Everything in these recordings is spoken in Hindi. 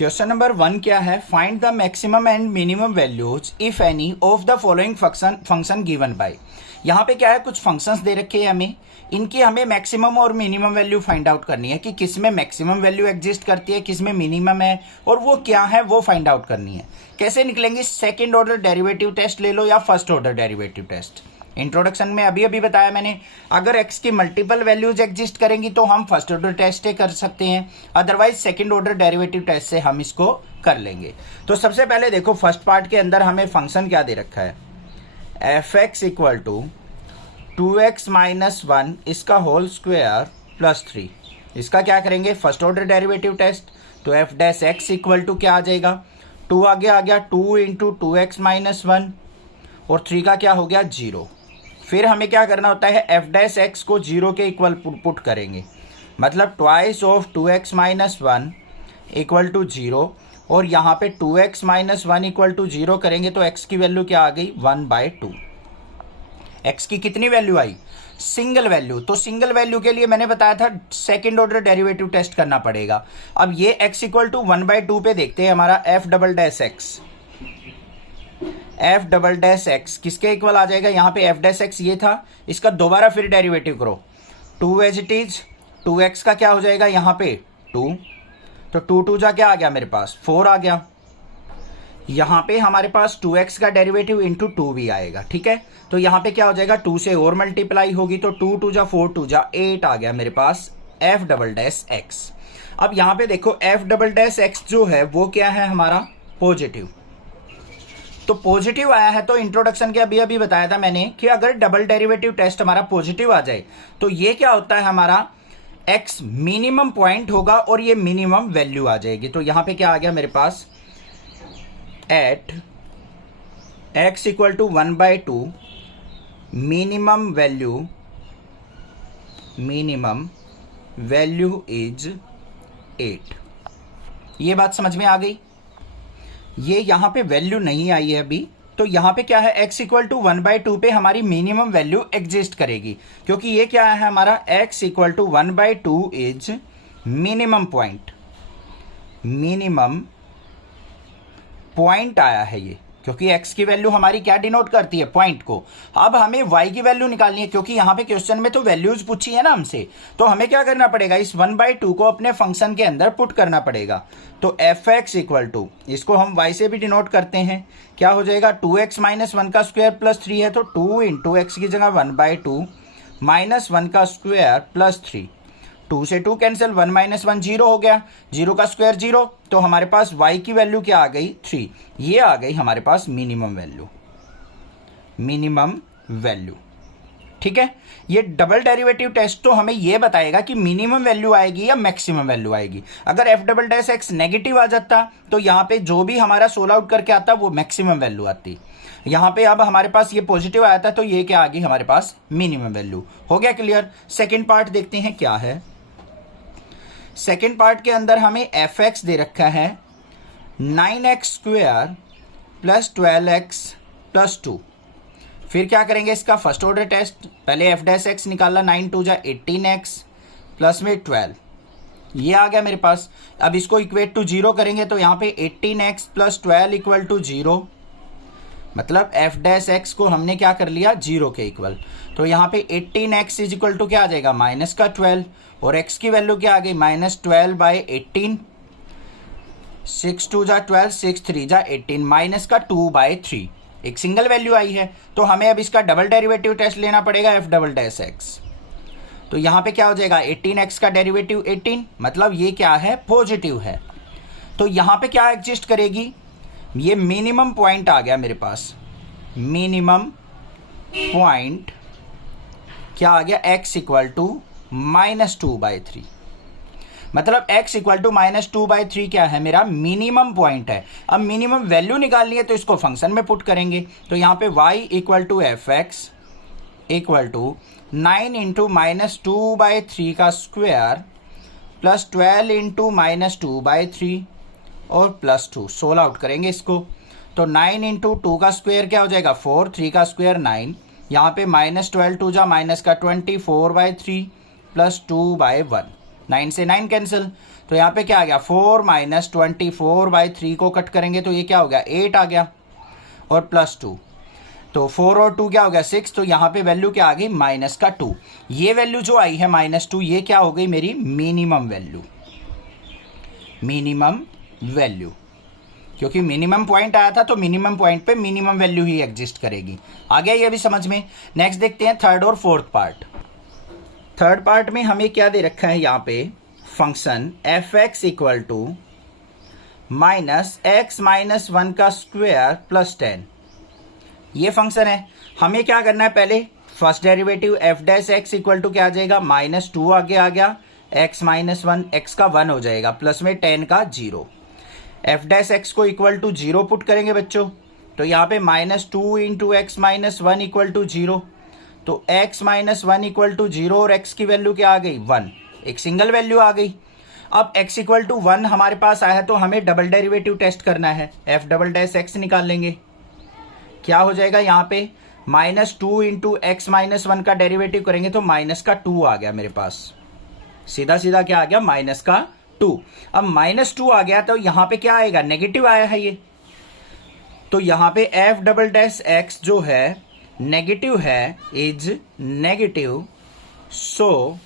क्वेश्चन नंबर 1 क्या है, find the maximum and minimum values if any of the following function given bye. यहाँ पे क्या है, कुछ फंक्शंस दे रखे हैं हमें, इनकी हमें मैक्सिमम और मिनिमम वैल्यू फाइंड आउट करनी है कि किस में मैक्सिमम वैल्यू एग्जिस्ट करती है, किस में मिनिमम है, और वो क्या है वो फाइंड आउट करनी है। कैसे निकलेंगे, सेकेंड ऑर्डर डेरिवेटिव टेस्ट ले लो या first order derivative test. Introduction में अभी बताया मैंने, अगर x की मल्टीपल वैल्यूज एग्जिस्ट करेंगी तो हम फर्स्ट ऑर्डर टेस्ट से कर सकते हैं, otherwise second order derivative test से हम इसको कर लेंगे। तो सबसे पहले देखो, फर्स्ट पार्ट के अंदर हमें फंक्शन क्या दे रखा है, f(x = 2x - 1) इसका होल स्क्वायर प्लस 3। इसका क्या करेंगे, फर्स्ट ऑर्डर डेरिवेटिव टेस्ट। तो f(x) = क्या आ जाएगा, 2 आगे आ गया, 2 × 2x - 1 और 3 का क्या हो गया 0। फिर हमें क्या करना होता है, f(x) को 0 के इक्वल पुट करेंगे, मतलब ट्वाइस ऑफ 2x - 1 = 0, और यहाँ पे 2x - 1 = 0 करेंगे तो x की वैल्यू क्या आ गई 1/2। x की कितनी वैल्यू आई, सिंगल वैल्यू। तो सिंगल वैल्यू के लिए मैंने बताया था सेकेंड ऑर्डर डेरिवेटिव टेस्ट करना पड़ेगा। अब ये x = 1/2 पे देखते हैं, हमारा f"(x) किसके इक्वल आ जाएगा, यहाँ पे f'(x) ये था, इसका दोबारा फिर डेरिवेटिव करो, 2 एज इट इज, 2x का क्या हो जाएगा यहाँ पे 2, तो 2 2 जा क्या आ गया मेरे पास 4 आ गया। यहाँ पे हमारे पास 2x का डेरिवेटिव इंटू 2 भी आएगा, ठीक है। तो यहाँ पे क्या हो जाएगा, 2 से और मल्टीप्लाई होगी, तो 2 2 जा 4, 2 जा 8 आ गया मेरे पास f'(x). अब यहाँ पे देखो f'(x) जो है वो क्या है हमारा पॉजिटिव। तो पॉजिटिव आया है, तो इंट्रोडक्शन के अभी बताया था मैंने कि अगर डबल डेरिवेटिव टेस्ट हमारा पॉजिटिव आ जाए तो ये क्या होता है, हमारा x मिनिमम पॉइंट होगा और ये मिनिमम वैल्यू आ जाएगी। तो यहां पे क्या आ गया मेरे पास, at x = 1/2 minimum value is 8। ये बात समझ में आ गई। ये यहाँ पे वैल्यू नहीं आई है अभी, तो यहाँ पे क्या है, x = 1/2 पे हमारी मिनिमम वैल्यू एग्जिस्ट करेगी, क्योंकि ये क्या है हमारा x = 1/2 इज मिनिमम पॉइंट आया है ये, क्योंकि x की वैल्यू हमारी क्या डिनोट करती है, पॉइंट को। अब हमें y की वैल्यू निकालनी है, क्योंकि यहाँ पे क्वेश्चन में तो वैल्यूज पूछी है ना हमसे, तो हमें क्या करना पड़ेगा, इस 1/2 को अपने फंक्शन के अंदर पुट करना पड़ेगा। तो f(x) = इसको हम y से भी डिनोट करते हैं, क्या हो जाएगा 2x - 1 का स्क्वायर प्लस 3 है, तो 2 × x की जगह 1/2 - 1 का स्क्वायर प्लस 3, 2 से 2 कैंसिल, 1 - 1 0 हो गया, 0 का स्क्वायर 0, तो हमारे पास y की वैल्यू क्या आ गई 3। ये आ गई हमारे पास मिनिमम वैल्यू, ठीक है। ये डबल डेरिवेटिव टेस्ट तो हमें ये बताएगा कि मिनिमम वैल्यू आएगी या मैक्सिमम वैल्यू आएगी। अगर f'(x) नेगेटिव आ जाता तो यहाँ पे जो भी हमारा सोल्व आउट करके आता वो मैक्सिमम वैल्यू आती। यहाँ पे अब हमारे पास ये पॉजिटिव आया था, तो ये क्या आ गई हमारे पास मिनिमम वैल्यू। हो गया क्लियर। सेकेंड पार्ट देखते हैं क्या है। सेकेंड पार्ट के अंदर हमें f(x) दे रखा है 9x² + 12x + 2। फिर क्या करेंगे, इसका फर्स्ट ऑर्डर टेस्ट। पहले f'(x) निकाला, 9 2 जा 18x प्लस में 12, ये आ गया मेरे पास। अब इसको इक्वेट टू 0 करेंगे, तो यहाँ पे 18x + 12 = 0, मतलब f'(x) को हमने क्या कर लिया 0 के इक्वल। तो यहाँ पे 18x = क्या आ जाएगा -12, और x की वैल्यू क्या आ गई -12/18, 6 2 जा 12, 6 3 जा 18, -2/3, एक सिंगल वैल्यू आई है। तो हमें अब इसका डबल डेरिवेटिव टेस्ट लेना पड़ेगा f'(x). तो यहाँ पे क्या हो जाएगा, 18x का डेरिवेटिव 18, मतलब ये क्या है पॉजिटिव है। तो यहाँ पे क्या एग्जिस्ट करेगी, ये मिनिमम पॉइंट आ गया मेरे पास, मिनिमम पॉइंट क्या आ गया, x = -2/3, मतलब x = -2/3 क्या है मेरा मिनिमम पॉइंट है। अब मिनिमम वैल्यू निकालनी है तो इसको फंक्शन में पुट करेंगे। तो यहाँ पे y = f(x) = 9 × -2/3 का स्क्वायर प्लस 12 × -2/3 और प्लस 2, सोल्व आउट करेंगे इसको। तो 9 × 2 का स्क्वायर क्या हो जाएगा 4, 3 का स्क्वायर 9, यहाँ पे -12 2 जा -24/3 प्लस 2/1, 9 से 9 कैंसिल, तो यहाँ पे क्या आ गया 4 माइनस 24/3 को कट करेंगे तो ये क्या हो गया 8 आ गया और प्लस 2, तो 4 और 2 क्या हो गया 6, तो यहाँ पे वैल्यू क्या आ गई माइनस का 2। ये वैल्यू जो आई है -2 ये क्या हो गई मेरी मिनिमम वैल्यू, मिनिमम वैल्यू, क्योंकि मिनिमम पॉइंट आया था तो मिनिमम पॉइंट पे मिनिमम वैल्यू ही एग्जिस्ट करेगी। आ गया ये भी समझ में। नेक्स्ट देखते हैं थर्ड और फोर्थ पार्ट। थर्ड पार्ट में हमें क्या दे रखा है यहाँ पे function f(x) equal to -x-1 का स्क्वायर प्लस 10, ये फंक्शन है। हमें क्या करना है पहले first derivative f(x) equal to क्या आ जाएगा -2 आगे आ गया x-1 x का 1 हो जाएगा प्लस में 10 का 0, f(x) को इक्वल टू 0 पुट करेंगे बच्चों, तो यहाँ पे -2 इंटू x-1 इक्वल टू 0, तो x-1 इक्वल टू 0 और x की वैल्यू क्या आ गई 1, एक सिंगल वैल्यू आ गई। अब x इक्वल टू 1 हमारे पास आया है तो हमें डबल डेरिवेटिव टेस्ट करना है, f(x) निकाल लेंगे, क्या हो जाएगा यहाँ पे -2 इंटू x-1 का डेरिवेटिव करेंगे तो माइनस का 2 आ गया मेरे पास, सीधा सीधा क्या आ गया माइनस का 2। अब -2 आ गया तो यहाँ पे क्या आएगा नेगेटिव आया है ये, तो यहाँ पे f(x) जो है नेगेटिव है, is negative, so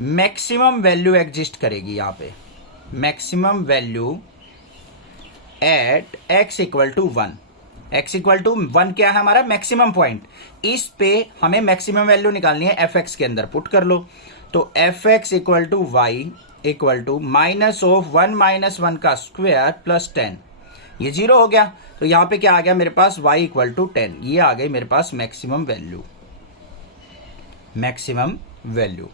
maximum value exist करेगी यहाँ पे, maximum value at x equal to 1, x equal to 1 क्या है हमारा मैक्सिमम पॉइंट, इस पे हमें मैक्सिमम वैल्यू निकालनी है, f(x) के अंदर पुट कर लो, तो f(x) equal to y equal to -1 का स्क्वायर प्लस 10, ये 0 हो गया, तो यहाँ पे क्या आ गया मेरे पास y इक्वल टू 10, ये आ गई मेरे पास मैक्सिमम वैल्यू, मैक्सिमम वैल्यू।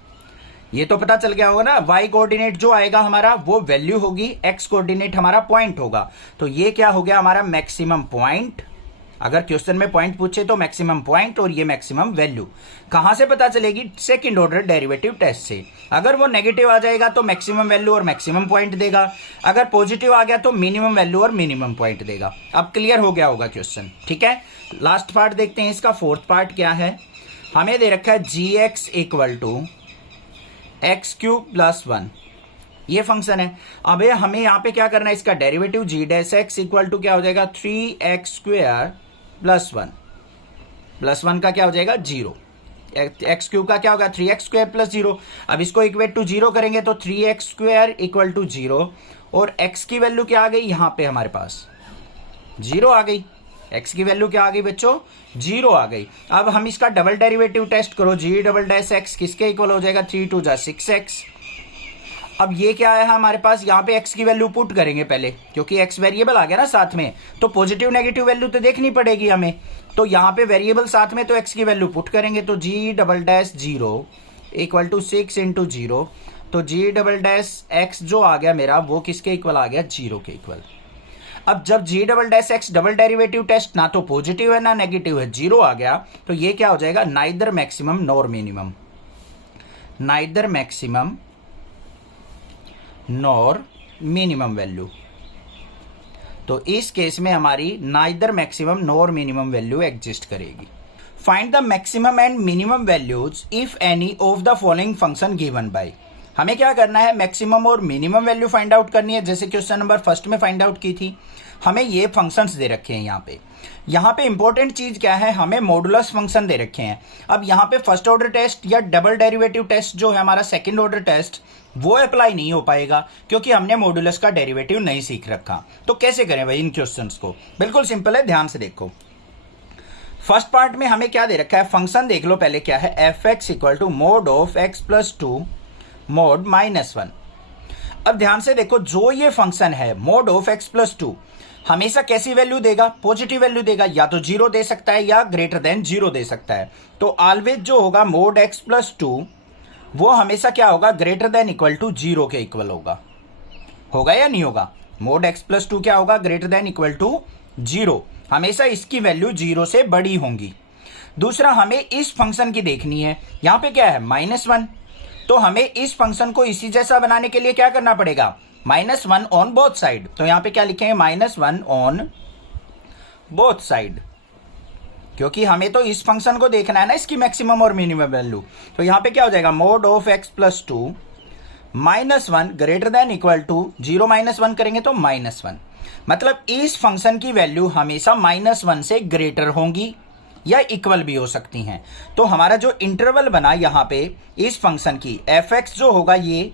ये तो पता चल गया होगा ना, y कोऑर्डिनेट जो आएगा हमारा वो वैल्यू होगी, x कोऑर्डिनेट हमारा पॉइंट होगा, तो ये क्या हो गया हमारा मैक्सिमम पॉइंट। अगर क्वेश्चन में पॉइंट पूछे तो मैक्सिमम पॉइंट, और ये मैक्सिमम वैल्यू कहां से पता चलेगी सेकंड ऑर्डर डेरिवेटिव टेस्ट से। अगर वो नेगेटिव आ जाएगा तो मैक्सिमम वैल्यू और मैक्सिमम पॉइंट देगा, अगर पॉजिटिव आ गया तो मिनिमम वैल्यू और मिनिमम पॉइंट देगा। अब क्लियर हो गया होगा क्वेश्चन, ठीक है। लास्ट पार्ट देखते हैं इसका, फोर्थ पार्ट क्या है, हमें दे रखा है gx equal to x³ plus 1, ये फंक्शन है। अब हमें यहाँ पे क्या करना है, इसका डेरिवेटिव g(x) इक्वल टू क्या हो जाएगा 3x² प्लस 1, प्लस 1 का क्या हो जाएगा 0, x³ का क्या होगा 3x² प्लस 0। अब इसको इक्वेट टू 0 करेंगे तो 3x² इक्वल टू 0, और x की वैल्यू क्या आ गई यहाँ पे हमारे पास 0 आ गई, x की वैल्यू क्या आ गई बच्चों 0 आ गई। अब हम इसका डबल डेरिवेटिव टेस्ट करो, g(x) किसके इक्वल हो जाएगा 3 2 6x। अब ये क्या आया है हमारे पास, यहाँ पे x की वैल्यू पुट करेंगे पहले, क्योंकि x वेरिएबल आ गया ना साथ में, तो पॉजिटिव नेगेटिव वैल्यू तो देखनी पड़ेगी हमें, तो यहाँ पे वेरिएबल साथ में तो x की वैल्यू पुट करेंगे, तो g(0) इक्वल टू 6 इंटू 0, तो g(x) जो आ गया मेरा वो किसके इक्वल आ गया 0 के इक्वल। अब जब g(x) डबल डेरिवेटिव टेस्ट ना तो पॉजिटिव है ना नेगेटिव है, 0 आ गया, तो ये क्या हो जाएगा neither maximum nor minimum, neither maximum nor minimum value. तो इस केस में हमारी neither maximum nor minimum value exist करेगी। Find the maximum and minimum values if any of the following function given by. हमें क्या करना है मैक्सिमम और मिनिमम वैल्यू फाइंड आउट करनी है, जैसे क्वेश्चन नंबर फर्स्ट में फाइंड आउट की थी। हमें ये फंक्शंस दे रखे हैं यहाँ पे इंपॉर्टेंट चीज क्या है, हमें मॉडुलस फंक्शन दे रखे हैं। अब यहाँ पे फर्स्ट ऑर्डर टेस्ट या डबल डेरिवेटिव टेस्ट जो है हमारा सेकंड ऑर्डर टेस्ट, वो अप्लाई नहीं हो पाएगा क्योंकि हमने मॉडुलस का डेरिवेटिव नहीं सीख रखा। तो कैसे करें भाई इन क्वेश्चंस को, बिल्कुल सिंपल है, ध्यान से देखो। फर्स्ट पार्ट में हमें क्या दे रखा है, फंक्शन देख लो पहले क्या है, f(x) equal to mod of x plus 2 mod -1। अब ध्यान से देखो, जो ये फंक्शन है mod ऑफ x प्लस 2 हमेशा कैसी वैल्यू देगा, पॉजिटिव वैल्यू देगा, या तो 0 दे सकता है या ग्रेटर देन 0 दे सकता है। तो ऑलवेज जो होगा mod x प्लस 2 वो हमेशा क्या होगा ग्रेटर देन इक्वल टू 0 के इक्वल होगा या नहीं होगा। mod x प्लस 2 क्या होगा ग्रेटर देन इक्वल टू 0, हमेशा इसकी वैल्यू 0 से बड़ी होंगी। दूसरा हमें इस फंक्शन की देखनी है, यहां पे क्या है -1, तो हमें इस फंक्शन को इसी जैसा बनाने के लिए क्या करना पड़ेगा -1 ऑन बोथ साइड। तो यहां पे क्या लिखेंगे -1 ऑन बोथ साइड, क्योंकि हमें तो इस फंक्शन को देखना है ना इसकी मैक्सिमम और मिनिमम वैल्यू। तो यहां पे क्या हो जाएगा mod of x plus 2 -1 greater than equal to 0 -1 करेंगे तो -1। मतलब इस फंक्शन की वैल्यू हमेशा -1 से ग्रेटर होंगी या इक्वल भी हो सकती हैं। तो हमारा जो इंटरवल बना यहाँ पे इस फंक्शन की f(x) जो होगा ये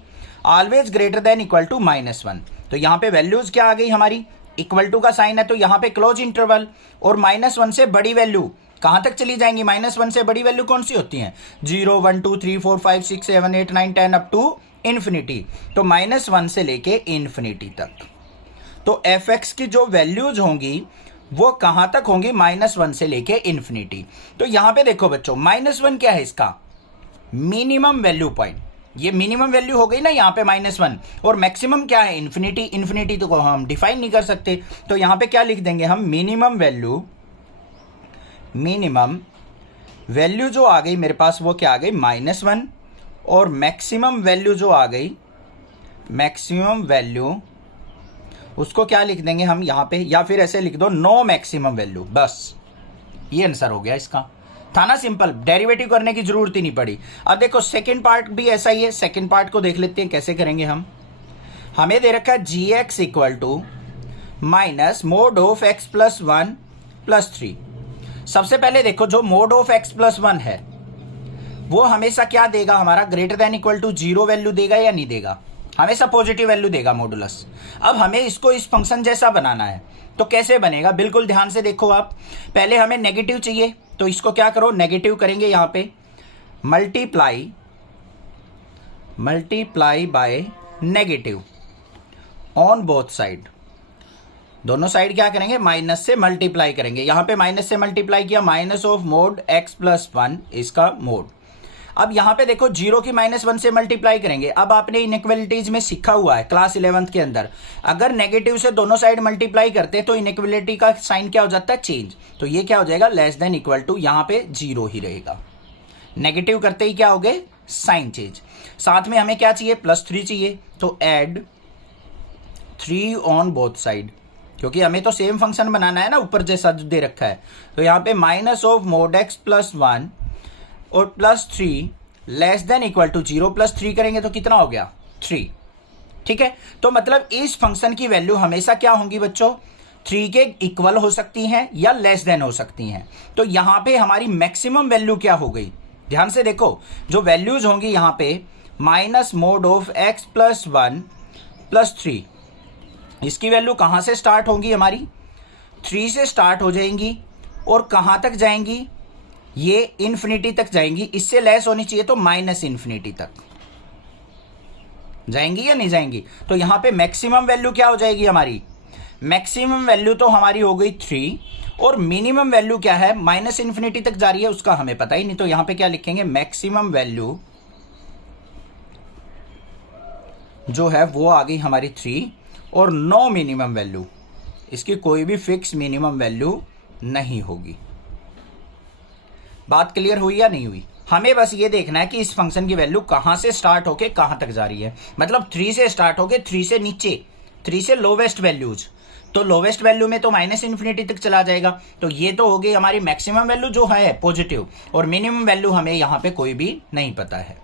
always greater than equal to -1। तो यहाँ पे वैल्यूज क्या आ गई हमारी, इक्वल टू का साइन है तो यहाँ पे क्लोज इंटरवल, और -1 से बड़ी वैल्यू कहां तक चली जाएंगी, -1 से बड़ी वैल्यू कौन सी होती है, 0 1 2 3 4 5 6 7 8 9 10 अप टू इन्फिनिटी। तो -1 से लेके इन्फिनिटी तक। तो f(x) की जो वैल्यूज होंगी वो कहां तक होंगी, -1 से लेके इन्फिनिटी। तो यहां पे देखो बच्चों, -1 क्या है, इसका मिनिमम वैल्यू पॉइंट, ये मिनिमम वैल्यू हो गई ना यहाँ पे -1, और मैक्सिमम क्या है, इन्फिनिटी। इन्फिनिटी तो हम डिफाइन नहीं कर सकते, तो यहां पे क्या लिख देंगे हम, मिनिमम वैल्यू जो आ गई मेरे पास वो क्या आ गई, -1, और मैक्सिमम वैल्यू जो आ गई, मैक्सिमम वैल्यू उसको क्या लिख देंगे हम यहाँ पे, या फिर ऐसे लिख दो नो मैक्सिमम वैल्यू, बस ये आंसर हो गया इसका। था ना सिंपल, डेरिवेटिव करने की जरूरत ही नहीं पड़ी। अब देखो सेकंड पार्ट भी ऐसा ही है, सेकंड पार्ट को देख लेते हैं कैसे करेंगे हम। हमें दे रखा है gx equal to minus mod of x plus 1 plus 3। सबसे पहले देखो जो मोड ऑफ x प्लस 1 है वो हमेशा क्या देगा, हमारा greater than equal to 0 value देगा या नहीं देगा, हमेशा पॉजिटिव वैल्यू देगा मॉडुलस। अब हमें इसको इस फंक्शन जैसा बनाना है, तो कैसे बनेगा, बिल्कुल ध्यान से देखो आप। पहले हमें नेगेटिव चाहिए, तो इसको क्या करो, नेगेटिव करेंगे यहाँ पे, multiply by negative on both side. दोनों साइड क्या करेंगे, माइनस से मल्टीप्लाई करेंगे। यहाँ पे माइनस से मल्टीप्लाई किया, minus of mode x plus 1 इसका मोड। अब यहाँ पे देखो 0 की -1 से मल्टीप्लाई करेंगे। अब आपने इनइक्वालिटीज में सीखा हुआ है क्लास 11th के अंदर, अगर नेगेटिव से दोनों साइड मल्टीप्लाई करते हैं तो इनइक्वालिटी का साइन क्या हो जाता है, चेंज। तो ये क्या हो जाएगा, लेस देन इक्वल टू, यहाँ पे 0 ही रहेगा। नेगेटिव करते ही क्या हो गए, साइन चेंज। साथ में हमें क्या चाहिए, +3 चाहिए, तो ऐड 3 ऑन बोथ साइड, क्योंकि हमें तो सेम फंक्शन बनाना है ना, ऊपर जैसा दे रखा है। तो यहाँ पे minus of mode x plus 1 और +3 लेस देन इक्वल टू 0, +3 करेंगे तो कितना हो गया, 3। ठीक है, तो मतलब इस फंक्शन की वैल्यू हमेशा क्या होंगी बच्चों, 3 के इक्वल हो सकती हैं या लेस देन हो सकती हैं। तो यहाँ पे हमारी मैक्सिमम वैल्यू क्या हो गई, ध्यान से देखो, जो वैल्यूज होंगी यहाँ पे minus mod of x plus 1 plus 3, इसकी वैल्यू कहाँ से स्टार्ट होंगी, हमारी 3 से स्टार्ट हो जाएंगी और कहाँ तक जाएंगी, ये इन्फिनिटी तक जाएंगी। इससे लेस होनी चाहिए तो -इन्फिनिटी तक जाएंगी या नहीं जाएंगी। तो यहां पे मैक्सिमम वैल्यू क्या हो जाएगी हमारी, मैक्सिमम वैल्यू तो हमारी हो गई 3, और मिनिमम वैल्यू क्या है, -इन्फिनिटी तक जा रही है, उसका हमें पता ही नहीं। तो यहां पे क्या लिखेंगे, मैक्सिमम वैल्यू जो है वो आ गई हमारी 3, और नो मिनिमम वैल्यू, इसकी कोई भी फिक्स मिनिमम वैल्यू नहीं होगी। बात क्लियर हुई या नहीं हुई। हमें बस ये देखना है कि इस फंक्शन की वैल्यू कहां से स्टार्ट होके कहां तक जा रही है। मतलब 3 से स्टार्ट होके 3 से नीचे, 3 से लोवेस्ट वैल्यूज, तो लोवेस्ट वैल्यू में तो -इन्फिनिटी तक चला जाएगा। तो ये तो हो गई हमारी मैक्सिमम वैल्यू जो है पॉजिटिव, और मिनिमम वैल्यू हमें यहां पे कोई भी नहीं पता है।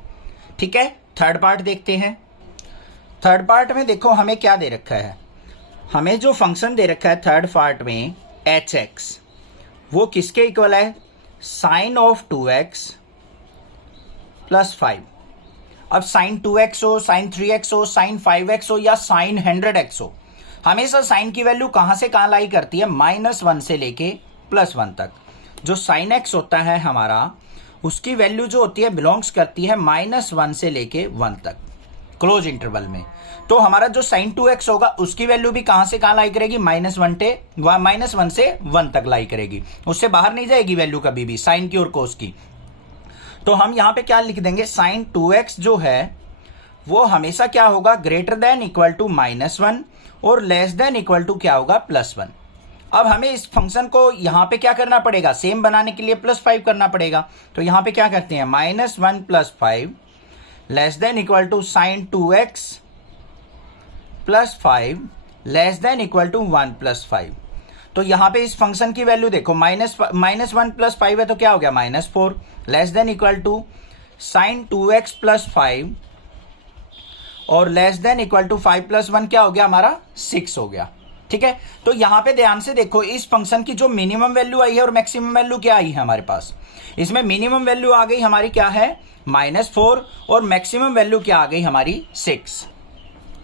ठीक है, थर्ड पार्ट देखते हैं। थर्ड पार्ट में देखो हमें क्या दे रखा है, हमें जो फंक्शन दे रखा है थर्ड पार्ट में hx, वो किसके इक्वल है, साइन ऑफ 2x प्लस 5। अब साइन 2x हो, साइन 3x हो, साइन 5x हो या साइन 100x हो, हमेशा साइन की वैल्यू कहां से कहां लाई करती है, -1 से लेके +1 तक। जो साइन x होता है हमारा, उसकी वैल्यू जो होती है बिलोंग्स करती है -1 से लेके 1 तक क्लोज इंटरवल में। तो हमारा जो साइन 2x होगा उसकी वैल्यू भी कहां से कहां लाई करेगी, -1 से 1 तक लाई करेगी, उससे बाहर नहीं जाएगी वैल्यू कभी भी, साइन की और कोस की। तो हम यहां पे क्या लिख देंगे, साइन 2x जो है वो हमेशा क्या होगा, ग्रेटर देन इक्वल टू -1 और लेस देन इक्वल टू क्या होगा, +1। अब हमें इस फंक्शन को यहां पे क्या करना पड़ेगा, सेम बनाने के लिए +5 करना पड़ेगा। तो यहां पे क्या करते हैं, -1 + 5 less than equal to sine 2x plus 5 less than equal to 1 + 5। तो यहां पे इस फंक्शन की वैल्यू देखो, -1 + 5 है तो क्या हो गया, -4 less than equal to sine 2x + 5 और लेस देन इक्वल टू 5 + 1 क्या हो गया हमारा 6 हो गया। ठीक है, तो यहां पे ध्यान से देखो इस फंक्शन की जो मिनिमम वैल्यू आई है और मैक्सिमम वैल्यू क्या आई है हमारे पास। इसमें मिनिमम वैल्यू आ गई हमारी क्या है -4 और मैक्सिमम वैल्यू क्या आ गई हमारी 6।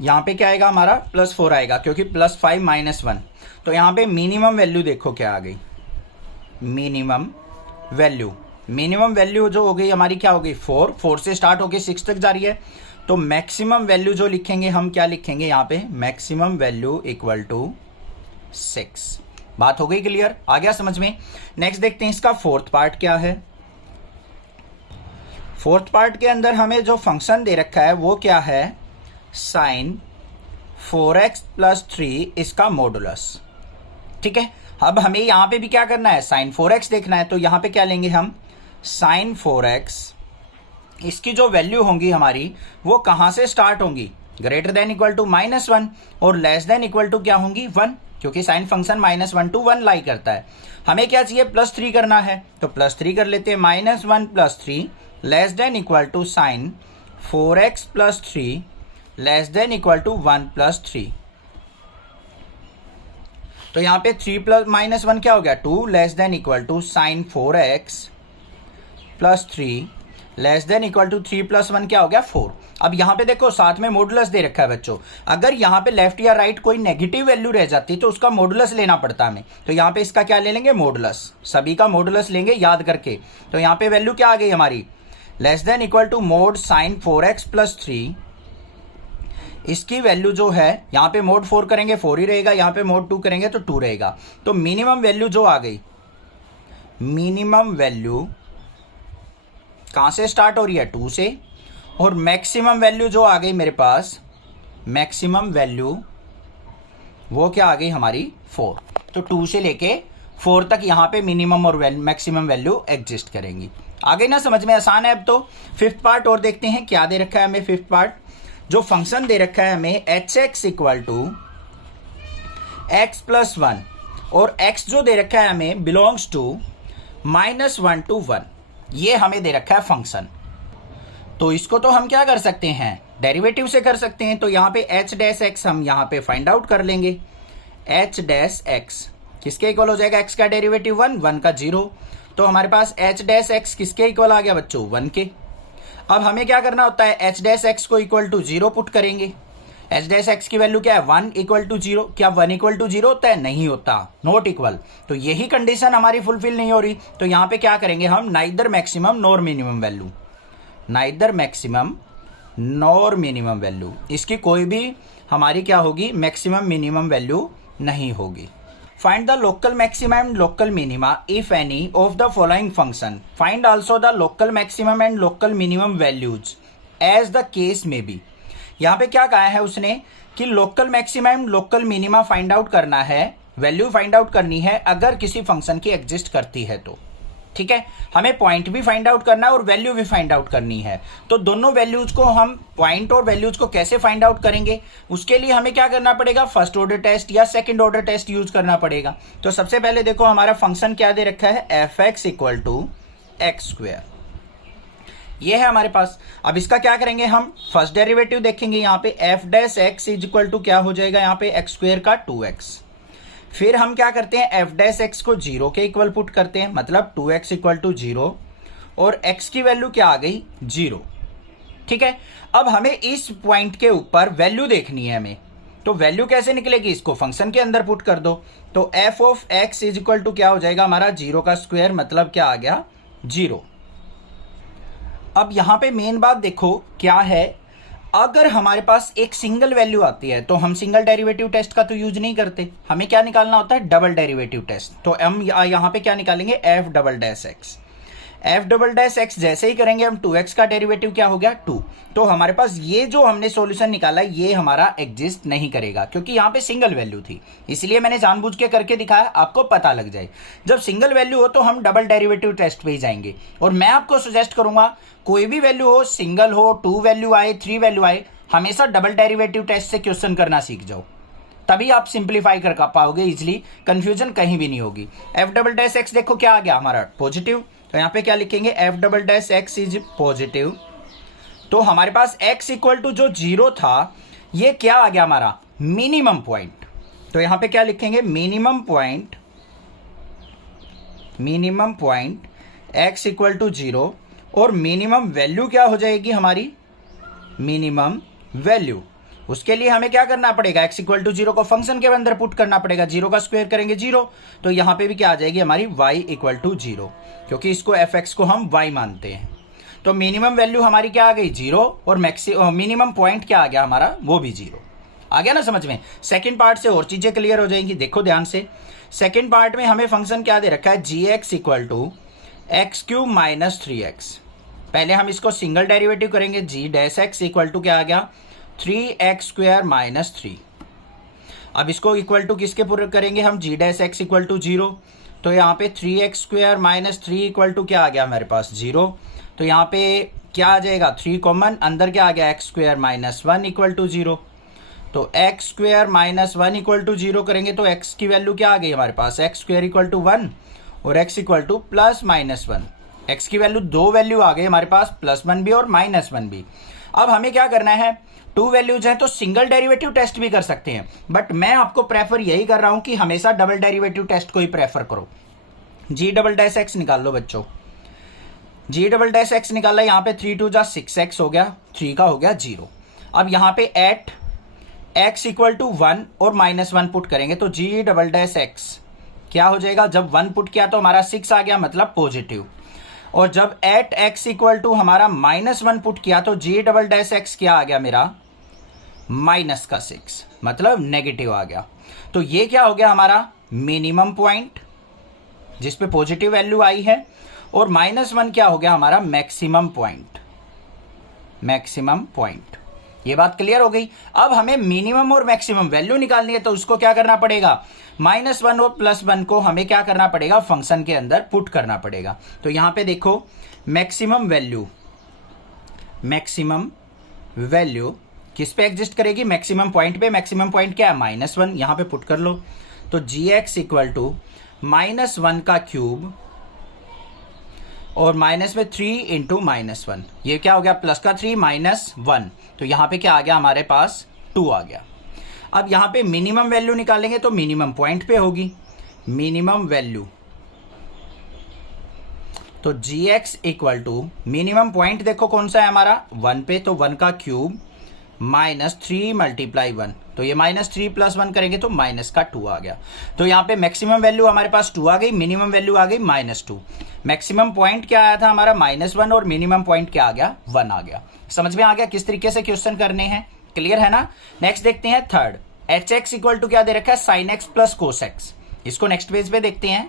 यहां पे क्या आएगा हमारा +4 आएगा क्योंकि +5 - 1। तो यहां पे मिनिमम वैल्यू देखो क्या आ गई, मिनिमम वैल्यू जो हो गई हमारी क्या हो गई 4 से स्टार्ट होके 6 तक जा रही है। तो मैक्सिमम वैल्यू जो लिखेंगे हम क्या लिखेंगे यहाँ पे मैक्सिमम वैल्यू इक्वल टू 6। बात हो गई क्लियर, आ गया समझ में। नेक्स्ट देखते हैं इसका फोर्थ पार्ट क्या है। फोर्थ पार्ट के अंदर हमें जो फंक्शन दे रखा है वो क्या है sin 4x + 3 इसका मॉडुलस। ठीक है, अब हमें यहां पे भी क्या करना है sin 4x देखना है। तो यहां पे क्या लेंगे हम sin 4x, इसकी जो वैल्यू होंगी हमारी वो कहां से स्टार्ट होंगी, ग्रेटर देन इक्वल टू -1 और लेस देन इक्वल टू क्या होंगी 1, क्योंकि साइन फंक्शन -1 to 1 लाई करता है। हमें क्या चाहिए +3 करना है, तो +3 कर लेते हैं। -1 + 3 less than equal to sin 4x + 3 less than equal to 1 + 3। तो यहां पे 3 + -1 क्या हो गया 2 less than equal to sin 4x + 3 less than equal to 3 + 1 क्या हो गया 4। अब यहां पे देखो साथ में मॉडुलस दे रखा है बच्चों, अगर यहां पे लेफ्ट या राइट कोई नेगेटिव वैल्यू रह जाती तो उसका मॉडुलस लेना पड़ता हमें। तो यहां पे इसका क्या ले लेंगे मॉडुलस, सभी का मॉडुलस लेंगे याद करके। तो यहां पे वैल्यू क्या आ गई हमारी less than equal to mod sin 4x + 3, इसकी वैल्यू जो है यहां पे mod 4 करेंगे 4 ही रहेगा, यहां पे mod 2 करेंगे तो 2 रहेगा। तो मिनिमम वैल्यू जो आ गई, मिनिमम वैल्यू कहां से स्टार्ट हो रही है 2 से, और मैक्सिमम वैल्यू जो आ गई मेरे पास, मैक्सिमम वैल्यू वो क्या आ गई हमारी 4। तो 2 से लेके 4 तक यहां पे मिनिमम और मैक्सिमम वैल्यू एग्जिस्ट करेंगी। आ गई ना समझ में, आसान है। अब तो फिफ्थ पार्ट और देखते हैं क्या दे रखा है हमें। फिफ्थ पार्ट जो फंक्शन दे रखा है हमें hx इक्वल टू x + 1 और x जो दे रखा है हमें बिलोंग्स टू -1 to 1, ये हमें दे रखा है फंक्शन। तो इसको तो हम क्या कर सकते हैं डेरिवेटिव से कर सकते हैं। तो यहां पे h' हम यहां पे फाइंड आउट कर लेंगे। h' किसके इक्वल हो जाएगा, x का डेरिवेटिव 1 का 0। तो हमारे पास h' किसके इक्वल आ गया बच्चों 1 के। अब हमें क्या करना होता है h' को इक्वल टू 0 पुट करेंगे। h' की वैल्यू क्या है 1 = 0। क्या 1 = 0 होता है, नहीं होता, नॉट इक्वल। तो यही कंडीशन हमारी फुलफिल नहीं हो रही। तो यहां पे क्या करेंगे हम neither maximum nor minimum value, neither maximum nor minimum value, इसकी कोई भी हमारी क्या होगी मैक्सिमम मिनिमम वैल्यू नहीं होगी। Find the local maxima and local minima if any of the following function. Find also the local maximum and local minimum values as the case may be. यहाँ पे क्या कहा है उसने कि local maxima and local minima find out करना है, वैल्यू फाइंड आउट करनी है अगर किसी फंक्शन की एग्जिस्ट करती है तो। ठीक है, हमें पॉइंट भी फाइंड आउट करना है और वैल्यू भी फाइंड आउट करनी है। तो दोनों वैल्यूज को हम पॉइंट और वैल्यूज को कैसे फाइंड आउट करेंगे, उसके लिए हमें क्या करना पड़ेगा फर्स्ट ऑर्डर टेस्ट या सेकंड ऑर्डर टेस्ट यूज करना पड़ेगा। तो सबसे पहले देखो हमारा फंक्शन क्या दे रखा है fx = x², ये है हमारे पास। अब इसका क्या करेंगे हम फर्स्ट डेरिवेटिव देखेंगे। यहाँ पे f' इक्वल टू क्या हो जाएगा यहाँ पे x² का 2x। फिर हम क्या करते हैं f' को 0 के इक्वल पुट करते हैं, मतलब 2x = 0 और x की वैल्यू क्या आ गई 0। ठीक है, अब हमें इस पॉइंट के ऊपर वैल्यू देखनी है हमें। तो वैल्यू कैसे निकलेगी, इसको फंक्शन के अंदर पुट कर दो। तो f(x) इक्वल टू क्या हो जाएगा हमारा 0 का स्क्वायर, मतलब क्या आ गया 0। अब यहां पे मेन बात देखो क्या है, अगर हमारे पास एक सिंगल वैल्यू आती है तो हम सिंगल डेरिवेटिव टेस्ट का तो यूज नहीं करते, हमें क्या निकालना होता है डबल डेरिवेटिव टेस्ट। तो हम यहां पे क्या निकालेंगे f''x। f''x जैसे ही करेंगे हम 2x का डेरिवेटिव क्या हो गया 2। तो हमारे पास ये जो हमने सॉल्यूशन निकाला ये हमारा एग्जिस्ट नहीं करेगा क्योंकि यहाँ पे सिंगल वैल्यू थी, इसलिए मैंने जानबूझ के करके दिखाया आपको पता लग जाए। जब सिंगल वैल्यू हो तो हम डबल डेरिवेटिव टेस्ट पे ही जाएंगे। और मैं आपको सजेस्ट करूंगा कोई भी वैल्यू हो, सिंगल हो, 2 वैल्यू आए, 3 वैल्यू आए, हमेशा डबल डेरिवेटिव टेस्ट से क्वेश्चन करना सीख जाओ, तभी आप सिंप्लीफाई कर पाओगे इजिली, कंफ्यूजन कहीं भी नहीं होगी। f''x देखो क्या आ गया हमारा पॉजिटिव, तो यहाँ पे क्या लिखेंगे f''x इज पॉजिटिव। तो हमारे पास x इक्वल टू जो 0 था ये क्या आ गया हमारा मिनिमम पॉइंट। तो यहां पे क्या लिखेंगे minimum point x equal to 0 और मिनिमम वैल्यू क्या हो जाएगी हमारी मिनिमम वैल्यू। उसके लिए हमें क्या करना पड़ेगा x इक्वल टू 0 को फंक्शन के अंदर पुट करना पड़ेगा, 0 का स्क्वायर करेंगे 0, तो यहां पे भी क्या आ जाएगी हमारी y इक्वल टू 0 क्योंकि इसको fx को हम y मानते हैं। तो मिनिमम वैल्यू हमारी क्या आ गई 0 और मिनिमम पॉइंट क्या आ गया हमारा वो भी 0 आ गया ना समझ में। सेकंड पार्ट से और चीजें क्लियर हो जाएंगी। देखो ध्यान से, सेकंड पार्ट में हमें फंक्शन क्या दे रखा है gx equal to x cube minus 3x। पहले हम इसको सिंगल डेरिवेटिव करेंगे, g dash x equal to क्या आ गया 3x स्क्वायर माइनस 3। अब इसको इक्वल टू किसके पूरे करेंगे हम g dash x equal to 0, तो यहाँ पे 3x square minus 3 equal to क्या आ गया हमारे पास 0। तो यहाँ पे क्या आ जाएगा 3 कॉमन, अंदर क्या आ गया x square minus 1 equal to 0। तो x square minus 1 equal to 0 करेंगे तो x की वैल्यू क्या आ गई हमारे पास x स्क्वायर इक्वल टू 1 और x equal two plus minus 1। x की वैल्यू दो वैल्यू आ गई हमारे पास +1 भी और -1 भी। अब हमें क्या करना है, टू वैल्यूज हैं तो सिंगल डेरिवेटिव टेस्ट भी कर सकते हैं, बट मैं आपको प्रेफर यही कर रहा हूं कि हमेशा डबल डेरिवेटिव टेस्ट को ही प्रेफर करो। g डबल डैश एक्स निकाल लो बच्चों, g डबल डैश एक्स निकाला, यहाँ पे 3 2 जा 6x हो गया, 3 का हो गया 0। अब यहाँ पे एट x इक्वल टू 1 और -1 पुट करेंगे तो g डबल डैश एक्स क्या हो जाएगा, जब 1 पुट किया तो हमारा 6 आ गया मतलब पॉजिटिव, और जब एट x इक्वल टू हमारा -1 पुट किया तो g डबल डैश एक्स क्या आ गया मेरा माइनस का 6 मतलब नेगेटिव आ गया। तो ये क्या हो गया हमारा मिनिमम पॉइंट जिस पे पॉजिटिव वैल्यू आई है, और -1 क्या हो गया हमारा मैक्सिमम पॉइंट। ये बात क्लियर हो गई। अब हमें मिनिमम और मैक्सिमम वैल्यू निकालनी है तो उसको क्या करना पड़ेगा, -1 और +1 को हमें क्या करना पड़ेगा फंक्शन के अंदर पुट करना पड़ेगा। तो यहां पे देखो मैक्सिमम वैल्यू किस पे एग्जिस्ट करेगी, मैक्सिमम पॉइंट पे। मैक्सिमम पॉइंट क्या है -1, यहां पे पुट कर लो। तो gx इक्वल टू -1 का क्यूब और माइनस में 3 इंटू -1, ये क्या हो गया प्लस का 3 -1, तो यहां पे क्या आ गया हमारे पास 2 आ गया। अब यहां पे मिनिमम वैल्यू निकालेंगे तो मिनिमम पॉइंट पे होगी मिनिमम वैल्यू, तो gx equal to minimum point देखो कौन सा है हमारा 1 पे, तो 1 का क्यूब -3 मल्टीप्लाई 1, तो ये -3 + 1 करेंगे तो -2 आ गया। तो यहाँ पे मैक्सिमम वैल्यू हमारे पास 2 आ गई, मिनिमम वैल्यू आ गई -2। मैक्सिमम पॉइंट क्या आया था हमारा -1 और मिनिमम पॉइंट क्या आ गया 1 आ गया। समझ में आ गया किस तरीके से क्वेश्चन करने हैं, क्लियर है ना। नेक्स्ट देखते हैं थर्ड, hx इक्वल टू क्या दे रखा है sin x plus cos x। इसको नेक्स्ट पेज पे देखते हैं।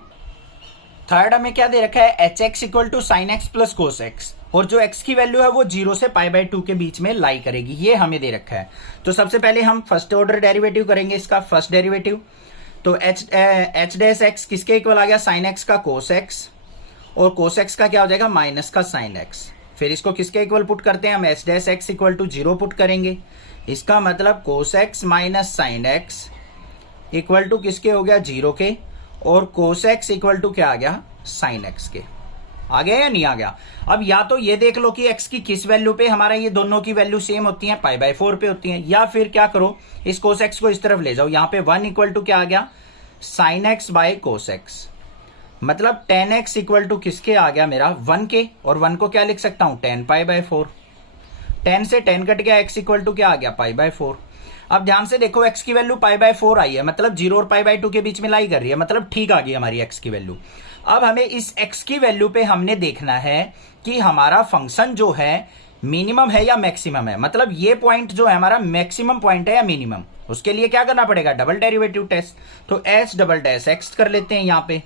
थर्ड हमें क्या दे रखा है hx equal to sin x plus cos x, और जो x की वैल्यू है वो 0 से π/2 के बीच में लाई करेगी, ये हमें दे रखा है। तो सबसे पहले हम फर्स्ट ऑर्डर डेरिवेटिव करेंगे इसका, फर्स्ट डेरिवेटिव। तो h डैश x किसके इक्वल आ गया sin x का cos x, और cos x का क्या हो जाएगा माइनस का sin x। फिर इसको किसके इक्वल पुट करते हैं हम, h dash x equal to 0 put करेंगे। इसका मतलब cos x minus sin x equal to किसके हो गया 0 के, और cos x इक्वल टू क्या आ गया sin x के। आ गया या नहीं आ गया। अब या तो ये देख लो कि x की किस वैल्यू पे हमारा ये दोनों की वैल्यू सेम होती है, π/4 पे होती है, या फिर क्या करो इस cos x को इस तरफ ले जाओ, यहाँ पे 1 इक्वल टू क्या आ गया sin x by cos x, मतलब tan x इक्वल टू किसके आ गया मेरा 1 के, और 1 को क्या लिख सकता हूं tan π/4। tan से tan कट गया, x इक्वल टू क्या आ गया π/4। अब ध्यान से देखो x की वैल्यू π/4 आई है, मतलब 0 और π/2 के बीच में लाई कर रही है, मतलब ठीक आ गई हमारी x की वैल्यू। अब हमें इस x की वैल्यू पे हमने देखना है कि हमारा फंक्शन जो है मिनिमम है या मैक्सिमम है, मतलब ये पॉइंट जो है हमारा मैक्सिमम पॉइंट है या मिनिमम। उसके लिए क्या करना पड़ेगा डबल डेरिवेटिव टेस्ट। तो h डबल डैश एक्स कर लेते हैं, यहाँ पे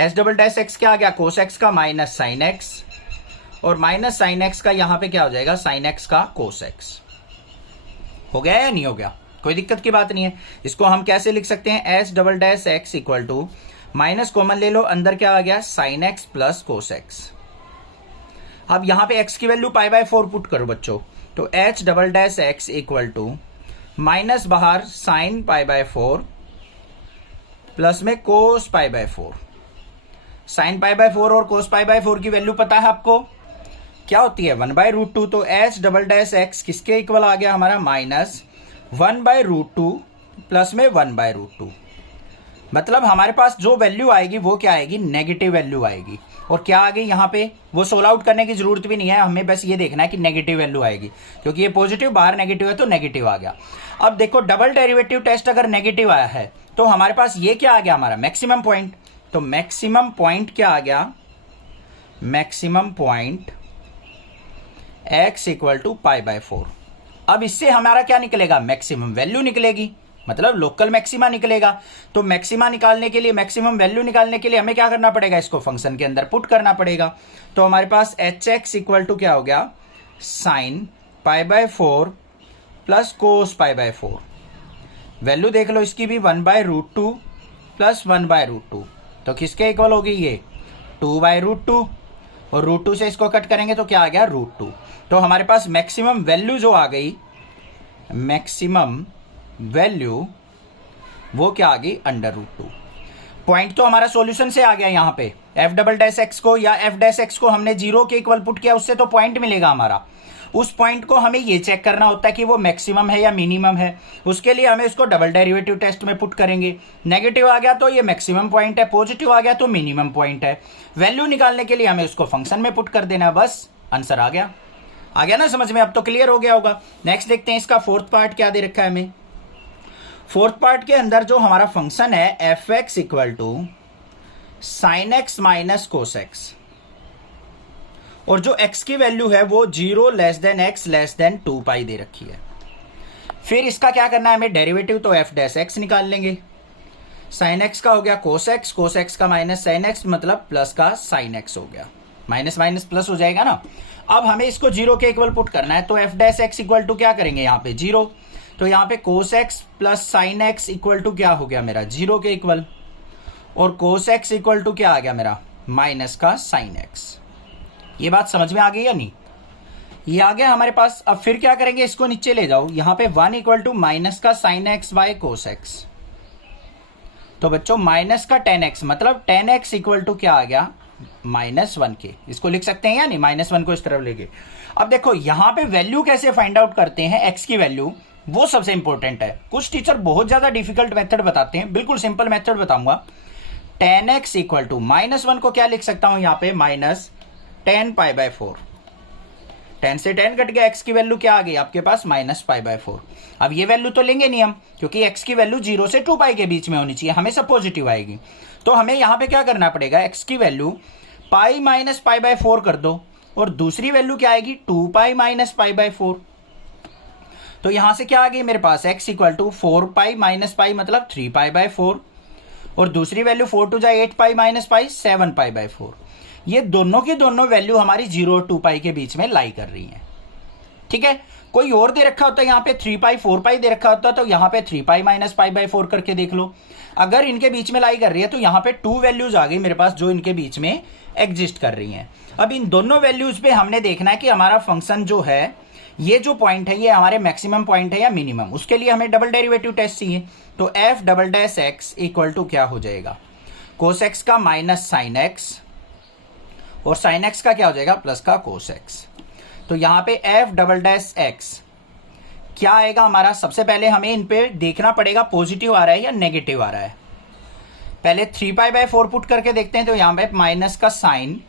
h डबल डैश एक्स क्या आ गया cos x का माइनस sin x, और माइनस sin x का यहाँ पे क्या हो जाएगा sin x का cos x। हो गया या नहीं हो गया, कोई दिक्कत की बात नहीं है। इसको हम कैसे लिख सकते हैं, h double dash x equal to minus common ले लो, अंदर क्या आ गया sin x plus cos x। अब यहां पे x की वैल्यू π/4 पुट करो बच्चों, तो h double dash x equal to minus बाहर sin π/4 प्लस में cos π/4। sin π/4 और cos π/4 की वैल्यू पता है आपको, क्या होती है 1/√2, तो एच डबल डैश एक्स किसके इक्वल आ गया हमारा, -1/√2 प्लस में 1/√2। मतलब हमारे पास जो वैल्यू आएगी वो क्या आएगी, नेगेटिव वैल्यू आएगी। और क्या आ गई यहाँ पे, वो सोल्व आउट करने की जरूरत भी नहीं है, हमें बस ये देखना है कि नेगेटिव वैल्यू आएगी, क्योंकि ये पॉजिटिव बाहर नेगेटिव है तो नेगेटिव आ गया। अब देखो डबल डेरिवेटिव टेस्ट अगर नेगेटिव आया है तो हमारे पास ये क्या आ गया हमारा मैक्सिमम पॉइंट। तो मैक्सिमम पॉइंट क्या आ गया, maximum point x equal to π/4। अब इससे हमारा क्या निकलेगा, मैक्सिमम वैल्यू निकलेगी, मतलब लोकल मैक्सिमा निकलेगा। तो मैक्सिमा निकालने के लिए, मैक्सिमम वैल्यू निकालने के लिए हमें क्या करना पड़ेगा, इसको फंक्शन के अंदर पुट करना पड़ेगा। तो हमारे पास hx इक्वल टू क्या हो गया, साइन π/4 प्लस कोस π/4। वैल्यू देख लो इसकी भी 1/√2 प्लस 1/√2, तो किसके इक्वल होगी ये 2/√2, और √2 से इसको कट करेंगे तो क्या आ गया √2। तो हमारे पास मैक्सिमम वैल्यू जो आ गई, मैक्सिमम वैल्यू वो क्या आ गई √2। पॉइंट तो हमारा सॉल्यूशन से आ गया यहाँ पे, f डबल डैश एक्स को या f डैश एक्स को हमने 0 के इक्वल पुट किया, उससे तो पॉइंट मिलेगा हमारा। उस पॉइंट को हमें ये चेक करना होता है कि वो मैक्सिमम है या मिनिमम है, उसके लिए हमें इसको डबल डेरिवेटिव टेस्ट में पुट करेंगे। नेगेटिव आ गया तो ये मैक्सिमम पॉइंट है, पॉजिटिव आ गया तो मिनिमम पॉइंट है। वैल्यू निकालने के लिए हमें उसको फंक्शन में पुट कर देना, बस आंसर आ गया ना समझ में, अब तो क्लियर हो गया होगा। नेक्स्ट देखते हैं इसका फोर्थ पार्ट क्या दे रखा है हमें। फोर्थ पार्ट के अंदर जो हमारा फंक्शन है f x equal to sine x minus cos x, और जो x की वैल्यू है वो 0 less than x less than 2π दे रखी है। फिर इसका क्या करना है हमें, डेरिवेटिव तो f डैश x निकाल लेंगे। साइन x का हो गया कोस x, कोस x का माइनस साइन x, मतलब प्लस का साइन x हो गया, माइनस माइनस प्लस हो जाएगा ना। अब हमें इसको 0 के इक्वल पुट करना है, तो f dash x equal to क्या करेंगे यहाँ पे 0, तो यहाँ पे cos x plus sine x equal to क्या हो गया मेरा 0 के इक्वल, और कोस x इक्वल टू क्या आ गया मेरा माइनस का साइन x। ये बात समझ में आ गई या नहीं, ये आ गया हमारे पास। अब फिर क्या करेंगे, इसको नीचे ले जाओ, यहाँ पे 1 इक्वल टू माइनस का sign x by cos x. तो बच्चों माइनस का टेन एक्स, मतलब टेन एक्स इक्वल टू क्या आ गया -1 के। इसको लिख सकते हैं या नहीं, -1 को इस तरफ लेके। अब देखो यहाँ पे वैल्यू कैसे फाइंड आउट करते हैं एक्स की वैल्यू, वो सबसे इंपॉर्टेंट है। कुछ टीचर बहुत ज्यादा डिफिकल्ट मेथड बताते हैं, बिल्कुल सिंपल मेथड बताऊंगा। टेन एक्स इक्वल टू -1 को क्या लिख सकता हूं यहाँ पे -10π/4। 10 से 10 कट गया, x की वैल्यू क्या आ गई आपके पास -π/4। अब ये वैल्यू तो लेंगे नहीं हम, क्योंकि x की वैल्यू 0 से 2π के बीच में होनी चाहिए, हमेशा पॉजिटिव आएगी। तो हमें यहाँ पे क्या करना पड़ेगा, x की वैल्यू π माइनस π/4 कर दो, और दूसरी वैल्यू क्या आएगी 2π माइनस π/4। तो यहां से क्या आ गई मेरे पास x इक्वल टू 4π माइनस π, मतलब 3π/4, और दूसरी वैल्यू 4 टू 8π माइनस π 7π/4। ये दोनों की दोनों वैल्यू हमारी 0 और 2π के बीच में लाई कर रही हैं। ठीक है, कोई और दे रखा होता है यहाँ पे 3π 4π दे रखा होता, तो यहाँ पे 3π माइनस π/4 करके देख लो। अगर इनके बीच में लाई कर रही है तो यहाँ पे 2 वैल्यूज आ गई मेरे पास जो इनके बीच में एग्जिस्ट कर रही हैं। अब इन दोनों वैल्यूज पे हमने देखना है कि हमारा फंक्शन जो है, ये जो पॉइंट है ये हमारे मैक्सिमम पॉइंट है या मिनिमम। उसके लिए हमें डबल डेरिवेटिव टेस्ट चाहिए। तो f double dash x equal to क्या हो जाएगा, कोस एक्स का माइनस साइन एक्स, और साइन एक्स का क्या हो जाएगा प्लस का कोस एक्स। तो यहां पे एफ डबल डैश एक्स क्या आएगा हमारा, सबसे पहले हमें इन पे देखना पड़ेगा पॉजिटिव आ रहा है या नेगेटिव आ रहा है। पहले 3π/4 पुट करके देखते हैं, तो यहां पे माइनस का साइन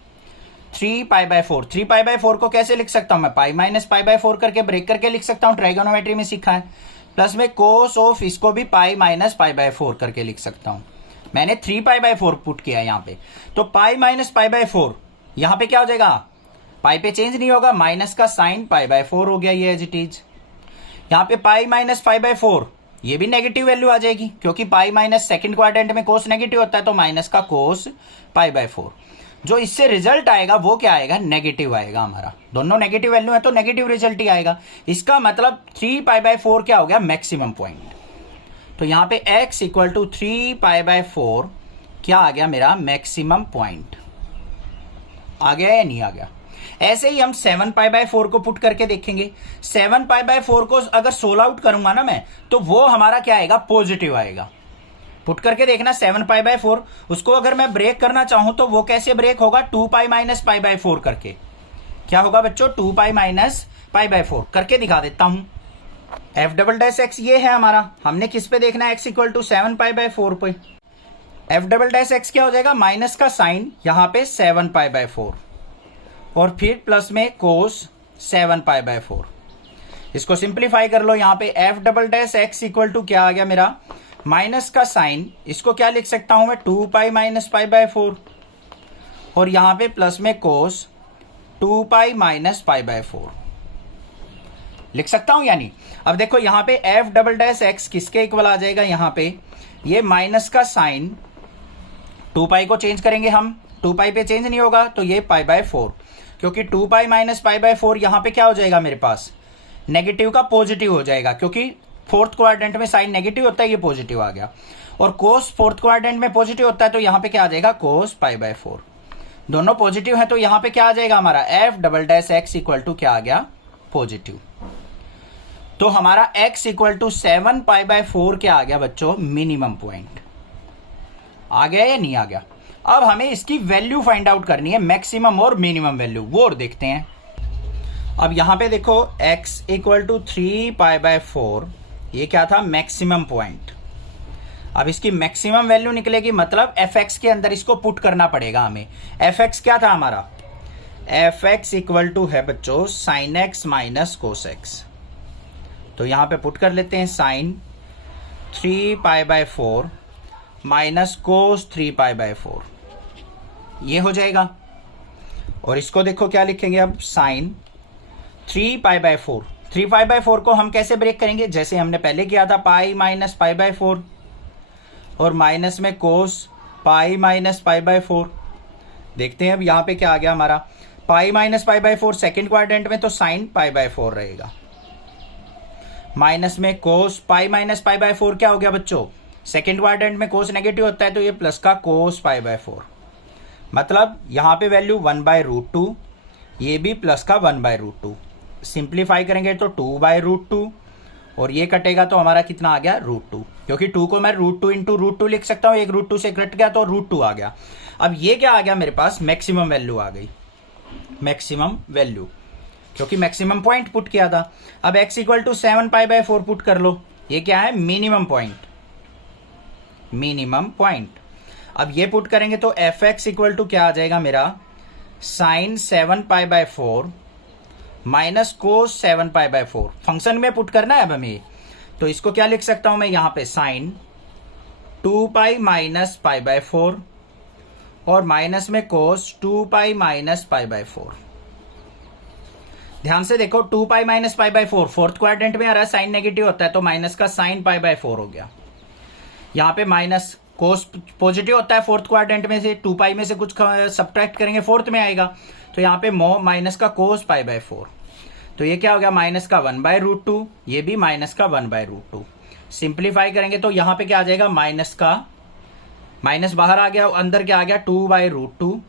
3π/4। 3π/4 को कैसे लिख सकता हूं मैं, पाई माइनस π/4 करके ब्रेक करके लिख सकता हूं, ट्राइगोनोमेट्री में सीखा है। प्लस में कोस ऑफ इसको भी पाई माइनस π/4 करके लिख सकता हूं। मैंने 3π/4 पुट किया यहाँ पे, तो पाई माइनस π/4 यहाँ पे क्या हो जाएगा, पाई पे चेंज नहीं होगा, माइनस का साइन π/4 हो गया ये एज इट इज। यहाँ पे पाई माइनस π/4 ये भी नेगेटिव वैल्यू आ जाएगी, क्योंकि पाई माइनस सेकंड क्वाड्रेंट में कोस नेगेटिव होता है, तो माइनस का कोस π/4। जो इससे रिजल्ट आएगा वो क्या आएगा, नेगेटिव आएगा हमारा। दोनों नेगेटिव वैल्यू है तो नेगेटिव रिजल्ट ही आएगा। इसका मतलब 3π/4 क्या हो गया, मैक्सिमम पॉइंट। तो यहाँ पे x इक्वल टू 3π/4 क्या आ गया मेरा, मैक्सिमम पॉइंट। आ गया या नहीं आ गया। ऐसे ही हम 7π/4 को पुट करके देखेंगे। 7π/4 को अगर सोल्व आउट करूंगा ना मैं, तो वो हमारा क्या आएगा, पॉजिटिव आएगा। पुट करके देखना 7π/4, उसको अगर मैं ब्रेक करना चाहूं तो वो कैसे ब्रेक होगा, 2π माइनस π/4 करके। क्या होगा बच्चों, 2 पाई माइनस पाई बाय 4। करके दिखा देता हूं। एफ डबल डैश एक्स ये है हमारा, हमने किस पे देखना है, x equal to 7 pi by 4 पे। एफ डबल डैश एक्स क्या हो जाएगा, माइनस का साइन यहाँ पे 7 पाई बाय 4 और फिर प्लस में कोस 7 पाई बाय 4। इसको सिंप्लीफाई कर लो, यहाँ पे f double dash x equal to क्या आ गया मेरा, माइनस का साइन, इसको क्या लिख सकता हूं मैं, 2 पाई माइनस पाई बाय 4 और यहाँ पे प्लस में कोस 2 पाई माइनस पाई बाय 4 लिख सकता हूं यानी। अब देखो यहाँ पे एफ डबल डैश एक्स किसके इक्वल आ जाएगा, यहाँ पे ये माइनस का साइन 2 पाई को चेंज करेंगे हम, 2 पाई पे चेंज नहीं होगा तो ये पाई बाय 4, क्योंकि 2 पाई माइनस पाई बाय 4 यहाँ पे क्या हो जाएगा मेरे पास, नेगेटिव का पॉजिटिव हो जाएगा, क्योंकि फोर्थ क्वाड्रेंट में साइन नेगेटिव होता है, ये पॉजिटिव आ गया। और कोस फोर्थ क्वाड्रेंट में पॉजिटिव होता है तो यहाँ पे क्या आ जाएगा, कोस पाई बाय 4। दोनों पॉजिटिव है तो यहाँ पे क्या आ जाएगा हमारा, f double dash x equal to क्या आ गया, पॉजिटिव। तो हमारा x equal to 7 pi by 4 क्या आ गया बच्चों, मिनिमम पॉइंट आ गया या नहीं आ गया। अब हमें इसकी वैल्यू फाइंड आउट करनी है, मैक्सिमम और मिनिमम वैल्यू, वो और देखते हैं। अब यहां पे देखो x equal to 3 pi by 4 ये क्या था, मैक्सिमम पॉइंट। अब इसकी मैक्सिमम वैल्यू निकलेगी, मतलब fx के अंदर इसको पुट करना पड़ेगा हमें। fx क्या था हमारा, fx इक्वल टू है बच्चों sine x minus cos x. तो यहां पे पुट कर लेते हैं, sine 3 pi by 4 minus cos 3 pi by 4 ये हो जाएगा। और इसको देखो क्या लिखेंगे अब, sine 3 pi by 4, 3 pi by 4 को हम कैसे ब्रेक करेंगे, जैसे हमने पहले किया था, पाई माइनस पाई बाय 4 और माइनस में कोस पाई माइनस पाई बाय 4। देखते हैं अब यहाँ पे क्या आ गया हमारा, पाई minus pi by 4 second quadrant में तो साइन पाई बाय 4 रहेगा, माइनस में कोस पाई माइनस पाई बाय 4 क्या हो गया बच्चों, सेकेंड क्वाड्रेंट में कोस नेगेटिव होता है तो ये प्लस का कोस पाई बाय 4, मतलब यहाँ पे वैल्यू 1/√2, ये भी प्लस का 1/√2। सिंप्लीफाई करेंगे तो 2/√2 और ये कटेगा तो हमारा कितना आ गया, √2, क्योंकि 2 को मैं √2 इंटू √2 लिख सकता हूँ, एक √2 से कट गया तो √2 आ गया। अब ये क्या आ गया मेरे पास, मैक्सिमम वैल्यू आ गई, मैक्सिमम वैल्यू, क्योंकि मैक्सिमम पॉइंट पुट किया था। अब x equal to 7 pi by 4 put कर लो, ये क्या है, मिनिमम पॉइंट, मिनिमम पॉइंट। अब ये पुट करेंगे तो एफ एक्स इक्वल टू क्या आ जाएगा मेरा, sine 7 pi by 4 minus cos 7 pi by 4। Function में पुट करना है अब हमें, तो इसको क्या लिख सकता हूं मैं यहाँ पे, sine 2 pi minus pi by 4 और माइनस में कोस 2 पाई माइनस पाई बाय 4। ध्यान से देखो, 2 pi minus pi by 4 fourth quadrant में आ रहा है, साइन नेगेटिव होता है तो माइनस का साइन पाई बाय 4 हो गया। यहाँ पे माइनस कोस पॉजिटिव होता है फोर्थ क्वाड्रेंट में से, 2 पाई में से कुछ सब्ट्रैक्ट करेंगे फोर्थ में आएगा, तो यहाँ पे माइनस का कोस पाई बाय 4, तो ये क्या हो गया, माइनस का 1/√2, ये भी माइनस का 1/√2। सिंप्लीफाई करेंगे तो यहाँ पे क्या आ जाएगा, माइनस का माइनस बाहर आ गया, अंदर क्या आ गया, 2/√2,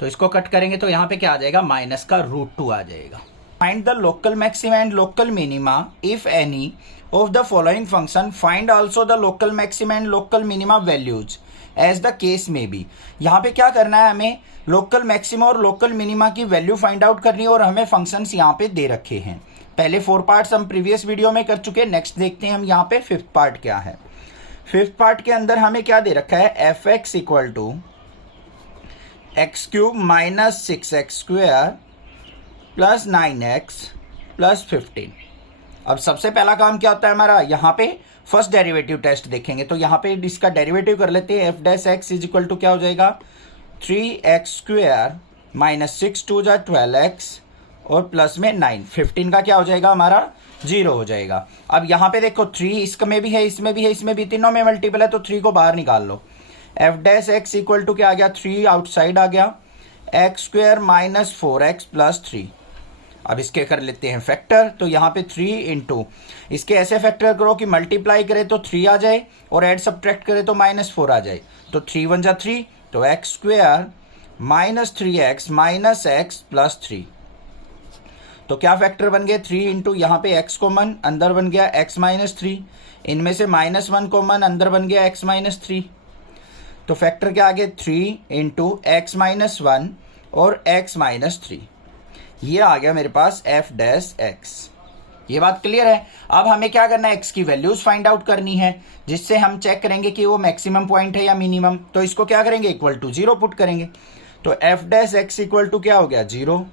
तो इसको कट करेंगे तो यहाँ पे क्या आ जाएगा, माइनस का √2 आ जाएगा। Find the local maxima and local minima if any of the following function, find also the local maxima and local minima values as the case may be. यहाँ पे क्या करना है, हमें लोकल मैक्सिमा और लोकल मिनिमा की वैल्यू फाइंड आउट करनी है और हमें फंक्शंस यहाँ पे दे रखे हैं। पहले 4 पार्ट्स हम प्रीवियस वीडियो में कर चुके, नेक्स्ट देखते हैं हम यहाँ पे 5th पार्ट क्या है। 5th पार्ट के अंदर हमें क्या दे रखा है, f x equal to x³ minus 6x² plus 9x plus 15। अब सबसे पहला काम क्या होता है हमारा, यहाँ पे फर्स्ट डेरिवेटिव टेस्ट देखेंगे, तो यहाँ पे इसका डेरिवेटिव कर लेते हैं। F dash x is equal to क्या हो जाएगा, 3x² माइनस 6 2 जा 12x और प्लस में 9, 15 का क्या हो जाएगा हमारा, 0 हो जाएगा। अब यहाँ पे देखो 3 इसमें भी है, इसमें भी है, इसमें भी, तीनों में मल्टीपल है तो 3 को बाहर निकाल लो। F dash x equal to क्या आ गया, 3 आउटसाइड आ गया, x² माइनस 4x प्लस 3। अब इसके कर लेते हैं फैक्टर, तो यहाँ पे 3 इंटू, इसके ऐसे फैक्टर करो कि मल्टीप्लाई करे तो 3 आ जाए और ऐड सब्ट्रैक्ट करे तो -4 आ जाए, तो 3 1 जा 3, तो x² minus 3x minus x plus 3। तो क्या फैक्टर बन गए, 3 इंटू यहाँ पे x कॉमन, अंदर बन गया x माइनस 3, इनमें से -1 कॉमन, अंदर बन गया x माइनस 3। तो फैक्टर क्या आ गया, 3 इंटू x माइनस 1 और x माइनस 3। ये आ गया मेरे पास एफ डैश एक्स। ये बात क्लियर है। अब हमें क्या करना है, एक्स की वैल्यूज फाइंड आउट करनी है, जिससे हम चेक करेंगे कि वो मैक्सिमम पॉइंट है या मिनिमम। तो इसको क्या करेंगे, इक्वल टू 0 पुट करेंगे। तो f dash x equal to क्या हो गया, 0।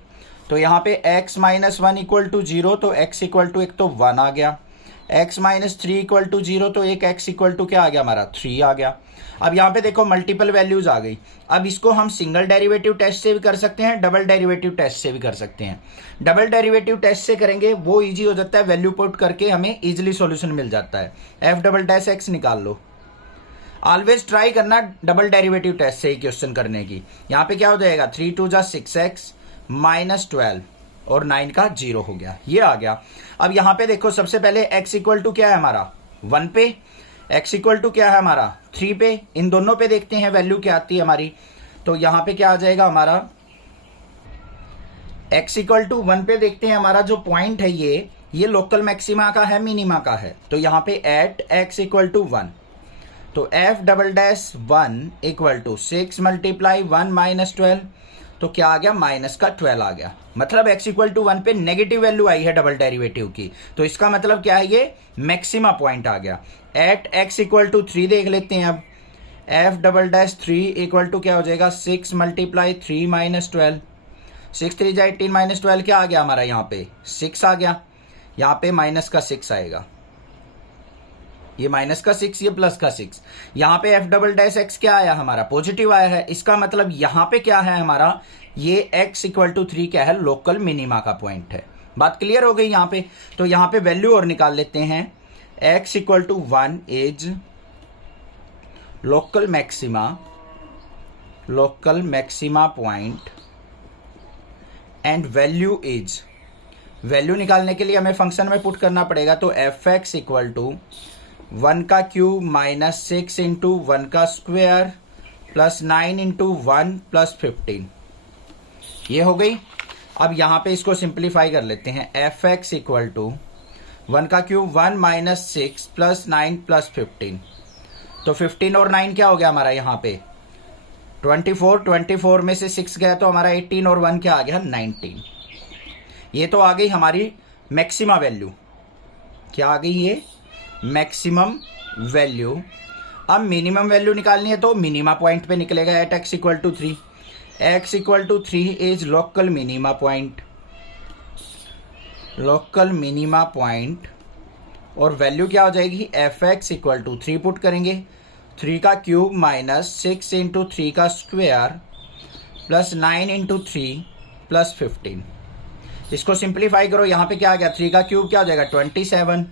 तो यहाँ पे x माइनस 1 इक्वल टू 0, तो x इक्वल टू एक तो 1 आ गया। x माइनस 3 इक्वल टू 0, तो एक x इक्वल टू क्या आ गया हमारा, 3 आ गया। अब यहाँ पे देखो मल्टीपल वैल्यूज आ गई। अब इसको हम सिंगल डेरिवेटिव टेस्ट से भी कर सकते हैं, डबल डेरिवेटिव टेस्ट से भी कर सकते हैं। डबल डेरिवेटिव टेस्ट से करेंगे वो इजी हो जाता है, वैल्यू पुट करके हमें इजीली सॉल्यूशन मिल जाता है। एफ डबल डैश एक्स निकाल लो। ऑलवेज ट्राई करना डबल डेरिवेटिव टेस्ट से ही क्वेश्चन करने की। यहाँ पे क्या हो जाएगा, 3 2 जा 6x माइनस 12 और 9 का 0 हो गया, ये आ गया। अब यहाँ पे देखो सबसे पहले x इक्वल टू क्या है हमारा 1 पे, x इक्वल टू क्या है हमारा 3 पे। इन दोनों पे देखते हैं वैल्यू क्या आती है हमारी। तो यहाँ पे क्या आ जाएगा हमारा x इक्वल टू 1 पे देखते हैं हमारा जो पॉइंट है ये लोकल मैक्सिमा का है मिनिमा का है। तो यहाँ पे एट x इक्वल टू 1, तो f double dash 1 equal to 6 multiply 1 minus 12, तो क्या आ गया, माइनस का 12 आ गया। मतलब x इक्वल टू 1 पे नेगेटिव वैल्यू आई है डबल डेरिवेटिव की, तो इसका मतलब क्या है, ये मैक्सिमा पॉइंट आ गया। एट x इक्वल टू 3 देख लेते हैं अब। f double dash 3 equal to क्या हो जाएगा, 6 मल्टीप्लाई 3 माइनस 12, 6 3 जा 18 माइनस 12 क्या आ गया हमारा, यहाँ पे 6 आ गया। यहाँ पे माइनस का 6 आएगा, ये माइनस का 6, ये प्लस का 6। यहाँ पे एफ डबल डैश एक्स क्या आया हमारा, पॉजिटिव आया है। इसका मतलब यहाँ पे क्या है हमारा, ये x इक्वल टू 3 क्या है, लोकल मिनिमा का पॉइंट है। बात क्लियर हो गई यहाँ पे। तो यहाँ पे वैल्यू और निकाल लेते हैं। x equal to 1 is local maxima point and value is, value निकालने के लिए हमें फंक्शन में पुट करना पड़ेगा। तो एफ एक्स इक्वल टू 1 का क्यूब माइनस 6 इंटू 1 का स्क्वायर प्लस 9 इंटू 1 प्लस 15, ये हो गई। अब यहाँ पे इसको सिंप्लीफाई कर लेते हैं। एफ एक्स इक्वल टू 1 का क्यूब 1 माइनस 6 प्लस 9 प्लस 15, तो 15 और 9 क्या हो गया हमारा यहाँ पे 24 में से 6 गया तो हमारा 18 और 1 क्या आ गया 19। ये तो आ गई हमारी मैक्सिमा वैल्यू। क्या आ गई ये, मैक्सिमम वैल्यू। अब मिनिमम वैल्यू निकालनी है तो मिनिमा पॉइंट पे निकलेगा at x equal to 3। x equal to 3 is local minima point, और वैल्यू क्या हो जाएगी, f x equal to 3 put करेंगे। 3 का क्यूब माइनस 6 इंटू 3 का स्क्वायर प्लस 9 इंटू 3 प्लस 15। इसको सिंप्लीफाई करो, यहाँ पे क्या आ गया, 3 का क्यूब क्या हो जाएगा 27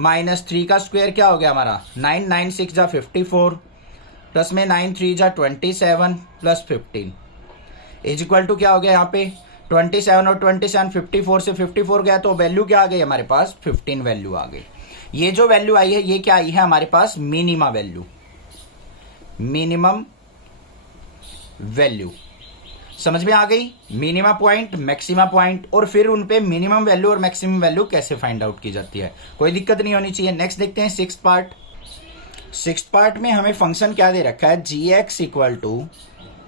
माइनस 3 का स्क्वायर क्या हो गया हमारा 9 9 6 जा 54 प्लस में 9 3 जा 27 प्लस 15 इज इक्वल टू क्या हो गया यहाँ पे 27 और 27 54 से 54 गया, तो वैल्यू क्या आ गई हमारे पास 15 वैल्यू आ गई। ये जो वैल्यू आई है ये क्या आई है हमारे पास, मिनिमम वैल्यू। समझ में आ गई, मिनिमा पॉइंट मैक्सिमा पॉइंट, और फिर उन पे मिनिमम वैल्यू और मैक्सिमम वैल्यू कैसे फाइंड आउट की जाती है, कोई दिक्कत नहीं होनी चाहिए। नेक्स्ट देखते हैं सिक्स्थ पार्ट में हमें फंक्शन क्या दे रखा है, g x equal to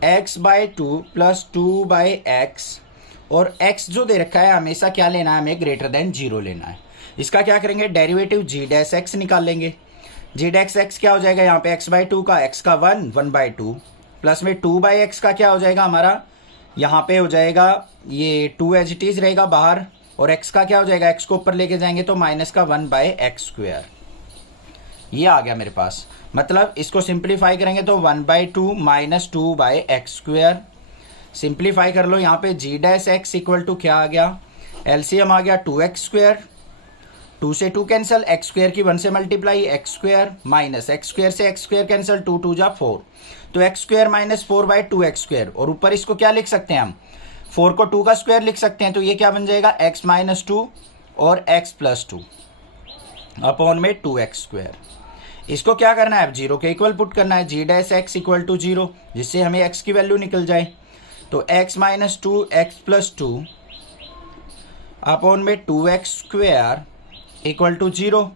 x by 2 plus 2 by x, और x जो दे रखा है हमेशा क्या लेना है, हमें ग्रेटर देन 0 लेना है। इसका क्या करेंगे, डेरिवेटिव जी डैश एक्स निकाल लेंगे। जी डैश एक्स क्या हो जाएगा यहाँ पे, x बाई 2 का x का 1 बाई 2 प्लस में 2 बाई एक्स का क्या हो जाएगा हमारा, यहाँ पे हो जाएगा ये 2 एज इट इज रहेगा बाहर, और x का क्या हो जाएगा, x को ऊपर लेके जाएंगे तो माइनस का 1 बाई एक्स स्क्वायर, ये आ गया मेरे पास। मतलब इसको सिंप्लीफाई करेंगे तो 1 by 2 minus 2 by x square. Simplify कर लो, यहाँ पे जी डैश एक्स इक्वल टू क्या आ गया, एलसीएम आ गया 2x स्क्वायर, 2 से 2 कैंसिल, x स्क्वायर की 1 से multiply x square minus x square से x स्क्वायर कैंसिल, 2 2 जा 4, तो x square minus 4 by 2x square, और ऊपर इसको क्या लिख सकते हैं हम, 4 को 2 का स्क्वायर लिख सकते हैं, तो ये क्या बन जाएगा x माइनस 2 और x प्लस 2 अपॉन में 2x स्क्वायर। इसको क्या करना है, अब 0 के इक्वल पुट करना है, जी डैश एक्स इक्वल टू 0, जिससे हमें x की वैल्यू निकल जाए। तो x minus 2 x plus 2 upon में 2x स्क्वायर इक्वल टू 0,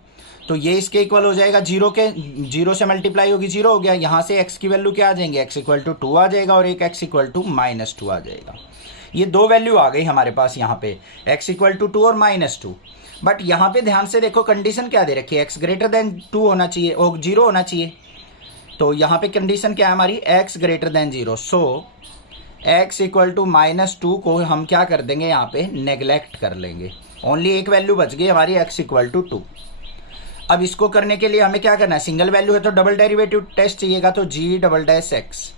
तो ये इसके इक्वल हो जाएगा 0 से मल्टीप्लाई होगी 0 हो गया। यहाँ से x की वैल्यू क्या आ जाएंगे, x इक्वल टू 2 आ जाएगा और एक x इक्वल टू माइनस 2 आ जाएगा। ये दो वैल्यू आ गई हमारे पास यहाँ पे, x इक्वल टू 2 और -2। बट यहाँ पे ध्यान से देखो कंडीशन क्या दे रखी है, x ग्रेटर देन 2 होना चाहिए और 0 होना चाहिए। तो यहाँ पे कंडीशन क्या है हमारी, x greater than 0। So x equal to -2 को हम क्या कर देंगे, यहाँ पे नेग्लेक्ट कर लेंगे। ओनली एक वैल्यू बच गई हमारी, x इक्वल टू 2। अब इसको करने के लिए हमें क्या करना है, सिंगल वैल्यू है तो डबल डेरिवेटिव टेस्ट चाहिएगा, तो g'(x)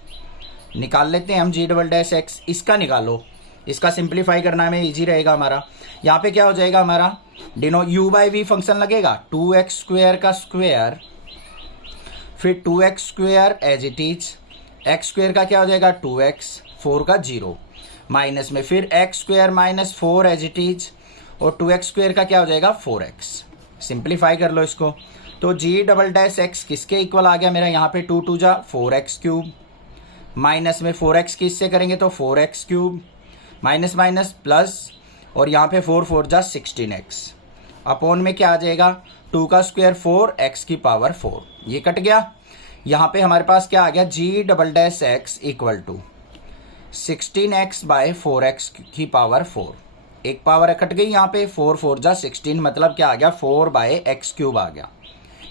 निकाल लेते हैं हम। g'(x) इसका निकालो, इसका सिंप्लीफाई करना में इजी रहेगा हमारा। यहाँ पे क्या हो जाएगा हमारा, डिनो u/v फंक्शन लगेगा, 2x² का स्क्वायर फिर 2x² as it is, x² का क्या हो जाएगा 2x, 4 का 0 माइनस में फिर x² - 4 एज इट इज, और 2x² का क्या हो जाएगा 4x। सिंप्लीफाई कर लो इसको, तो g'(x) किसके इक्वल आ गया मेरा, यहाँ पे 2 2 जा 4x³ माइनस में 4x किससे करेंगे तो 4x³ माइनस माइनस प्लस, और यहाँ पे 4 4 जा 16x अपॉन में क्या आ जाएगा 2 का स्क्वायर 4 x की पावर 4, ये कट गया। यहाँ पे हमारे पास क्या आ गया, g'(x) इक्वल टू 16x/4x की पावर 4, एक पावर कट गई यहाँ पे, 4 4 जा 16 मतलब क्या आ गया 4/x³ आ गया।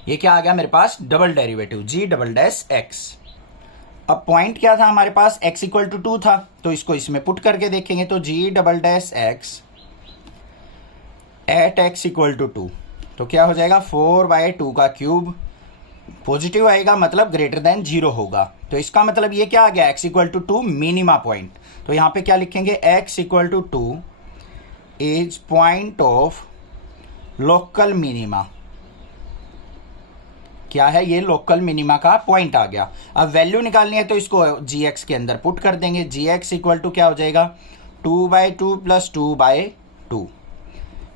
ये क्या आ गया मेरे पास, डबल डेरिवेटिव g'(x). अब पॉइंट क्या था हमारे पास, x इक्वल टू 2 था, तो इसको इसमें पुट करके देखेंगे तो g'(x) eight x equal to 2, तो क्या हो जाएगा 4/2 का क्यूब, पॉजिटिव आएगा मतलब ग्रेटर देन 0 होगा। तो इसका मतलब ये क्या आ गया, x equal to 2 minima point. तो यहाँ पे क्या लिखेंगे, x equal to 2 is point of local minima. क्या है ये, लोकल मिनिमा का पॉइंट आ गया। अब वैल्यू निकालनी है तो इसको gx के अंदर पुट कर देंगे, gx इक्वल टू क्या हो जाएगा 2/2 प्लस 2/2,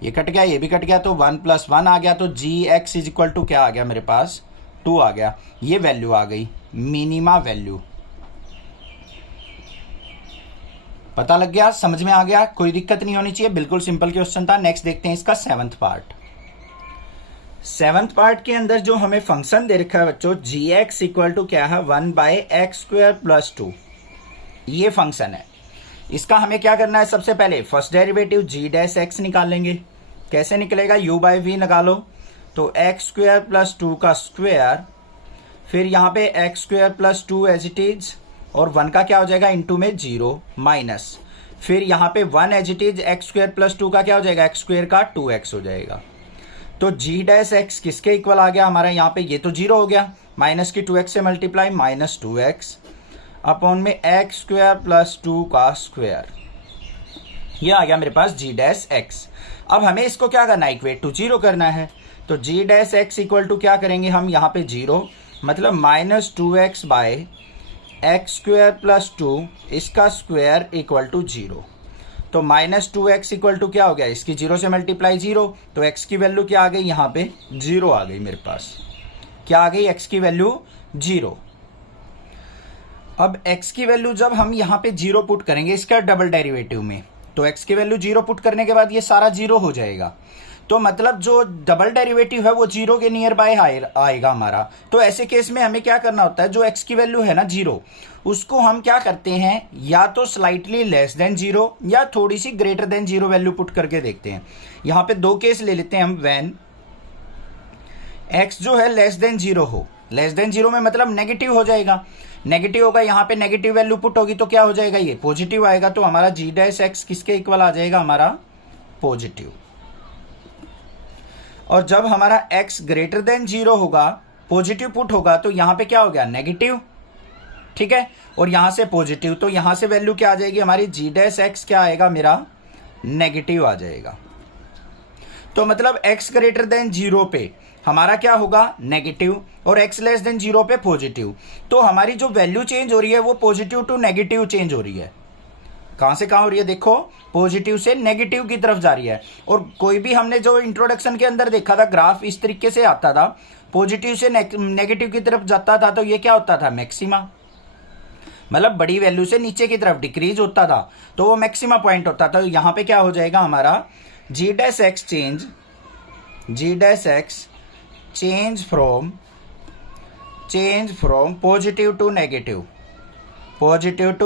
ये कट गया, ये भी कट गया, तो 1 + 1 आ गया, तो gx इज इक्वल टू क्या आ गया मेरे पास 2 आ गया। ये वैल्यू आ गई मिनिमा वैल्यू। पता लग गया, समझ में आ गया, कोई दिक्कत नहीं होनी चाहिए, बिल्कुल सिंपल क्वेश्चन था। नेक्स्ट देखते हैं इसका 7th पार्ट। 7th पार्ट के अंदर जो हमें फंक्शन दे रखा है बच्चों, gx इक्वल टू क्या है 1/x² + 2, ये फंक्शन है। इसका हमें क्या करना है, सबसे पहले फर्स्ट डेरिवेटिव g'(x) निकालेंगे। कैसे निकलेगा, u/v निकालो, तो x² + 2 का स्क्वायर फिर यहाँ पे x² + 2 एज इट इज, और 1 का क्या हो जाएगा इंटू में 0 माइनस फिर यहाँ पे 1 एज इट इज, x² + 2 का क्या हो जाएगा x² का 2x हो जाएगा। तो g'(x) किसके इक्वल आ गया हमारा, यहाँ पे ये तो 0 हो गया, माइनस की 2x से मल्टीप्लाई -2x अपॉन में x² + 2 का स्क्वायर, ये आ गया मेरे पास g'(x). अब हमें इसको क्या करना है, इक्वेट टू 0 करना है, तो g'(x) इक्वल टू क्या करेंगे हम यहाँ पे 0 मतलब -2x/x² + 2 इसका स्क्वायर इक्वल टू 0, तो -2x इक्वल टू क्या हो गया, इसकी 0 से मल्टीप्लाई 0, तो x की वैल्यू क्या आ गई यहाँ पे 0 आ गई मेरे पास। क्या आ गई, x की वैल्यू 0। अब x की वैल्यू जब हम यहाँ पे 0 पुट करेंगे इसका डबल डेरिवेटिव में, तो x की वैल्यू 0 पुट करने के बाद ये सारा 0 हो जाएगा, तो मतलब जो डबल डेरिवेटिव है वो 0 के नियर बाय आएगा हमारा। तो ऐसे केस में हमें क्या करना होता है, जो x की वैल्यू है ना 0, उसको हम क्या करते हैं, या तो स्लाइटली लेस देन 0 या थोड़ी सी ग्रेटर देन 0 वैल्यू पुट करके देखते हैं। यहाँ पे दो केस ले लेते हैं हम, व्हेन x जो है लेस देन 0 हो, लेस देन 0 में मतलब नेगेटिव हो जाएगा, नेगेटिव होगा, यहाँ पे नेगेटिव वैल्यू पुट होगी तो क्या हो जाएगा, ये पॉजिटिव आएगा, तो हमारा g'(x) किसके इक्वल आ जाएगा, हमारा पॉजिटिव। और जब हमारा x ग्रेटर देन 0 होगा, पॉजिटिव पुट होगा, तो यहाँ पे क्या हो गया नेगेटिव, ठीक है, और यहाँ से पॉजिटिव, तो यहाँ से वैल्यू क्या आ जाएगी हमारी g'(x) क्या आएगा मेरा नेगेटिव आ जाएगा। तो मतलब x ग्रेटर देन 0 पे हमारा क्या होगा नेगेटिव और x लेस देन 0 पे पॉजिटिव, तो हमारी जो वैल्यू चेंज हो रही है वो पॉजिटिव टू नेगेटिव चेंज हो रही है। कहां से कहां हो रही है, देखो पॉजिटिव से नेगेटिव की तरफ जा रही है। और कोई भी हमने जो इंट्रोडक्शन के अंदर देखा था ग्राफ इस तरीके से आता था, पॉजिटिव से नेगेटिव की तरफ जाता था, तो ये क्या होता था मैक्सिमा, मतलब बड़ी वैल्यू से नीचे की तरफ डिक्रीज होता था, तो वो मैक्सिमा पॉइंट होता था। तो यहाँ पे क्या हो जाएगा हमारा g'(x) change from positive to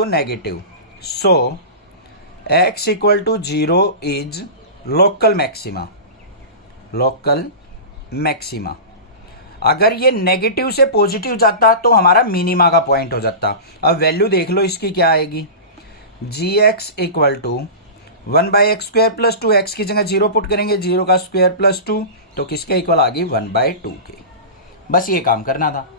negative, so x equal to 0 is local maxima, local maxima. अगर ये नेगेटिव से पॉजिटिव जाता तो हमारा मिनिमा का पॉइंट हो जाता। अब वैल्यू देख लो इसकी क्या आएगी, g x equal to 1/x² plus 2, x की जगह 0 पुट करेंगे, 0 का स्क्वायर प्लस 2, तो किसके इक्वल आ गई 1/2 के। बस ये काम करना था,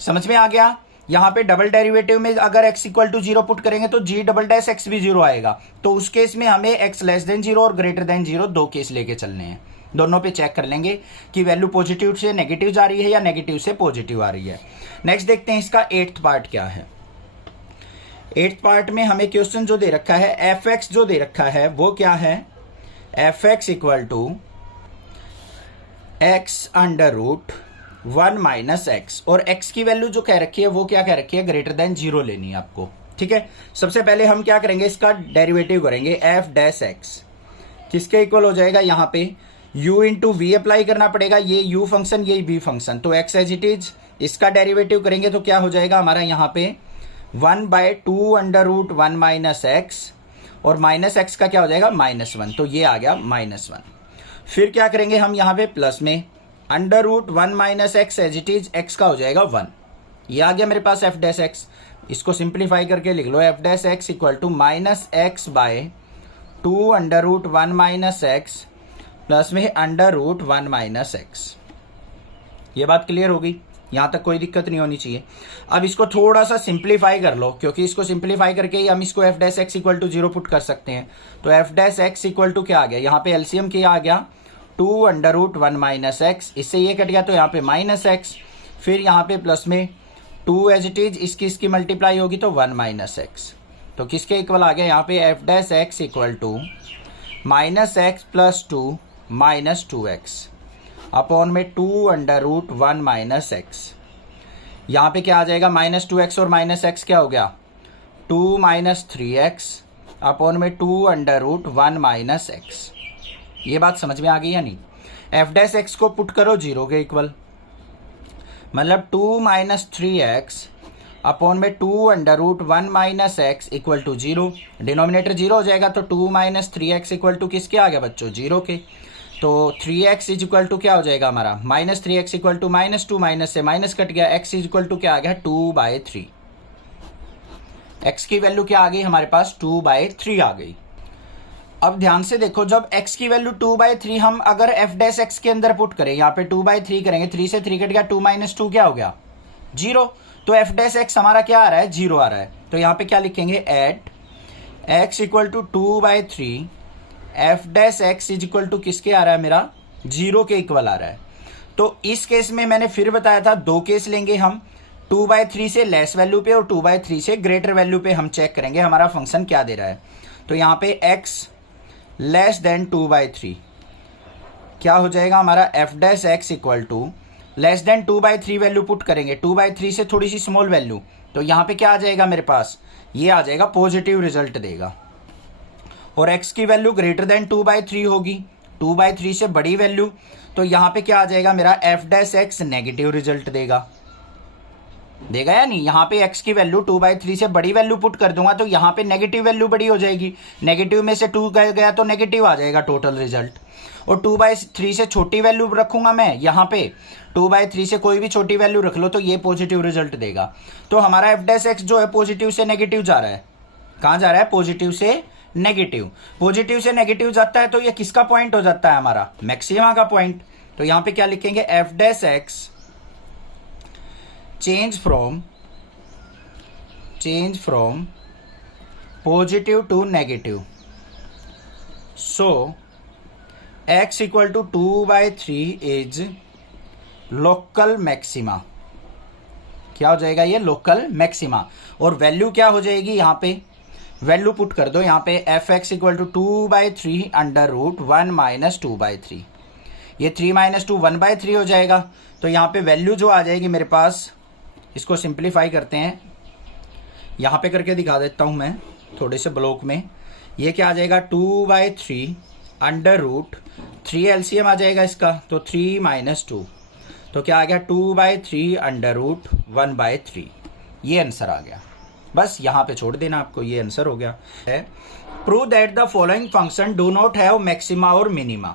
समझ में आ गया। यहाँ पे डबल डेरिवेटिव में अगर x इक्वल टू 0 पुट करेंगे तो g डबल डैश x भी 0 आएगा। तो उस केस में हमें x लेस देन 0 और ग्रेटर देन 0 दो केस लेके चलने हैं। दोनों पे चेक कर लेंगे कि वैल्यू पॉजिटिव से नेगेटिव जा रही है या नेगेटिव से पॉजिटिव आ रही है। नेक्स्ट देखते हैं इसका 8th पार्ट क्या है। 8th पार्ट में हमें क्वेश्चन जो दे रखा है, fx जो दे रखा है वो क्या है, fx equal to x under root 1 minus x, और x की वैल्यू जो कह रखी है वो क्या कह रखी है, ग्रेटर देन 0 लेनी है आपको। ठीक है, सबसे पहले हम क्या करेंगे, इसका डेरिवेटिव करेंगे f डैश x, किसके इक्वल हो जाएगा, यहाँ पे u इंटू वी अप्लाई करना पड़ेगा, ये u फंक्शन ये v फंक्शन, तो x एज इट इज। इसका डेरिवेटिव करेंगे तो क्या हो जाएगा हमारा यहाँ पे 1/2 अंडर रूट 1 माइनस एक्स, और माइनस एक्स का क्या हो जाएगा -1, तो ये आ गया -1। फिर क्या करेंगे हम यहाँ पे प्लस में under root 1 minus x as it is, x का हो जाएगा 1। ये आ गया मेरे पास f डैश x। इसको सिंप्लीफाई करके लिख लो, f dash x equal to -x/2 under root 1 minus x plus में अंडर रूट 1 माइनस एक्स। ये बात क्लियर हो गई, यहाँ तक कोई दिक्कत नहीं होनी चाहिए। अब इसको थोड़ा सा सिंप्लीफाई कर लो, क्योंकि इसको सिंप्लीफाई करके ही हम इसको f dash x equal to 0 put कर सकते हैं। तो f dash x equal to क्या आ गया, यहाँ पे एलसीएम क्या आ गया 2 अंडर रूट 1 माइनस एक्स, इससे ये कट गया तो यहाँ पे माइनस एक्स, फिर यहाँ पे प्लस में 2 एज इट इज, इसकी मल्टीप्लाई होगी तो 1 माइनस एक्स, तो किसके इक्वल आ गया यहाँ पे f dash x equal to -x plus 2 minus 2x upon में 2 अंडर रूट 1 माइनस एक्स। यहाँ पे क्या आ जाएगा -2x और माइनस एक्स क्या हो गया 2 माइनस 3x अपॉन में 2 अंडर रूट 1 माइनस एक्स। ये बात समझ में आ गई या नहीं। f डैश x को पुट करो 0 के इक्वल, मतलब 2 माइनस 3x अपॉन में 2 under root 1 minus x equal to 0। Denominator 0 हो जाएगा तो 2 माइनस 3x इक्वल टू किसके आ गया बच्चों 0 के। तो 3x इज इक्वल टू क्या हो जाएगा हमारा -3x इक्वल टू -2, माइनस से माइनस कट गया, x इज इक्वल टू क्या आ गया 2/3। x की वैल्यू क्या आ गई हमारे पास 2/3 आ गई। अब ध्यान से देखो, जब x की वैल्यू 2/3 हम अगर f डैश x के अंदर पुट करें, यहाँ पे 2/3 करेंगे, 3 से 3 कट गया, 2 माइनस 2 क्या हो गया 0। तो f डैश x हमारा क्या आ रहा है 0 आ रहा है। तो यहाँ पे क्या लिखेंगे at x equal to 2/3 f dash x is equal to किसके आ रहा है मेरा 0 के इक्वल आ रहा है। तो इस केस में मैंने फिर बताया था दो केस लेंगे हम, 2/3 से लेस वैल्यू पे और 2/3 से ग्रेटर वैल्यू पे हम चेक करेंगे हमारा फंक्शन क्या दे रहा है। तो यहाँ पे x लेस देन 2/3 क्या हो जाएगा हमारा f dash x equal to less than 2/3 value put करेंगे, 2/3 से थोड़ी सी स्मॉल वैल्यू, तो यहाँ पे क्या आ जाएगा मेरे पास, ये आ जाएगा पॉजिटिव रिजल्ट देगा। और x की वैल्यू ग्रेटर देन 2/3 होगी, 2/3 से बड़ी वैल्यू, तो यहाँ पे क्या आ जाएगा मेरा f dash x negative result देगा या नहीं। यहाँ पे x की वैल्यू 2/3 से बड़ी वैल्यू पुट कर दूंगा तो यहाँ पे नेगेटिव वैल्यू बड़ी हो जाएगी, नेगेटिव में से 2 गया तो नेगेटिव आ जाएगा टोटल रिजल्ट। और 2/3 से छोटी वैल्यू रखूंगा मैं, यहाँ पे 2/3 से कोई भी छोटी वैल्यू रख लो तो ये पॉजिटिव रिजल्ट देगा। तो हमारा f डैश x जो है पॉजिटिव से नेगेटिव जा रहा है, कहाँ जा रहा है पॉजिटिव से नेगेटिव, पॉजिटिव से नेगेटिव जाता है तो ये किसका पॉइंट हो जाता है हमारा मैक्सिमा का पॉइंट। तो यहाँ पे क्या लिखेंगे f dash x change from positive to negative, so x equal to 2/3 is local maxima. क्या हो जाएगा ये लोकल मैक्सिमा। और वैल्यू क्या हो जाएगी, यहाँ पे वैल्यू पुट कर दो, यहाँ पे f(x) equal to 2/3 under root 1 minus 2/3, ये 3 माइनस 2 1/3 हो जाएगा। तो यहाँ पे वैल्यू जो आ जाएगी मेरे पास, इसको सिंप्लीफाई करते हैं, यहाँ पे करके दिखा देता हूँ मैं थोड़े से ब्लॉक में। ये क्या आ जाएगा 2/3 अंडर रूट 3 एलसीएम आ जाएगा इसका, तो 3 माइनस 2, तो क्या आ गया 2/3 अंडर रूट 1/3, ये आंसर आ गया। बस यहाँ पे छोड़ देना आपको, ये आंसर हो गया है। Prove that the following function do not have maxima और मिनिमा।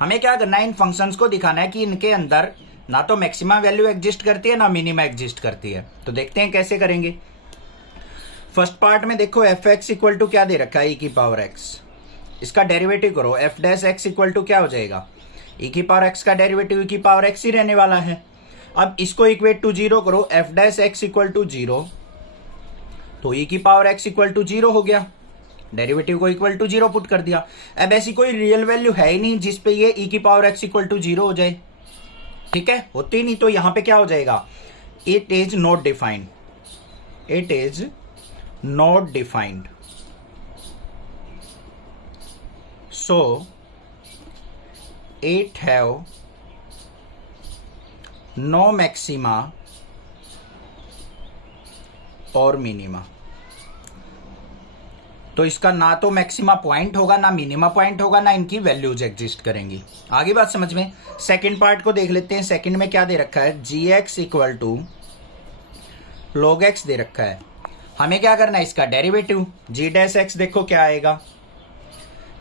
हमें क्या करना है, इन फंक्शंस को दिखाना है कि इनके अंदर ना तो मैक्सिमा वैल्यू एग्जिस्ट करती है ना मिनिमा एग्जिस्ट करती है। तो देखते हैं कैसे करेंगे। फर्स्ट पार्ट में देखो एफ एक्स इक्वल टू क्या दे रखा है, ई की पावर एक्स, इसका डेरिवेटिव करो, f dash x equal to क्या हो जाएगा, ई की पावर एक्स का डेरिवेटिव ई की पावर एक्स ही रहने वाला है। अब इसको इक्वेट टू जीरो करो, f dash x equal to zero, तो ई की power x equal to zero हो गया, डेरिवेटिव को इक्वल टू जीरो पुट कर दिया। अब ऐसी कोई रियल वैल्यू है ही नहीं जिसपे ये ई की power x equal to zero हो जाए, ठीक है, होती नहीं। तो यहां पे क्या हो जाएगा, it is not defined, it is not defined, so it have no maxima और मिनिमा। तो इसका ना तो मैक्सिमा पॉइंट होगा, ना मिनिमा पॉइंट होगा, ना इनकी वैल्यूज एग्जिस्ट करेंगी। आगे बात समझ में। सेकंड पार्ट को देख लेते हैं। सेकंड में क्या दे रखा है, g x equal to log x दे रखा है। हमें क्या करना है, इसका डेरिवेटिव, जी डैश एक्स देखो क्या आएगा,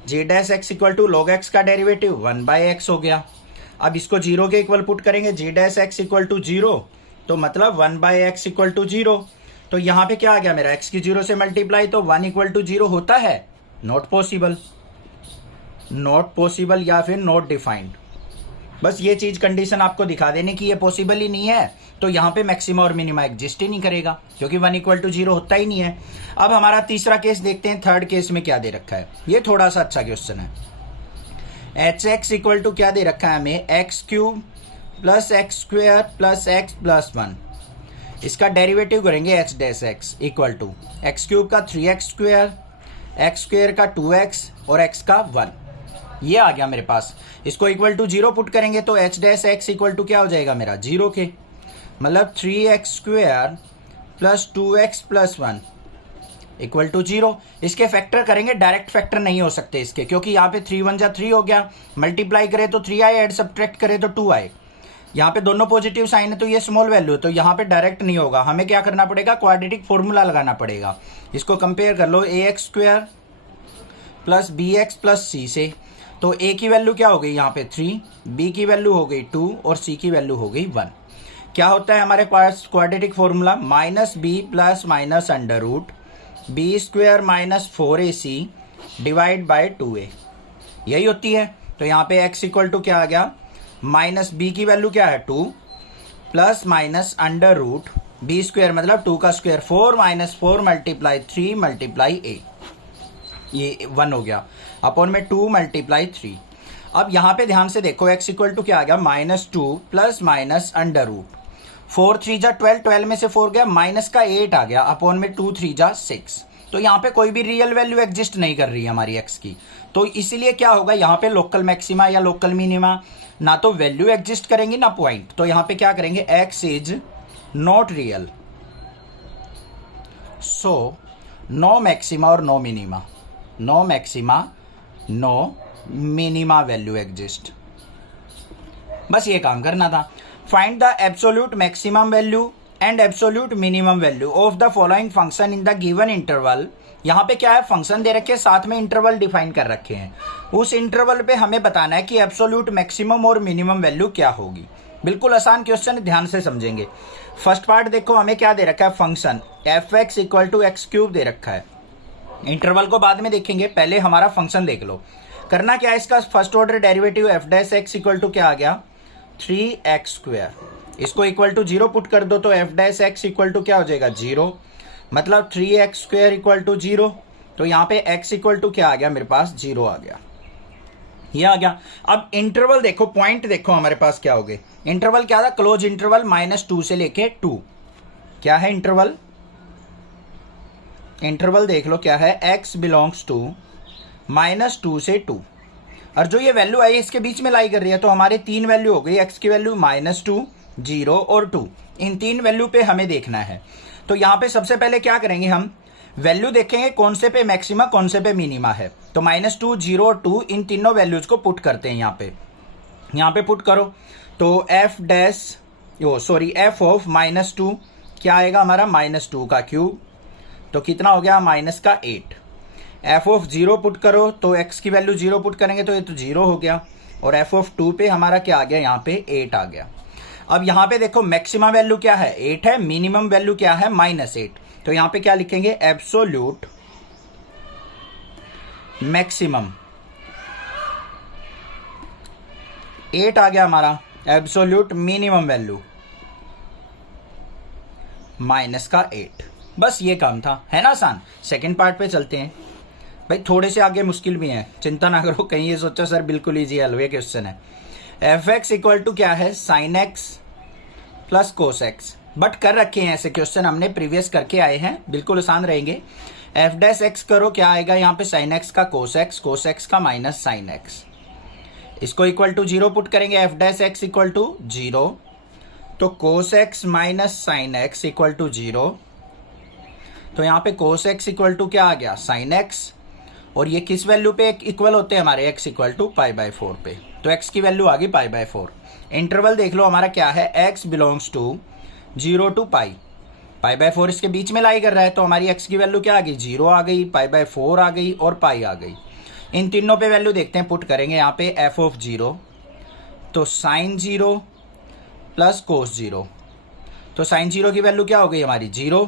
g dash x equal to log x का डेरिवेटिव 1/x हो गया। अब इसको जीरो के इक्वल पुट करेंगे, g dash x equal to zero, तो मतलब 1/x इक्वल टू जीरो। तो यहां पे क्या आ गया मेरा, x की जीरो से मल्टीप्लाई, तो 1 इक्वल टू जीरो होता है, नॉट पॉसिबल, नॉट पॉसिबल या फिर नॉट डिफाइंड। बस ये चीज कंडीशन आपको दिखा देने की ये पॉसिबल ही नहीं है, तो यहां पे मैक्सिमा और मिनिमा एग्जिस्ट ही नहीं करेगा क्योंकि 1 इक्वल टू जीरो होता ही नहीं है। अब हमारा तीसरा केस देखते हैं। थर्ड केस में क्या दे रखा है, ये थोड़ा सा अच्छा क्वेश्चन है। एच एक्स इक्वल टू क्या दे रखा है हमें, x cube plus x square plus x plus 1। इसका डेरिवेटिव करेंगे h dash x equal to x cube का 3x स्क्वेयर, एक्स स्क्वेयर का 2x और x का 1। ये आ गया मेरे पास। इसको इक्वल टू जीरो पुट करेंगे तो h dash x equal to क्या हो जाएगा मेरा, जीरो के, मतलब 3x square plus 2x plus 1 equal to zero. इसके फैक्टर करेंगे, डायरेक्ट फैक्टर नहीं हो सकते इसके, क्योंकि यहाँ पे 3 1 जा 3 हो गया, मल्टीप्लाई करे तो 3 आए, एड सब्ट्रैक्ट करे तो 2 आए। यहाँ पे दोनों पॉजिटिव साइन है तो ये स्मॉल वैल्यू है, तो यहाँ पे डायरेक्ट नहीं होगा। हमें क्या करना पड़ेगा, क्वाड्रेटिक फॉर्मूला लगाना पड़ेगा। इसको कंपेयर कर लो, a x square plus b x plus c से। तो ए की वैल्यू क्या हो गई यहाँ पे 3, बी की वैल्यू हो गई 2 और सी की वैल्यू हो गई 1। क्या होता है हमारे पास quadratic formula, minus b plus minus under root b square minus 4ac divide by 2a, यही होती है। तो यहाँ पे x इक्वल टू क्या आ गया, माइनस बी की वैल्यू क्या है 2 plus minus under root b square मतलब 2 का square 4 minus 4 multiply 3 multiply a, ये 1 हो गया, अपॉन में 2 मल्टीप्लाई 3। अब यहाँ पे ध्यान से देखो x इक्वल टू क्या आ गया, minus 2 plus minus under root 4 3 जा 12, 12 में से 4 गया, माइनस का 8 आ गया, अपॉन में 2 3 जा 6। तो यहाँ पे कोई भी रियल वैल्यू एग्जिस्ट नहीं कर रही है हमारी x की, तो इसीलिए क्या होगा यहाँ पे लोकल मैक्सिमा या लोकल मिनिमा ना तो वैल्यू एग्जिस्ट करेंगी ना पॉइंट। तो यहाँ पे क्या करेंगे, x is not real, so no maxima और no minima, no maxima no minima value exist. बस ये काम करना था। Find the absolute maximum value and absolute minimum value of the following function in the given interval. यहाँ पे क्या है, फंक्शन दे रखे, साथ में इंटरवल डिफाइन कर रखे हैं। उस इंटरवल पे हमें बताना है कि एब्सोल्यूट मैक्सिमम और मिनिमम वैल्यू क्या होगी। बिल्कुल आसान क्वेश्चन, ध्यान से समझेंगे। फर्स्ट पार्ट देखो, हमें क्या दे रखा है, function f x equal to x cube दे रखा है। इंटरवल को बाद में देखेंगे, पहले हमारा फंक्शन देख लो। करना क्या है, इसका first order derivative f dash x equal to क्या आ गया, 3x स्क्वेयर। इसको इक्वल टू जीरो पुट कर दो तो f dash x equal to क्या हो जाएगा, जीरो, मतलब 3x square equal to zero. तो यहाँ पे x इक्वल टू क्या आ गया मेरे पास, जीरो आ गया, ये आ गया। अब इंटरवल देखो, पॉइंट देखो हमारे पास क्या हो गए। इंटरवल क्या था, क्लोज इंटरवल -2 से लेके 2। क्या है इंटरवल, इंटरवल देख लो क्या है, x बिलोंग्स टू -2 से 2, और जो ये वैल्यू आई इसके बीच में लाई कर रही है। तो हमारे 3 वैल्यू हो गई, x की वैल्यू -2, 0 और 2। इन 3 वैल्यू पे हमें देखना है। तो यहाँ पे सबसे पहले क्या करेंगे, हम वैल्यू देखेंगे कौन से पे मैक्सिमा कौन से पे मिनिमा है। तो -2, 0 और 2 इन तीनों वैल्यूज को पुट करते हैं यहाँ पे पुट करो। तो एफ ऑफ -2 क्या आएगा हमारा, -2 का क्यूब तो कितना हो गया माइनस का 8। एफ ऑफ 0 पुट करो तो x की वैल्यू 0 पुट करेंगे तो ये तो 0 हो गया, और एफ ऑफ 2 पे हमारा क्या आ गया, यहाँ पे 8 आ गया। अब यहाँ पे देखो मैक्सिमम वैल्यू क्या है 8 है, मिनिमम वैल्यू क्या है -8। तो यहाँ पे क्या लिखेंगे, एब्सोल्यूट मैक्सिमम 8 आ गया हमारा, एब्सोल्यूट मिनिमम वैल्यू -8। बस ये काम था, है ना आसान। सेकंड पार्ट पे चलते हैं भाई, थोड़े से आगे मुश्किल भी है, चिंता ना करो कहीं ये सोचो सर बिल्कुल इजी हलवे क्वेश्चन है। एफ एक्स इक्वल टू क्या है, sign x plus cos x, but कर रखे हैं ऐसे क्वेश्चन हमने प्रीवियस करके आए हैं, बिल्कुल आसान रहेंगे। एफ डैश एक्स करो, क्या आएगा यहाँ पे, साइन एक्स का कोस एक्स का माइनस साइन एक्स, इसको इक्वल टू 0 पुट करेंगे, f dash x equal to 0, तो cos x minus sine x equal to 0। तो यहाँ पे कोस एक्स इक्वल टू क्या आ गया, साइन एक्स, और ये किस वैल्यू पे इक्वल होते हैं हमारे, x इक्वल टू π/4 पे, तो x की वैल्यू आ गई π/4। इंटरवल देख लो हमारा क्या है, x बिलोंग्स टू 0 टू π/4 इसके बीच में लाई कर रहा है, तो हमारी x की वैल्यू क्या आ गई, 0 आ गई, π/4 आ गई और पाई आ गई। इन तीनों पे वैल्यू देखते हैं, पुट करेंगे यहाँ पे एफ ऑफ 0, तो साइन 0 प्लस कोस 0, तो साइन 0 की वैल्यू क्या हो गई हमारी 0,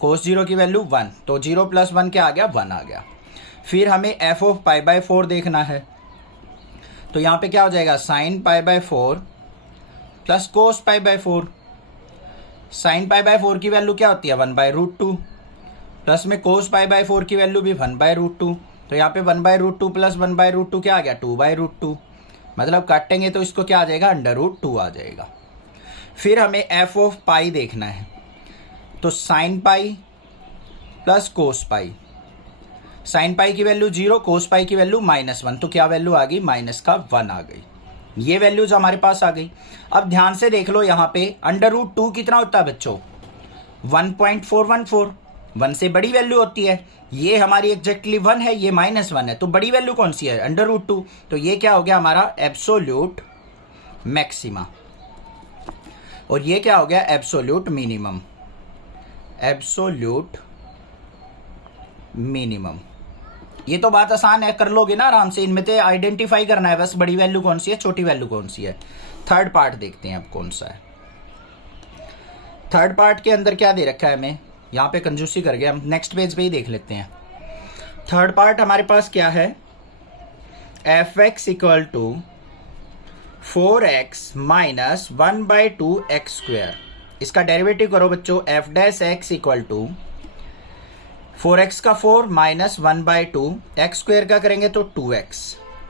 कोस 0 की वैल्यू 1, तो 0 प्लस 1 क्या आ गया, 1 आ गया। फिर हमें एफ ऑफ π/4 देखना है, तो यहाँ पे क्या हो जाएगा, साइन π/4 प्लस कोस π/4, साइन π/4 की वैल्यू क्या होती है 1/√2, प्लस में कोस π/4 की वैल्यू भी 1/√2, तो यहाँ पे 1/√2 प्लस 1/√2 क्या आ गया 2/√2, मतलब काटेंगे तो इसको क्या आ जाएगा, √2 आ जाएगा। फिर हमें एफ ऑफ पाई देखना है, तो साइन पाई प्लस कोस पाई, साइन पाई की वैल्यू 0, कोस पाई की वैल्यू -1, तो क्या वैल्यू आ गई, -1 आ गई। ये वैल्यूज हमारे पास आ गई। अब ध्यान से देख लो यहाँ पे √2 कितना होता है बच्चों, 1.414, 1 से बड़ी वैल्यू होती है, ये हमारी एग्जैक्टली 1 है, ये -1 है, तो बड़ी वैल्यू कौन सी है, √2, तो ये क्या हो गया हमारा एब्सोल्यूट मैक्सिमा, और ये क्या हो गया एब्सोल्यूट मिनिमम, एब्सोल्यूट मिनिमम। ये तो बात आसान है, कर लोगे ना आराम से, इनमें से आइडेंटिफाई करना है बस, बड़ी वैल्यू कौन सी है, छोटी वैल्यू कौन सी है। थर्ड पार्ट देखते हैं अब कौन सा है। थर्ड पार्ट के अंदर क्या दे रखा है हमें, यहाँ पे कंजूसी कर गया, हम नेक्स्ट पेज पे ही देख लेते हैं। थर्ड पार्ट हमारे पास क्या है, f x equal to 4x minus 1/2x², इसका डेरिवेटिव करो बच्चों, f dash x equal to 4x का 4 माइनस 1/2, x² का करेंगे तो 2x,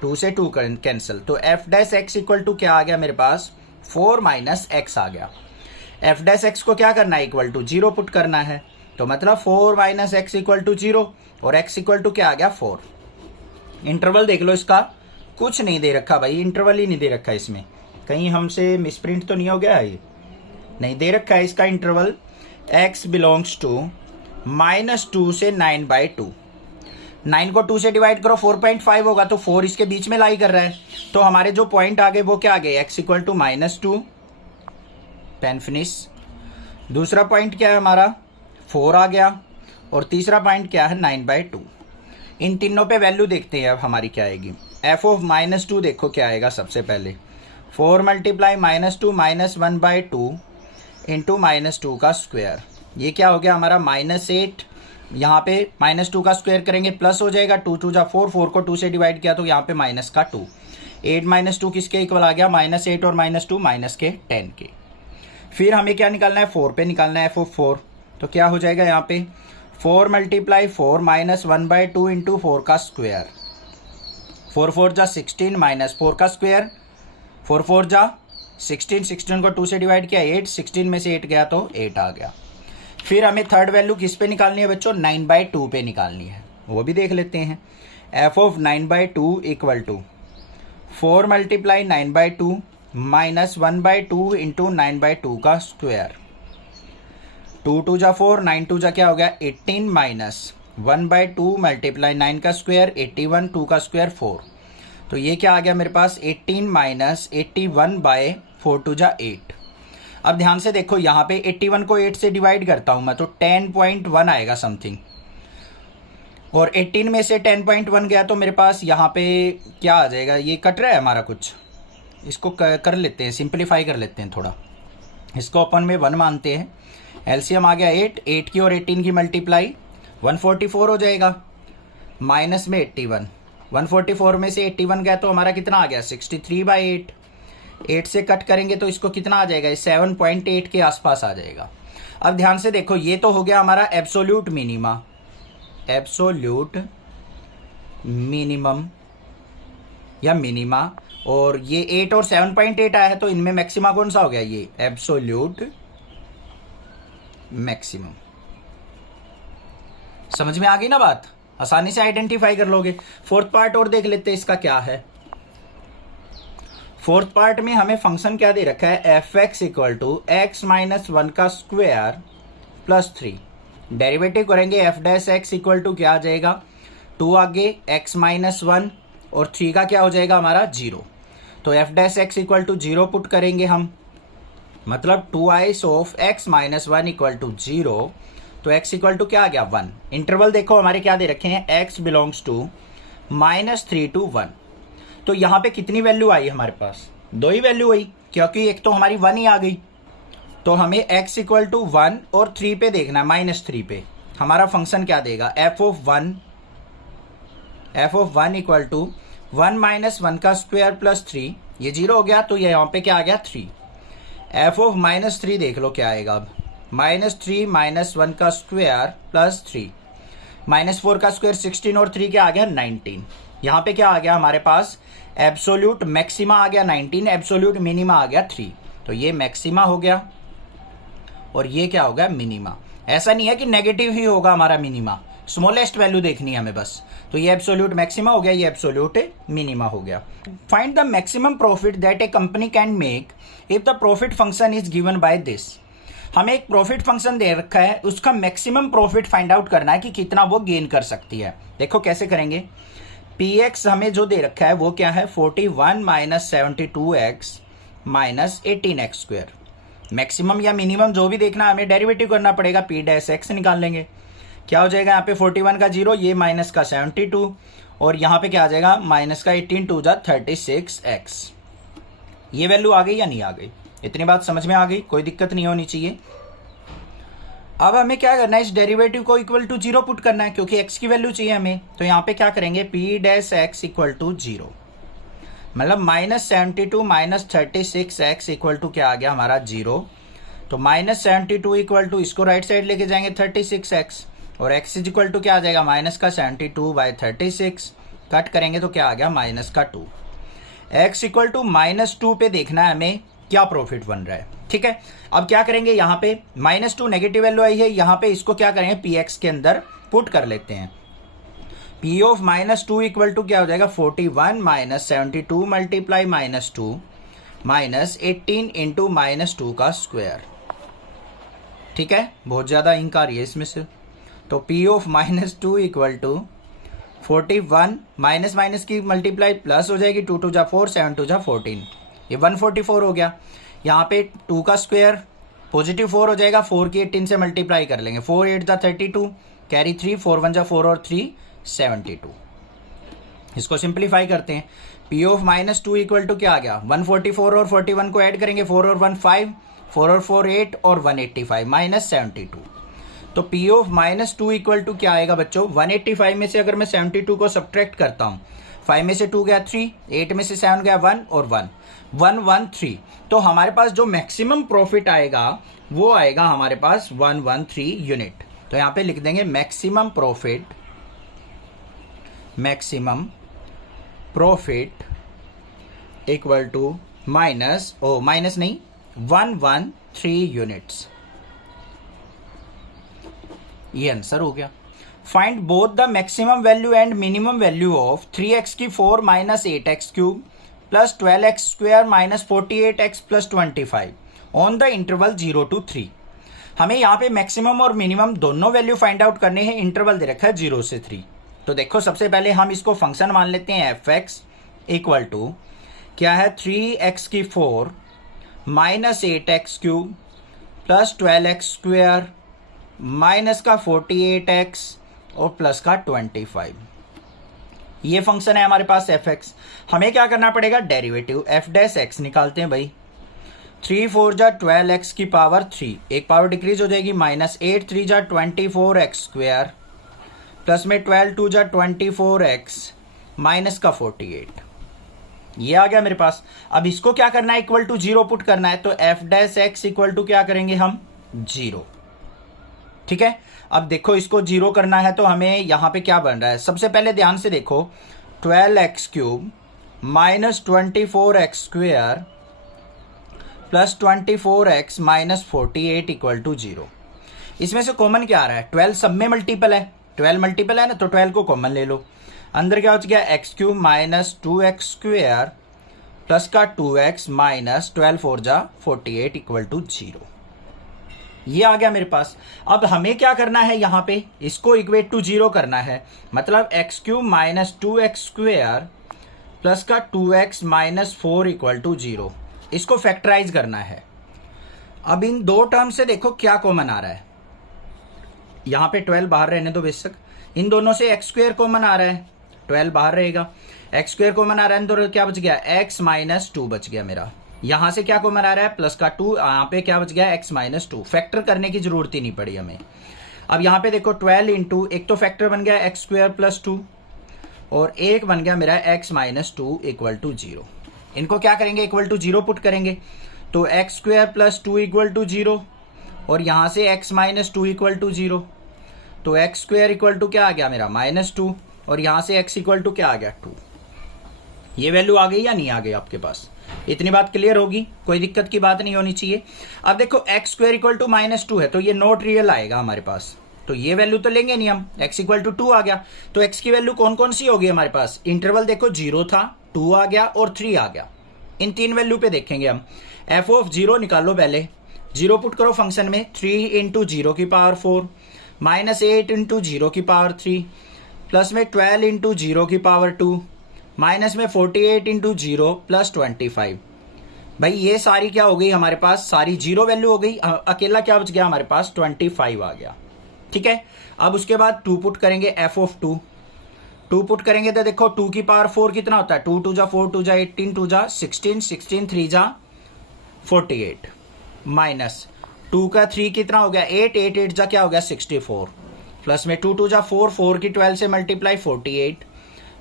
2 से 2 कैंसिल, तो f dash x equal to क्या आ गया मेरे पास 4 माइनस x आ गया। एफ डैश एक्स को क्या करना है, इक्वल टू 0 पुट करना है, तो मतलब 4 माइनस x इक्वल टू 0, और x इक्वल टू क्या आ गया 4। इंटरवल देख लो इसका, कुछ नहीं दे रखा भाई, इंटरवल ही नहीं दे रखा इसमें, कहीं हमसे मिसप्रिंट तो नहीं हो गया है, ये नहीं दे रखा है इसका इंटरवल, x बिलोंग्स टू -2 से 9/2, 9 को 2 से डिवाइड करो 4.5 होगा, तो 4 इसके बीच में लाई कर रहा है, तो हमारे जो पॉइंट आ गए वो क्या आ गए, x equal to -2, pen finish. दूसरा पॉइंट क्या है हमारा 4 आ गया, और तीसरा पॉइंट क्या है 9/2। इन तीनों पे वैल्यू देखते हैं अब हमारी क्या आएगी। एफ ऑफ -2 देखो क्या आएगा, सबसे पहले 4 मल्टीप्लाई -2 माइनस 1/2 इंटू -2 का स्क्वायर, ये क्या हो गया हमारा -8, यहाँ पे -2 का स्क्वायर करेंगे प्लस हो जाएगा, 2 2 जा 4, 4 को 2 से डिवाइड किया तो यहाँ पे -2, 8 - 2 किसके इक्वल आ गया, -8 और -2 -10 के। फिर हमें क्या निकालना है, 4 पे निकालना है, एफ ऑफ 4, तो क्या हो जाएगा यहाँ पे 4 मल्टीप्लाई 4 माइनस 1/2 इंटू 4 का स्क्वायर, 4 4 जा 16 माइनस 4 का स्क्वायर, 4 4 जा 16, 16 को 2 से डिवाइड किया 8, 16 में से 8 गया तो 8 आ गया। फिर हमें थर्ड वैल्यू किस पे निकालनी है बच्चों, 9/2 पे निकालनी है, वो भी देख लेते हैं। F of 9/2 equal to 4 multiply 9/2 minus 1/2 into 9/2 का स्क्वायर, 2 2 जा 4, 9 2 जा क्या हो गया 18 माइनस 1/2 मल्टीप्लाई 9 का स्क्वायर 81, 2 का स्क्वायर 4, तो ये क्या आ गया मेरे पास 18 माइनस 81/4 2 जा 8। अब ध्यान से देखो यहाँ पे 81 को 8 से डिवाइड करता हूँ मैं, तो 10.1 आएगा समथिंग, और 18 में से 10.1 गया तो मेरे पास यहाँ पे क्या आ जाएगा, ये कट रहा है हमारा कुछ, इसको कर लेते हैं, सिंपलीफाई कर लेते हैं थोड़ा, इसको अपन में 1 मानते हैं। एलसीएम आ गया 8 की और 18 की मल्टीप्लाई 144 हो जाएगा, माइनस में 81, 144 में से 81 गया तो हमारा कितना आ गया 63/8। 8 से कट करेंगे तो इसको कितना आ जाएगा, 7.8 के आसपास आ जाएगा। अब ध्यान से देखो, ये तो हो गया हमारा एब्सोल्यूट मिनिमा, एब्सोल्यूट मिनिमम या मिनिमा, और ये 8 और 7.8 आया है तो इनमें मैक्सिमा कौन सा हो गया, ये एब्सोल्यूट मैक्सिमम। समझ में आ गई ना बात, आसानी से आइडेंटिफाई कर लोगे। फोर्थ पार्ट और देख लेते हैं इसका क्या है। फोर्थ पार्ट में हमें फंक्शन क्या दे रखा है, f x equal to x minus 1 का स्क्वायर प्लस 3। डेरिवेटिव करेंगे f dash x equal to क्या आ जाएगा, 2 आगे एक्स माइनस 1 और 3 का क्या हो जाएगा हमारा 0। तो f dash x equal to 0 put करेंगे हम, मतलब 2i of x minus 1 equal to 0। तो x इक्वल टू क्या आ गया 1। इंटरवल देखो हमारे क्या दे रखे हैं, x बिलोंग्स टू -3 to 1। तो यहाँ पे कितनी वैल्यू आई हमारे पास, 2 ही वैल्यू आई, क्योंकि एक तो हमारी 1 ही आ गई। तो हमें x इक्वल टू 1 और 3 पे देखना है, -3 पे। हमारा फंक्शन क्या देगा, f of 1 equal to 1 minus 1 का स्क्वायर प्लस 3, ये 0 हो गया तो ये यहाँ पे क्या आ गया 3। f ऑफ -3 देख लो क्या आएगा अब, -3 माइनस 1 का स्क्वायर प्लस 3, -4 का स्क्वायर 16 और 3 क्या आ गया 19। यहाँ पे क्या आ गया हमारे पास, एब्सोल्यूट मैक्सिमा आ गया 19, एब्सोल्यूट मिनिमा आ गया 3। तो ये मैक्सिमा हो गया और ये क्या हो गया मिनिमा। ऐसा नहीं है कि नेगेटिव ही होगा हमारा मिनिमा, स्मॉलेस्ट वैल्यू देखनी है हमें बस। तो ये एब्सोल्यूट मैक्सिमा हो गया, ये एब्सोल्यूट मिनिमा हो गया। Find the maximum profit that A company can make if the profit function is given by this. हमें एक प्रॉफिट फंक्शन दे रखा है, उसका मैक्सिमम प्रॉफिट फाइंड आउट करना है कि कितना वो गेन कर सकती है। देखो कैसे करेंगे, px हमें जो दे रखा है वो क्या है 41 minus 72x minus 18x square. Maximum या मिनिमम जो भी देखना हमें डेरिवेटिव करना पड़ेगा, p डैश x निकाल लेंगे। क्या हो जाएगा यहाँ पे 41 का 0, ये माइनस का 72 और यहाँ पे क्या आ जाएगा माइनस का 18 2 जा 36x। ये वैल्यू आ गई या नहीं आ गई, इतनी बात समझ में आ गई, कोई दिक्कत नहीं होनी चाहिए। अब हमें क्या करना है, इस डेरिवेटिव को इक्वल टू 0 पुट करना है, क्योंकि x की वैल्यू चाहिए हमें। तो यहाँ पे क्या करेंगे, p dash x equal to 0, मतलब -72 माइनस 36x इक्वल टू क्या आ गया हमारा 0। तो -72 इक्वल टू इसको राइट साइड लेके जाएंगे 36x और x इज इक्वल टू क्या आ जाएगा माइनस का 72/36। कट करेंगे तो क्या आ गया माइनस का 2। x इक्वल टू -2 पे देखना है हमें क्या प्रॉफिट बन रहा है, ठीक है। अब क्या करेंगे, यहाँ पे -2 नेगेटिव वैल्यू आई है, यहाँ पे इसको क्या करेंगे px के अंदर पुट कर लेते हैं। p ऑफ -2 इक्वल टू क्या हो जाएगा 41 माइनस 72 मल्टीप्लाई -2 माइनस 18 इंटू -2 का स्क्वायर, ठीक है। बहुत ज्यादा इंक आ रही है इसमें से। तो p of -2 equal to 41 minus minus की मल्टीप्लाई प्लस हो जाएगी, 2 2 जा 4 7 2 जा 14, ये 144 हो गया। यहाँ पे 2 का स्क्वायर पॉजिटिव 4 हो जाएगा, 4 की 18 से मल्टीप्लाई कर लेंगे, 4 8 जा 32 कैरी 3 4 1 जा 4 और 3 72। इसको सिंप्लीफाई करते हैं, p ऑफ -2 इक्वल टू क्या आ गया 144 और 41 को ऐड करेंगे, 4 और 1 5, 4 और 4 8 और 185 माइनस 72। तो p ऑफ -2 इक्वल टू क्या आएगा बच्चों, 185 में से अगर मैं 72 को सब्ट्रैक्ट करता हूँ, 5 में से 2 गया 3, 8 में से 7 गया 1 और 113। तो हमारे पास जो मैक्सिमम प्रॉफिट आएगा वो आएगा हमारे पास 113 यूनिट। तो यहाँ पे लिख देंगे maximum profit equal to minus 113 units. ये आंसर हो गया। Find both the maximum value and minimum value of 3x की 4 minus 8x cube plus 12x square minus 48x plus 25 on the interval 0 to 3। हमें यहाँ पे मैक्सिमम और मिनिमम दोनों वैल्यू फाइंड आउट करने हैं, इंटरवल दे रखा है 0 से 3। तो देखो सबसे पहले हम इसको फंक्शन मान लेते हैं f(x) इक्वल टू क्या है 3x की 4 minus 8x cube plus 12x square minus का 48x और प्लस का 25। ये फंक्शन है हमारे पास एफ एक्स। हमें क्या करना पड़ेगा, डेरिवेटिव एफ डैश एक्स निकालते हैं भाई। 3 4 जा 12x की पावर 3, एक पावर डिक्रीज हो जाएगी, माइनस 8 3 जा 24x स्क्वायर, प्लस में 12 2 जा 24x, माइनस का 48। ये आ गया मेरे पास। अब इसको क्या करना है, इक्वल टू 0 पुट करना है, तो f dash x equal to क्या करेंगे हम, 0। ठीक है, अब देखो इसको 0 करना है तो हमें यहां पे क्या बन रहा है, सबसे पहले ध्यान से देखो, 12x cube minus 24x square plus 24x minus 48 equal to 0। इसमें से कॉमन क्या आ रहा है, 12 सब में मल्टीपल है, 12 मल्टीपल है ना, तो 12 को कॉमन ले लो। अंदर क्या हो गया, x cube minus 2x square plus का 2x माइनस 12 4 जा 48 इक्वल टू 0। ये आ गया मेरे पास। अब हमें क्या करना है, यहां पे इसको इक्वेट टू 0 करना है, मतलब x cube minus 2x square plus का 2x माइनस 4 इक्वल टू 0। इसको फैक्टराइज करना है। अब इन दो टर्म से देखो क्या कॉमन आ रहा है, यहां पे 12 बाहर रहने दो बेशक, इन दोनों से एक्स स्क्वायर कॉमन आ रहा है, 12 बाहर रहेगा, एक्स स्क्वायर कॉमन आ रहा है, तो क्या बच गया, x माइनस 2 बच गया मेरा। यहां से क्या कॉमन आ रहा है, प्लस का 2, यहां पे क्या बच गया, x माइनस 2। फैक्टर करने की जरूरत ही नहीं पड़ी हमें। अब यहां पे देखो 12 इंटू, एक तो फैक्टर बन गया एक्स स्क्वायर प्लस 2, और एक बन गया मेरा x माइनस 2 इक्वल टू 0। इनको क्या करेंगे, इक्वल टू 0 पुट करेंगे, तो x square plus 2 equal to 0, और यहां से x माइनस 2 इक्वल टू 0, तो एक्स स्क्वायर इक्वल टू क्या आ गया मेरा, माइनस 2, और यहां से x इक्वल टू क्या आ गया, 2। ये वैल्यू आ गई या नहीं आ गई आपके पास, इतनी बात क्लियर होगी, कोई दिक्कत की बात नहीं होनी चाहिए। अब देखो x square equal to minus 2 है, तो ये नॉट रियल आएगा हमारे पास, तो ये वैल्यू तो लेंगे नहीं हम। x इक्वल टू 2 आ गया, तो x की वैल्यू कौन कौन सी होगी हमारे पास, इंटरवल देखो 0 था, 2 आ गया और 3 आ गया। इन तीन वैल्यू पे देखेंगे हम। एफ ऑफ 0 निकालो, पहले 0 पुट करो फंक्शन में, 3 इंटू 0 की पावर 4 माइनस 8 इंटू 0 की पावर 3 प्लस में 12 इंटू 0 की पावर 2 माइनस में 48 इंटू 0 प्लस 25। भाई ये सारी क्या हो गई हमारे पास, सारी 0 वैल्यू हो गई, अकेला क्या बच गया हमारे पास, 25 आ गया। ठीक है, अब उसके बाद 2 पुट करेंगे, एफ ऑफ 2 पुट करेंगे तो देखो 2 की पावर 4 कितना होता है, 2 2 जा 4 2 जा 18 2 जा 16 16 3 जा 48 माइनस 2 का 3 कितना हो गया, 8 8 8 जा क्या हो गया 64, प्लस में 2 2 जा 4 4 की 12 से मल्टीप्लाई 48,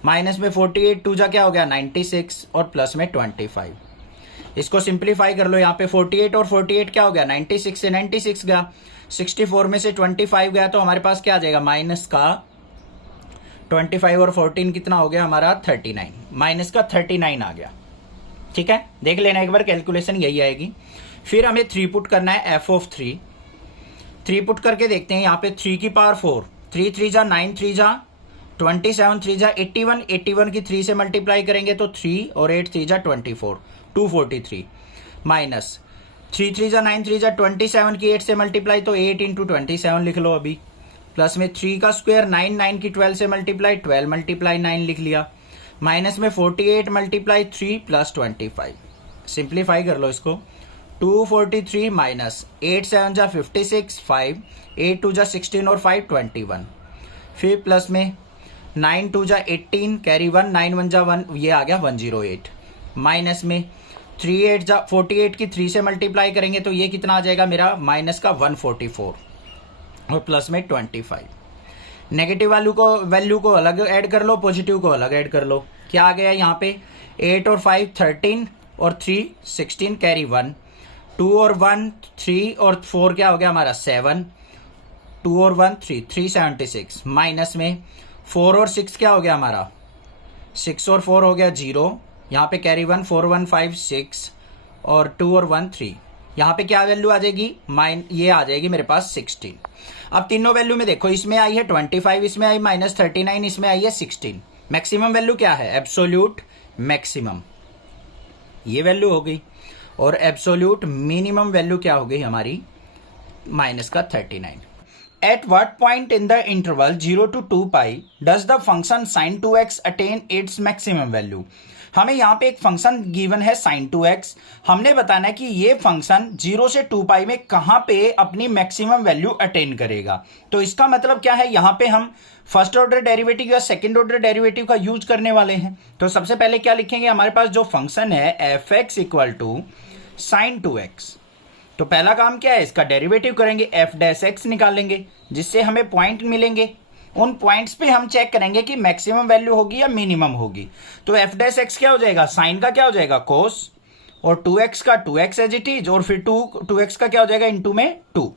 माइनस में 48 2 जा क्या हो गया 96, और प्लस में 25। इसको सिंप्लीफाई कर लो, यहाँ पे 48 और 48 क्या हो गया, 96 से 96 गया, 64 में से 25 गया, तो हमारे पास क्या आ जाएगा, माइनस का 25 और 14 कितना हो गया हमारा 39, माइनस का 39 आ गया। ठीक है, देख लेना एक बार, कैलकुलेशन यही आएगी। फिर हमें 3 पुट करना है, एफ ऑफ 3 पुट करके देखते हैं, यहाँ पे 3 की पावर 4, 3 3 जा 9 3 जा 27 3 जा 81, 81 की 3 से मल्टीप्लाई करेंगे तो 3, और 8 3 जा 24 243, माइनस 3 3 जा 9 3 जा 27 की 8 से मल्टीप्लाई तो 8 इंटू 27 लिख लो अभी, प्लस में 3 का स्क्वायर 9 9 की 12 से मल्टीप्लाई 12 मल्टीप्लाई 9 लिख लिया, माइनस में 48 मल्टीप्लाई 3 प्लस 25। सिंप्लीफाई कर लो इसको, 243 माइनस 8 7 जा 56 5 8 2 जा 16 और 5 21, फिर प्लस में 9 2 जा 18 कैरी 1 9 1 जा 1, ये आ गया 108, माइनस में 3 8 जा 48 की 3 से मल्टीप्लाई करेंगे तो ये कितना आ जाएगा मेरा, माइनस का 144, और प्लस में 25। नेगेटिव वैल्यू को अलग ऐड कर लो, पॉजिटिव को अलग ऐड कर लो, क्या आ गया यहाँ पे 8 और 5 13 और 3 16 कैरी 1, 2 और 1 3 और 4 क्या हो गया हमारा 7, 2 और 1 3 376, माइनस में 4 और 6 क्या हो गया हमारा 6 और 4 हो गया 0, यहाँ पे कैरी 1 4 1 5 6 और 2 और 1 3, यहाँ पे क्या वैल्यू आ जाएगी, ये आ जाएगी मेरे पास 16। अब तीनों वैल्यू में देखो, इसमें आई है 25, इसमें आई माइनस 39, इसमें आई है 16। मैक्सिमम वैल्यू क्या है, एब्सोल्यूट मैक्सिमम, ये वैल्यू हो गई, और एब्सोल्यूट मिनिमम वैल्यू क्या हो गई हमारी, माइनस का 39। At what point in the interval 0 to 2 pi does the function sin 2x attain its maximum value? हमें यहाँ पे एक फंक्शन गिवन है sin 2x। हमने बताना है कि ये फंक्शन 0 से 2 पाई में कहाँ पे अपनी मैक्सिमम वैल्यू अटेन करेगा। तो इसका मतलब क्या है, यहाँ पे हम फर्स्ट ऑर्डर डेरिवेटिव या सेकंड ऑर्डर डेरिवेटिव का यूज करने वाले हैं। तो सबसे पहले क्या लिखेंगे, हमारे पास जो फंक्शन है f(x) = sin 2x। तो पहला काम क्या है, इसका डेरिवेटिव करेंगे, f(x) निकालेंगे जिससे हमें पॉइंट मिलेंगे। उन पॉइंट्स पे हम चेक करेंगे कि मैक्सिमम वैल्यू होगी या मिनिमम होगी। तो f(x) क्या हो जाएगा, साइन का क्या हो जाएगा cos, और 2x का 2x एज इट इज, और फिर 2x का क्या हो जाएगा इनटू में 2,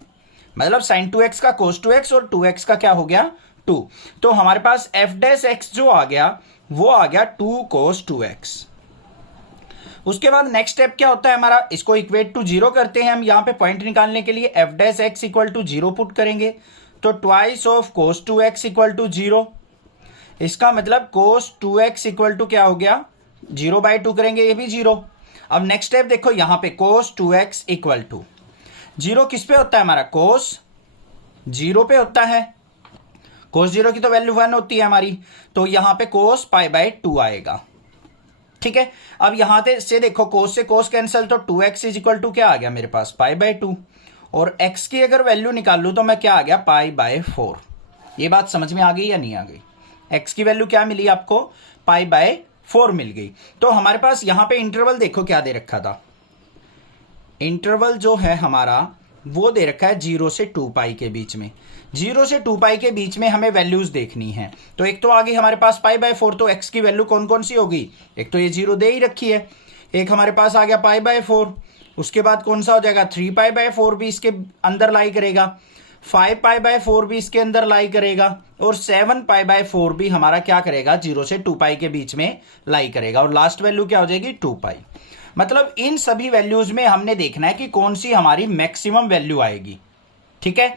मतलब sin 2x का cos 2x और 2x का क्या हो गया 2। तो हमारे पास f(x) जो आ गया वो आ गया 2 cos 2x। उसके बाद नेक्स्ट स्टेप क्या होता है हमारा, इसको इक्वेट टू 0 करते हैं हम। यहाँ पे पॉइंट निकालने के लिए f(x) = 0 पुट करेंगे, तो ट्वाइस ऑफ cos 2x = 0। इसका मतलब cos 2x = क्या हो गया 0/2 करेंगे, ये भी 0। अब नेक्स्ट स्टेप देखो, यहाँ पे cos 2x = 0 किस पे होता है हमारा, cos 0 पे होता है। cos 0 की तो वैल्यू 1 होती है हमारी, तो यहाँ पे cos π/2 आएगा। ठीक है, अब यहां से देखो cos से cos कैंसिल, तो 2x = क्या आ गया मेरे पास π/2, और x की अगर वैल्यू निकाल लूं तो मैं क्या आ गया π/4। ये बात समझ में आ गई या नहीं आ गई, x की वैल्यू क्या मिली आपको π/4 मिल गई। तो हमारे पास यहां पे इंटरवल देखो क्या दे रखा था, इंटरवल जो है हमारा वो दे रखा है 0 से 2 पाई के बीच में। 0 से 2 पाई के बीच में हमें वैल्यूज देखनी है। तो एक तो आ गई हमारे पास π/4, तो x की वैल्यू कौन कौन सी होगी, एक तो ये 0 दे ही रखी है, एक हमारे पास आ गया π/4, उसके बाद कौन सा हो जाएगा 3π/4 भी इसके अंदर लाई करेगा, 5π/4 भी इसके अंदर लाई करेगा, और 7π/4 भी हमारा क्या करेगा 0 से 2 पाई के बीच में लाई करेगा, और लास्ट वैल्यू क्या हो जाएगी 2 पाई। मतलब इन सभी वैल्यूज में हमने देखना है कि कौन सी हमारी मैक्सिमम वैल्यू आएगी। ठीक है,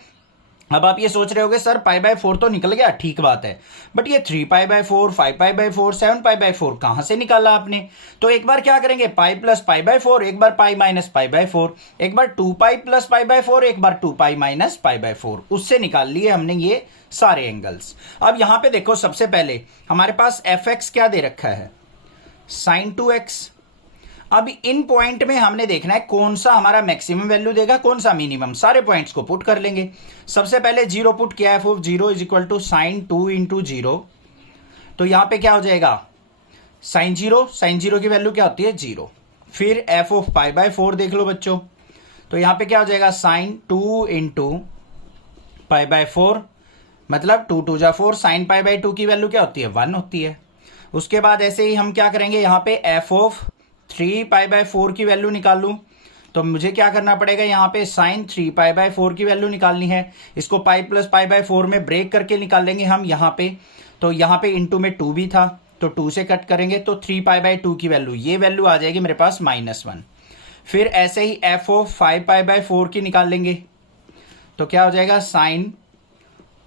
अब आप ये सोच रहे होगे सर π/4 तो निकल गया, ठीक बात है, बट ये 3π/4, 5π/4, 7π/4 कहां से निकाला आपने। तो एक बार क्या करेंगे π + π/4, एक बार π - π/4, एक बार 2π + π/4, एक बार 2π - π/4, उससे निकाल लिए हमने ये सारे एंगल्स। अब यहां पे देखो, सबसे पहले हमारे पास f(x) क्या दे रखा है sin 2x। अब इन पॉइंट में हमने देखना है कौन सा हमारा मैक्सिमम वैल्यू देगा, कौन सा मिनिमम। सारे पॉइंट्स को पुट कर लेंगे। सबसे पहले 0 पुट किया, f(0) = sin 2 × 0, तो यहां पे क्या हो जाएगा sin 0 की वैल्यू क्या होती है 0। फिर f(π/4) देख लो बच्चों, तो यहां पे क्या हो जाएगा sin 2 × π/4, मतलब 2 × 2 = 4, sin π/2 की वैल्यू क्या होती है 1 होती है। उसके बाद ऐसे ही हम क्या करेंगे, यहाँ पे f(3π/4) की वैल्यू निकाल लूं, तो मुझे क्या करना पड़ेगा, यहाँ पे sin 3π/4 की वैल्यू निकालनी है। इसको π + π/4 में ब्रेक करके निकाल लेंगे हम यहाँ पे। तो यहाँ पे इंटू में 2 भी था, तो 2 से कट करेंगे तो 3π/2 की वैल्यू, ये वैल्यू आ जाएगी मेरे पास -1। फिर ऐसे ही f(5π/4) की निकाल लेंगे, तो क्या हो जाएगा sin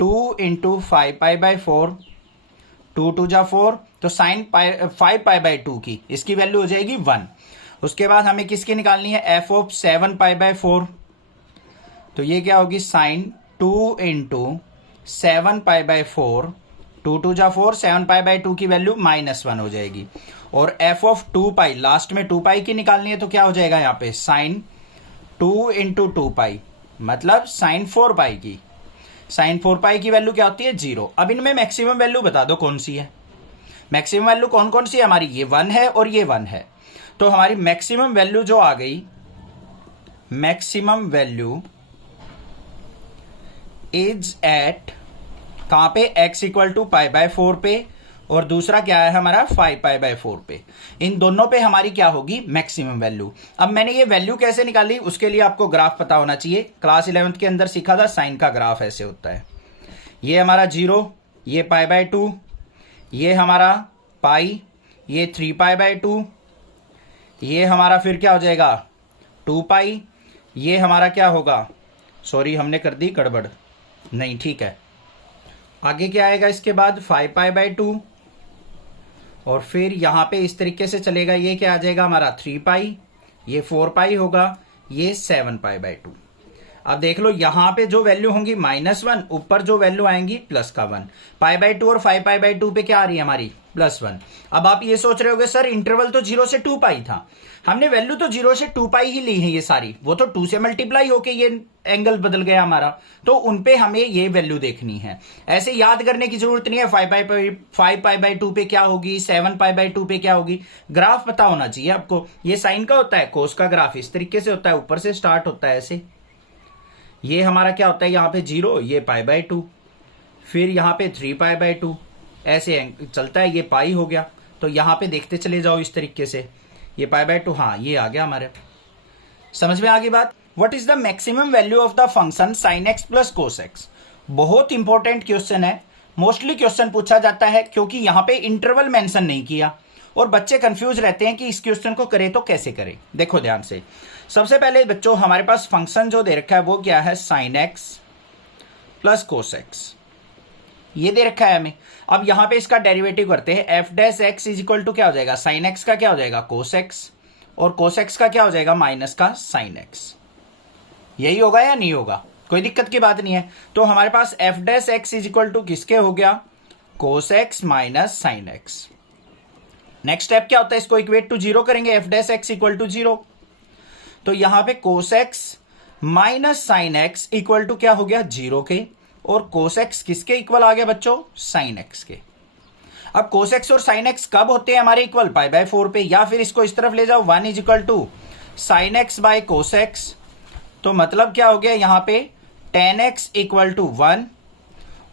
2 × 5π/4, 2 × 2 = 4, तो sin 5π/2 की इसकी वैल्यू हो जाएगी 1। उसके बाद हमें किसकी निकालनी है f(7π/4), तो ये क्या होगी sin 2 × 7π/4, 2 × 2 = 4, 7π/2 की वैल्यू -1 हो जाएगी। और f(2π), लास्ट में 2π की निकालनी है, तो क्या हो जाएगा यहाँ पे sin 2 × 2π, मतलब sin 4π की। sin 4π की वैल्यू क्या होती है 0। अब इनमें मैक्सिमम वैल्यू बता दो कौन सी है। मैक्सिमम वैल्यू कौन कौन सी है हमारी, ये 1 है और ये 1 है। तो हमारी मैक्सिमम वैल्यू जो आ गई, मैक्सिमम वैल्यू इज एट कहां पे, x = π/4 पे, और दूसरा क्या है हमारा 5π/4 पे। इन दोनों पे हमारी क्या होगी मैक्सिमम वैल्यू। अब मैंने ये वैल्यू कैसे निकाली, उसके लिए आपको ग्राफ पता होना चाहिए। क्लास 11th के अंदर सीखा था साइन का ग्राफ ऐसे होता है। ये हमारा 0, ये π/2, ये हमारा पाई, ये 3π/2, ये हमारा फिर क्या हो जाएगा 2π, ये हमारा क्या होगा, सॉरी हमने कर दी गड़बड़, नहीं ठीक है, आगे क्या आएगा इसके बाद 5π/2, और फिर यहाँ पे इस तरीके से चलेगा, ये क्या आ जाएगा हमारा 3π, ये 4π होगा, ये 7π/2। अब देख लो यहां पे जो वैल्यू होंगी -1, ऊपर जो वैल्यू आएंगी +1। π/2 और 5π/2 पे क्या आ रही है हमारी +1। अब आप ये सोच रहे होगे सर इंटरवल तो 0 से 2π था, हमने वैल्यू तो 0 से 2π ही ली है ये सारी, वो तो 2 से मल्टीप्लाई होके ये एंगल बदल गया हमारा, तो उनपे हमें ये वैल्यू देखनी है। ऐसे याद करने की जरूरत नहीं है 5π/2 पे क्या होगी, 7π/2 पे क्या होगी, ग्राफ पता होना चाहिए आपको। ये साइन का होता है, कोस का ग्राफ इस तरीके से होता है, ऊपर से स्टार्ट होता है ऐसे। ये हमारा क्या होता है यहाँ पे 0, ये π/2, फिर यहाँ पे 3π/2, ऐसे चलता है, ये पाई हो गया। तो यहाँ पे देखते चले जाओ इस तरीके से, ये π/2, हाँ ये आ गया हमारे। समझ में आ गई बात। What is the maximum value of the function sin x plus cos x. बहुत इंपॉर्टेंट क्वेश्चन है, मोस्टली क्वेश्चन पूछा जाता है क्योंकि यहाँ पे इंटरवल मेंशन नहीं किया और बच्चे कंफ्यूज रहते हैं कि इस क्वेश्चन को करें तो कैसे करें। देखो ध्यान से, सबसे पहले बच्चों हमारे पास फंक्शन जो दे रखा है वो क्या है, sin x plus cos x, ये दे रखा है हमें। अब यहां पे इसका डेरिवेटिव करते हैं, f dash x is equal to क्या हो जाएगा, साइन एक्स का क्या हो जाएगा कोस एक्स, और कोस एक्स का क्या हो जाएगा माइनस का साइन एक्स। यही होगा या नहीं होगा, कोई दिक्कत की बात नहीं है। तो हमारे पास f dash x is equal to किसके हो गया, cos x minus sine x. Next step क्या होता है, इसको इक्वेट टू 0 करेंगे, f dash x equal to 0। तो यहां पे cos x minus sine x equal to क्या हो गया 0 के, और कोस एक्स किसके इक्वल आ गया बच्चों, साइन एक्स के। अब कोस एक्स और साइन एक्स कब होते हैं हमारे इक्वल, π/4 पे, या फिर इसको इस तरफ ले जाओ 1 is equal to sine x by cos x. तो मतलब क्या हो गया यहां पे tan x इक्वल टू 1,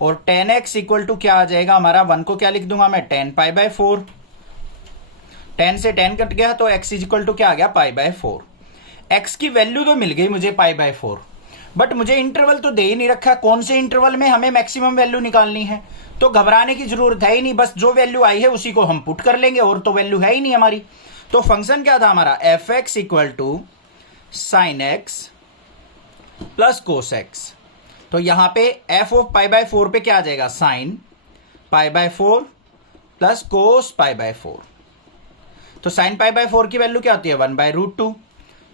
और tan x इक्वल टू क्या आ जाएगा हमारा, 1 को क्या लिख दूंगा मैं, tan π/4। tan से tan कट गया तो x इज इक्वल टू क्या आ गया, π/4। x की वैल्यू तो मिल गई मुझे π/4, बट मुझे इंटरवल तो दे ही नहीं रखा, कौन से इंटरवल में हमें मैक्सिमम वैल्यू निकालनी है। तो घबराने की जरूरत है ही नहीं, बस जो वैल्यू आई है उसी को हम पुट कर लेंगे, और तो वैल्यू है ही नहीं हमारी। तो फंक्शन क्या था हमारा, f x equal to sine x plus cos x. तो यहां पे एफ ऑफ π/4 पे क्या आ जाएगा, साइन π/4 प्लस कोस π/4। तो साइन π/4 की वैल्यू क्या होती है 1/√2,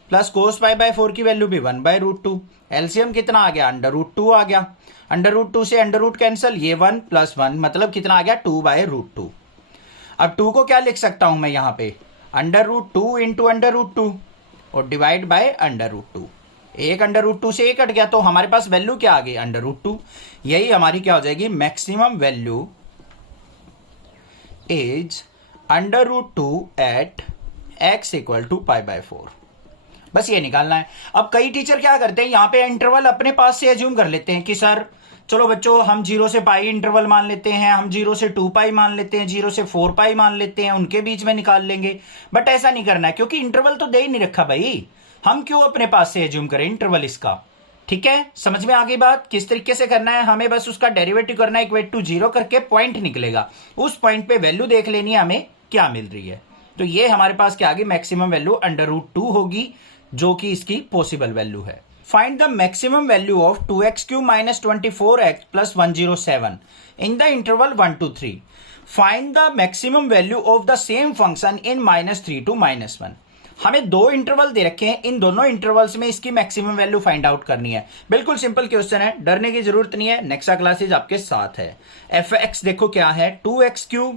प्लस कोस π/4 की वैल्यू भी 1/√2। एलसीएम कितना आ गया, √2 आ गया। √2 से अंडर कैंसिल, ये 1 प्लस 1 मतलब कितना आ गया 2/√2। अब 2 को क्या लिख सकता हूं मैं यहां पे, √2 इंटू √2 और डिवाइड बाय √2। एक √2 से एक कट गया, तो हमारे पास वैल्यू क्या आ गई √2। यही हमारी क्या हो जाएगी, maximum value is √2 at x equal to π/4। बस ये निकालना है। अब कई टीचर क्या करते हैं, यहाँ पे इंटरवल अपने पास से एज्यूम कर लेते हैं कि सर चलो बच्चों हम 0 से π इंटरवल मान लेते हैं, हम 0 से 2π मान लेते हैं, 0 से 4π मान लेते हैं, उनके बीच में निकाल लेंगे। बट ऐसा नहीं करना है, क्योंकि इंटरवल तो दे ही नहीं रखा भाई, हम क्यों अपने पास से एज्यूम करें इंटरवल इसका। ठीक है, समझ में आ गई बात, किस तरीके से करना है, हमें बस उसका डेरिवेटिव करना है, इक्वेट टू 0 करके पॉइंट निकलेगा, उस पॉइंट पे वैल्यू देख लेनी है हमें क्या मिल रही है। तो ये हमारे पास क्या आ गई, मैक्सिमम वैल्यू √2 होगी, जो कि इसकी पॉसिबल वैल्यू है। Find the maximum value of 2x³ minus 24x plus 107 in the interval 1 to 3। Find the maximum value of the same function in -3 to -1। हमें दो इंटरवल दे रखे हैं, इन दोनों इंटरवल्स में इसकी मैक्सिमम वैल्यू फाइंड आउट करनी है। बिल्कुल सिंपल क्वेश्चन है, डरने की जरूरत नहीं है, नेक्स्ट क्लासेज आपके साथ है। एफ एक्स देखो क्या है, 2x³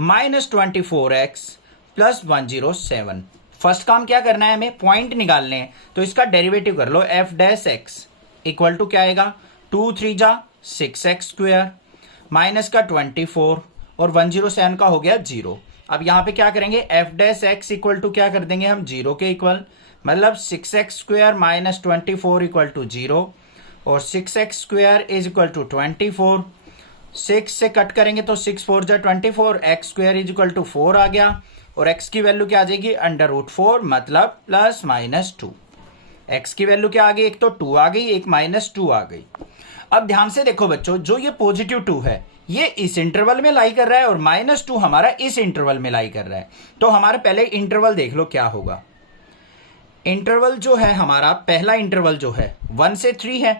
minus 24x plus 107। First काम क्या करना है, हमें पॉइंट निकालने हैं, तो इसका डेरिवेटिव कर लो, f dash x equal to क्या आएगा, 2 3 जा 6x² माइनस का 24 और 107 का हो गया 0। अब यहां पे क्या करेंगे, f dash x equal to क्या कर देंगे हम 0 के इक्वल, मतलब 6x² माइनस 24 इक्वल टू 0 और 6x² इज इक्वल टू 24। 6 से कट करेंगे तो 6 4 जा 24, x² इज इक्वल टू 4 आ गया, और x की वैल्यू क्या आ जाएगी √4 मतलब प्लस -2। x की वैल्यू क्या आ गई, एक तो 2 आ गई, एक -2 आ गई। अब ध्यान से देखो बच्चों, जो ये पॉजिटिव 2 है ये इस इंटरवल में लाई कर रहा है और -2 हमारा इस इंटरवल में लाई कर रहा है। तो हमारे पहले इंटरवल देख लो क्या होगा। इंटरवल जो है हमारा पहला इंटरवल जो है 1 से 3 है,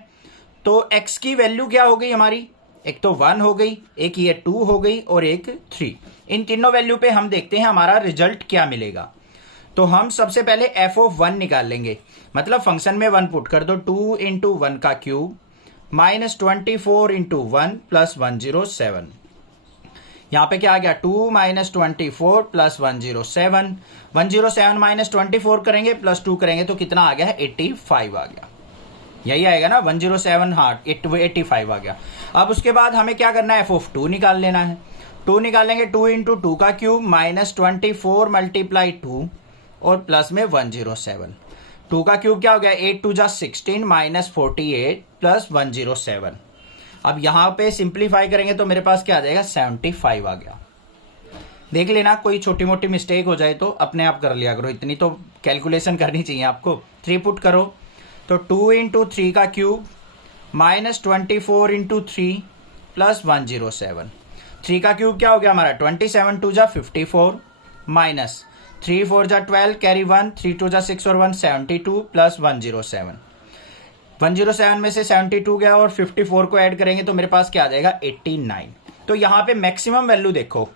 तो x की वैल्यू क्या हो गई हमारी, एक तो 1 हो गई, एक ये 2 हो गई और एक 3। इन तीनों वैल्यू पे हम देखते हैं हमारा रिजल्ट क्या मिलेगा। तो हम सबसे पहले एफ ऑफ 1 निकाल लेंगे, मतलब फंक्शन में 1 पुट कर दो, 2 इंटू 1 का क्यूब माइनस 24 इंटू 1 प्लस 107। यहाँ पे क्या आ गया, 2 माइनस 24 प्लस 107, 107 माइनस 24 करेंगे प्लस 2 करेंगे तो कितना आ गया है, 85 आ गया। यही आएगा ना 107, हाँ 85 आ गया। अब उसके बाद हमें क्या करना है, एफ ऑफ 2 निकाल लेना है। 2 निकालेंगे, 2 इंटू 2 का क्यूब माइनस 24 मल्टीप्लाई 2 और प्लस में 107। 2 का क्यूब क्या हो गया, 8 2 जा 16 माइनस 48 प्लस 107। अब यहाँ पे सिंप्लीफाई करेंगे तो मेरे पास क्या आ जाएगा, 75 आ गया। देख लेना, कोई छोटी मोटी मिस्टेक हो जाए तो अपने आप कर लिया करो, इतनी तो कैलकुलेशन करनी चाहिए आपको। 3 पुट करो तो 2 इंटू 3 का क्यूब माइनस 24 इंटू 3 प्लस 107। 3 का क्यूब क्या हो गया हमारा, 27 2 जा 54 माइनस 3 4 जा 12 कैरी 1, 3 2 जा 6 और 1 72 प्लस 107। 107 में से 72 गया और 54 को ऐड करेंगे तो मेरे पास क्या आ जाएगा, 89। तो यहां पे मैक्सिमम वैल्यू देखो,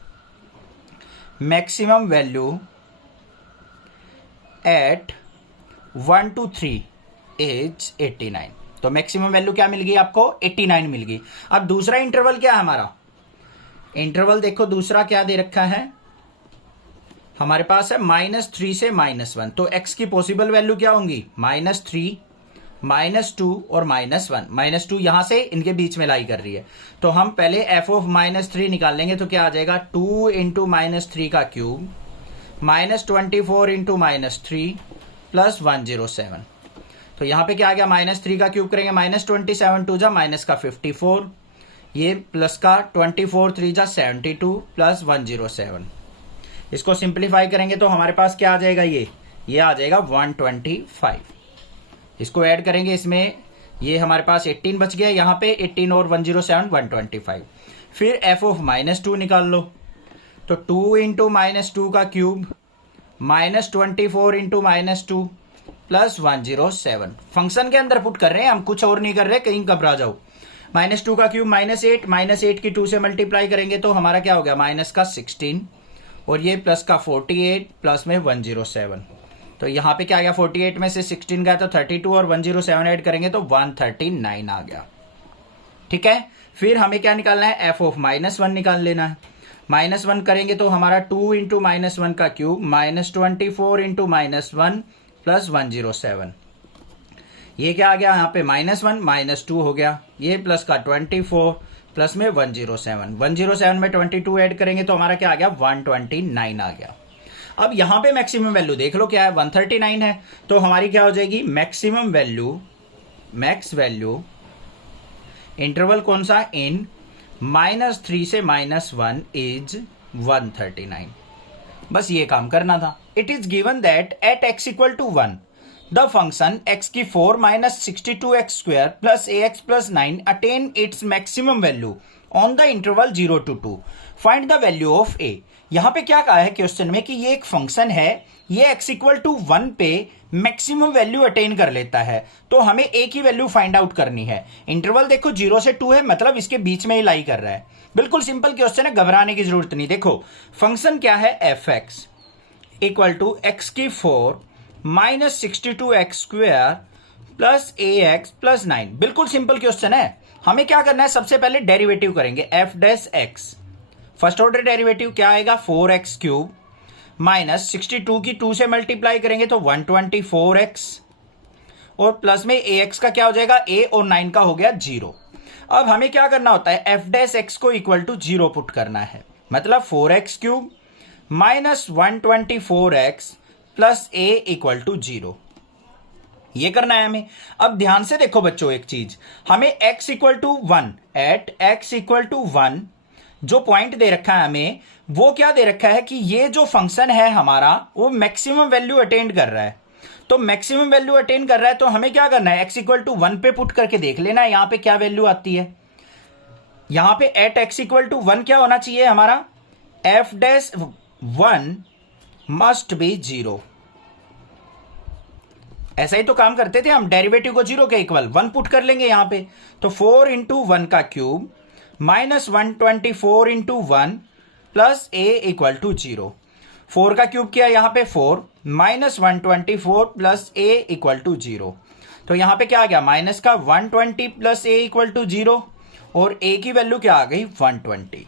maximum value at 1 to 3 is 89। तो मैक्सिमम वैल्यू क्या मिल गई आपको, 89 मिल गई। अब दूसरा इंटरवल क्या है हमारा, इंटरवल देखो दूसरा क्या दे रखा है हमारे पास है, -3 से -1। तो x की पॉसिबल वैल्यू क्या होंगी, -3 -2 और -1। -2 यहां से इनके बीच में लाई कर रही है, तो हम पहले एफ ऑफ -3 निकाल लेंगे तो क्या आ जाएगा, 2 इंटू -3 का क्यूब माइनस 24 इंटू -3 प्लस 107। तो यहाँ पे क्या आ गया, -3 का क्यूब करेंगे -27 2 जा माइनस का 54, ये प्लस का 24 3 जा 72 प्लस 107। इसको सिंप्लीफाई करेंगे तो हमारे पास क्या आ जाएगा, ये आ जाएगा 125। इसको ऐड करेंगे इसमें, ये हमारे पास 18 बच गया, यहाँ पे 18 और 107 125। फिर एफ ऑफ -2 निकाल लो, तो 2 इंटू -2 का cube minus 24 into -2 plus 107। Function के अंदर पुट कर रहे हैं हम, कुछ और नहीं कर रहे, कहीं घबरा जाओ। -2 का क्यूब -8 की 2 से मल्टीप्लाई करेंगे तो हमारा क्या हो गया, माइनस का 16 और ये प्लस का 48 प्लस में 107। तो यहाँ पे क्या आ गया, 48 में से 16 गया तो 32 और 107 ऐड करेंगे तो 139 आ गया। ठीक है, फिर हमें क्या निकालना है, एफ ऑफ -1 निकाल लेना है। -1 करेंगे तो हमारा 2 इंटू -1 का क्यूब माइनस 24 इंटू -1 प्लस 107। ये क्या आ गया यहाँ पे, -1 -2 हो गया, ये प्लस का 24 प्लस में 107। 107 में 22 ऐड करेंगे तो हमारा क्या आ गया, 129 आ गया। अब यहां पे मैक्सिमम वैल्यू देख लो क्या है, 139 है, तो हमारी क्या हो जाएगी, maximum value, max value interval कौन सा, इन -3 से -1 इज 139। बस ये काम करना था। It is given that at x equal to 1 the function x की 4 minus 62x square plus ax plus 9 attain its maximum value on the interval 0 to 2। Find the value of a। यहां पे क्या कहा है क्वेश्चन में कि ये एक फंक्शन है, ये x इक्वल टू 1 पे मैक्सिमम वैल्यू अटेन कर लेता है, तो हमें a की वैल्यू फाइंड आउट करनी है। इंटरवल देखो 0 से 2 है, मतलब इसके बीच में ही लाई कर रहा है। बिल्कुल सिंपल क्वेश्चन है, घबराने की जरूरत नहीं। देखो फंक्शन क्या है, fx इक्वल टू x की 4 minus 62x square plus ax plus 9। बिल्कुल सिंपल क्वेश्चन है। हमें क्या करना है, सबसे पहले डेरिवेटिव करेंगे, f dash x। First order derivative क्या आएगा, 4x क्यूब माइनस 62 की 2 से मल्टीप्लाई करेंगे तो 124x और प्लस में ax का क्या हो जाएगा, a और 9 का हो गया 0। अब हमें क्या करना होता है, f डैश x को इक्वल टू 0 पुट करना है, मतलब 4x cube minus 124x plus a equal to 0, ये करना है हमें। अब ध्यान से देखो बच्चों एक चीज, हमें x equal to 1 at x equal to 1 जो पॉइंट दे रखा है हमें, वो क्या दे रखा है कि ये जो फंक्शन है हमारा वो मैक्सिमम वैल्यू अटेन कर रहा है। तो मैक्सिमम वैल्यू अटेन कर रहा है तो हमें क्या करना है, x इक्वल टू 1 पे पुट करके देख लेना है यहां पे क्या वैल्यू आती है। यहां पे एट x इक्वल टू 1 क्या होना चाहिए हमारा, f डैश 1 मस्ट बी 0। ऐसा ही तो काम करते थे हम, डेरिवेटिव को 0 के इक्वल 1 पुट कर लेंगे यहां पे, तो 4 इंटू 1 का cube minus 124 into 1 plus a equal to 0। 4 का क्यूब किया यहां पे 4, -124 प्लस a इक्वल टू 0। तो यहाँ पे क्या आ गया, माइनस का 120 प्लस a इक्वल टू 0 और a की वैल्यू क्या आ गई 120।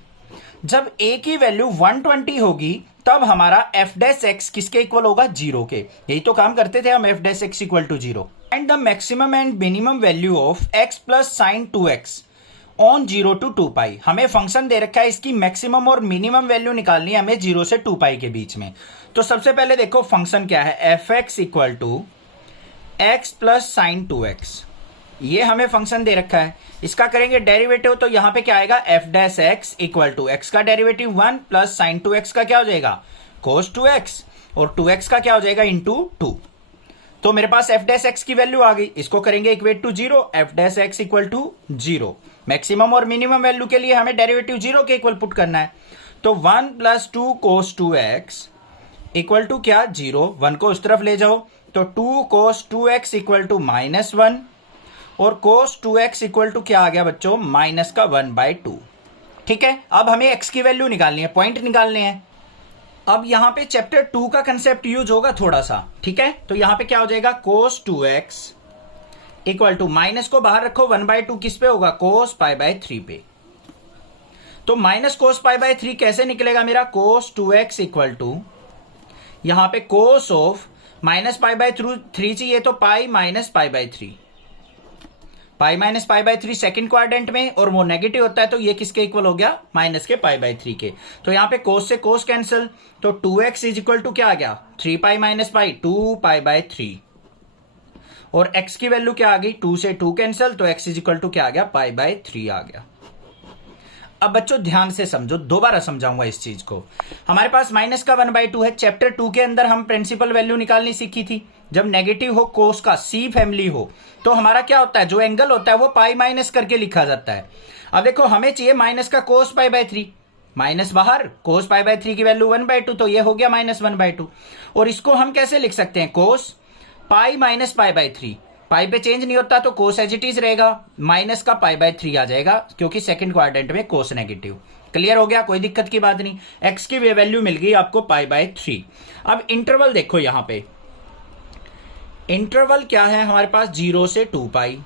जब a की वैल्यू 120 होगी तब हमारा f डैश x किसके इक्वल होगा, 0 के। यही तो काम करते थे हम, f dash x equal to 0। Find the maximum and minimum value of x plus sine 2x on 0 to 2 pi. हमें फंक्शन दे रखा है, इसकी मैक्सिमम और मिनिमम वैल्यू निकालनी है हमें 0 से 2 पाई के बीच में। तो सबसे पहले देखो फंक्शन क्या है, f x equal to x plus sine 2x। ये हमें फंक्शन दे रखा है, इसका करेंगे डेरिवेटिव तो यहां पे क्या आएगा, f dash x equal to x का डेरिवेटिव 1 प्लस साइन 2x का क्या हो जाएगा, कोस 2x, और 2x का क्या हो जाएगा इंटू 2। तो मेरे पास एफ डैश एक्स की वैल्यू आ गई, इसको करेंगे equate to 0, f dash x equal to 0। Maximum और मिनिमम वैल्यू के लिए हमें डेरिवेटिव 0 के इक्वल पुट करना है। तो 1 plus 2 cos 2x equal to क्या, 0। 1 को उस तरफ ले जाओ तो 2 कोस 2x इक्वल टू -1 और कोस 2x इक्वल टू क्या आ गया बच्चों, माइनस का 1/2। ठीक है, अब हमें x की वैल्यू निकालनी है, पॉइंट निकालने हैं। अब यहां पे चैप्टर 2 का कंसेप्ट यूज होगा थोड़ा सा, ठीक है। तो यहां पे क्या हो जाएगा, कोस 2x इक्वल टू, माइनस को बाहर रखो, 1/2 किस पे होगा, कोस π/3 पे। तो माइनस कोस π/3 कैसे निकलेगा मेरा, कोस 2x इक्वल टू, यहां पे कोस ऑफ माइनस π/3 चाहिए तो pi minus π/3, pi minus π/3 second quadrant में, और वो नेगेटिव होता है तो ये किसके इक्वल हो गया, माइनस के π/3 के। तो यहां पे कोस से कोस कैंसिल, तो 2x इज इक्वल टू क्या आ गया, 3 पाई माइनस पाई, 2 π/3, और x की वैल्यू क्या आ गई, 2 से 2 कैंसिल, तो x इज इक्वल टू क्या आ गया, π/3 आ गया। अब बच्चों ध्यान से समझो, दोबारा समझाऊंगा इस चीज को। हमारे पास माइनस का 1/2 है, चैप्टर 2 के अंदर हम प्रिंसिपल वैल्यू निकालनी सीखी थी। जब नेगेटिव हो, कोस का सी फैमिली हो, तो हमारा क्या होता है, जो एंगल होता है वो पाई माइनस करके लिखा जाता है। अब देखो हमें चाहिए माइनस का कोस π/3, माइनस बाहर, कोस π/3 की वैल्यू 1/2, तो ये हो गया -1/2। और इसको हम कैसे लिख सकते हैं, कोस पाई माइनस π/3, पाई पे चेंज नहीं होता तो कोस एज इट इज रहेगा, माइनस का π/3 आ जाएगा क्योंकि सेकंड क्वाड्रेंट में कोस नेगेटिव। क्लियर हो गया, कोई दिक्कत की बात नहीं। एक्स की वैल्यू मिल गई आपको π/3। अब इंटरवल देखो, यहां पे इंटरवल क्या है हमारे पास, 0 से 2 पाई।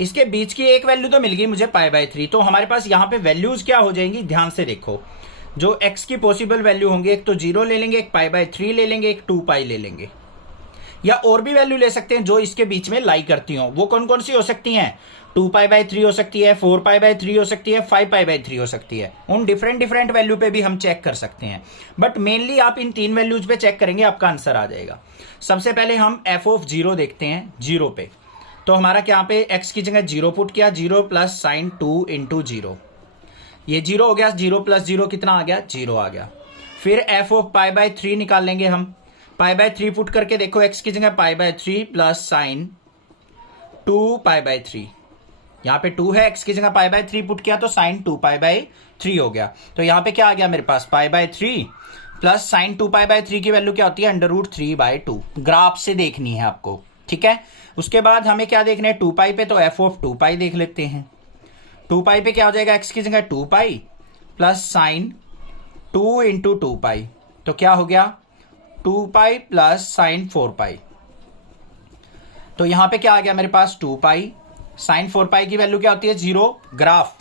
इसके बीच की एक वैल्यू तो मिल गई मुझे π/3, तो हमारे पास यहां पे वैल्यूज क्या हो जाएंगी, ध्यान से देखो। जो एक्स की पॉसिबल वैल्यू होंगे, एक तो 0 ले लेंगे, एक π/3 ले लेंगे, एक 2 पाई ले लेंगे, या और भी वैल्यू ले सकते हैं जो इसके बीच में लाई करती हो। वो कौन कौन सी हो सकती हैं, 2 π/3 हो सकती है, 4 π/3 हो सकती है, 5 π/3 हो सकती है। उन डिफरेंट वैल्यू पे भी हम चेक कर सकते हैं, बट मेनली आप इन 3 वैल्यूज पे चेक करेंगे, आपका आंसर आ जाएगा। सबसे पहले हम f ऑफ 0 देखते हैं, 0 पे। तो हमारा क्या पे x की जगह 0 पुट किया, 0 प्लस साइन 2 इंटू 0, ये 0 हो गया, 0 प्लस 0 कितना आ गया, 0 आ गया। फिर f ऑफ π/3 निकाल लेंगे हम, π/3 पुट करके देखो, x की जगह π/3 प्लस साइन 2 π/3, यहाँ पे 2 है, x की जगह π/3 पुट किया तो साइन 2 π/3 हो गया। तो यहाँ पे क्या आ गया मेरे पास, π/3 प्लस साइन 2 π/3 की वैल्यू क्या होती है, √3/2। ग्राफ से देखनी है आपको, ठीक है। उसके बाद हमें क्या देखना है, 2 पाई पे, तो f ऑफ 2 पाई देख लेते हैं। 2 पाई पे क्या हो जाएगा, x की जगह 2 पाई प्लस साइन 2 इंटू 2 पाई, तो क्या हो गया 2 पाई प्लस साइन 4 पाई। तो यहां पे क्या आ गया मेरे पास, 2 पाई, साइन 4 पाई की वैल्यू क्या होती है, 0। ग्राफ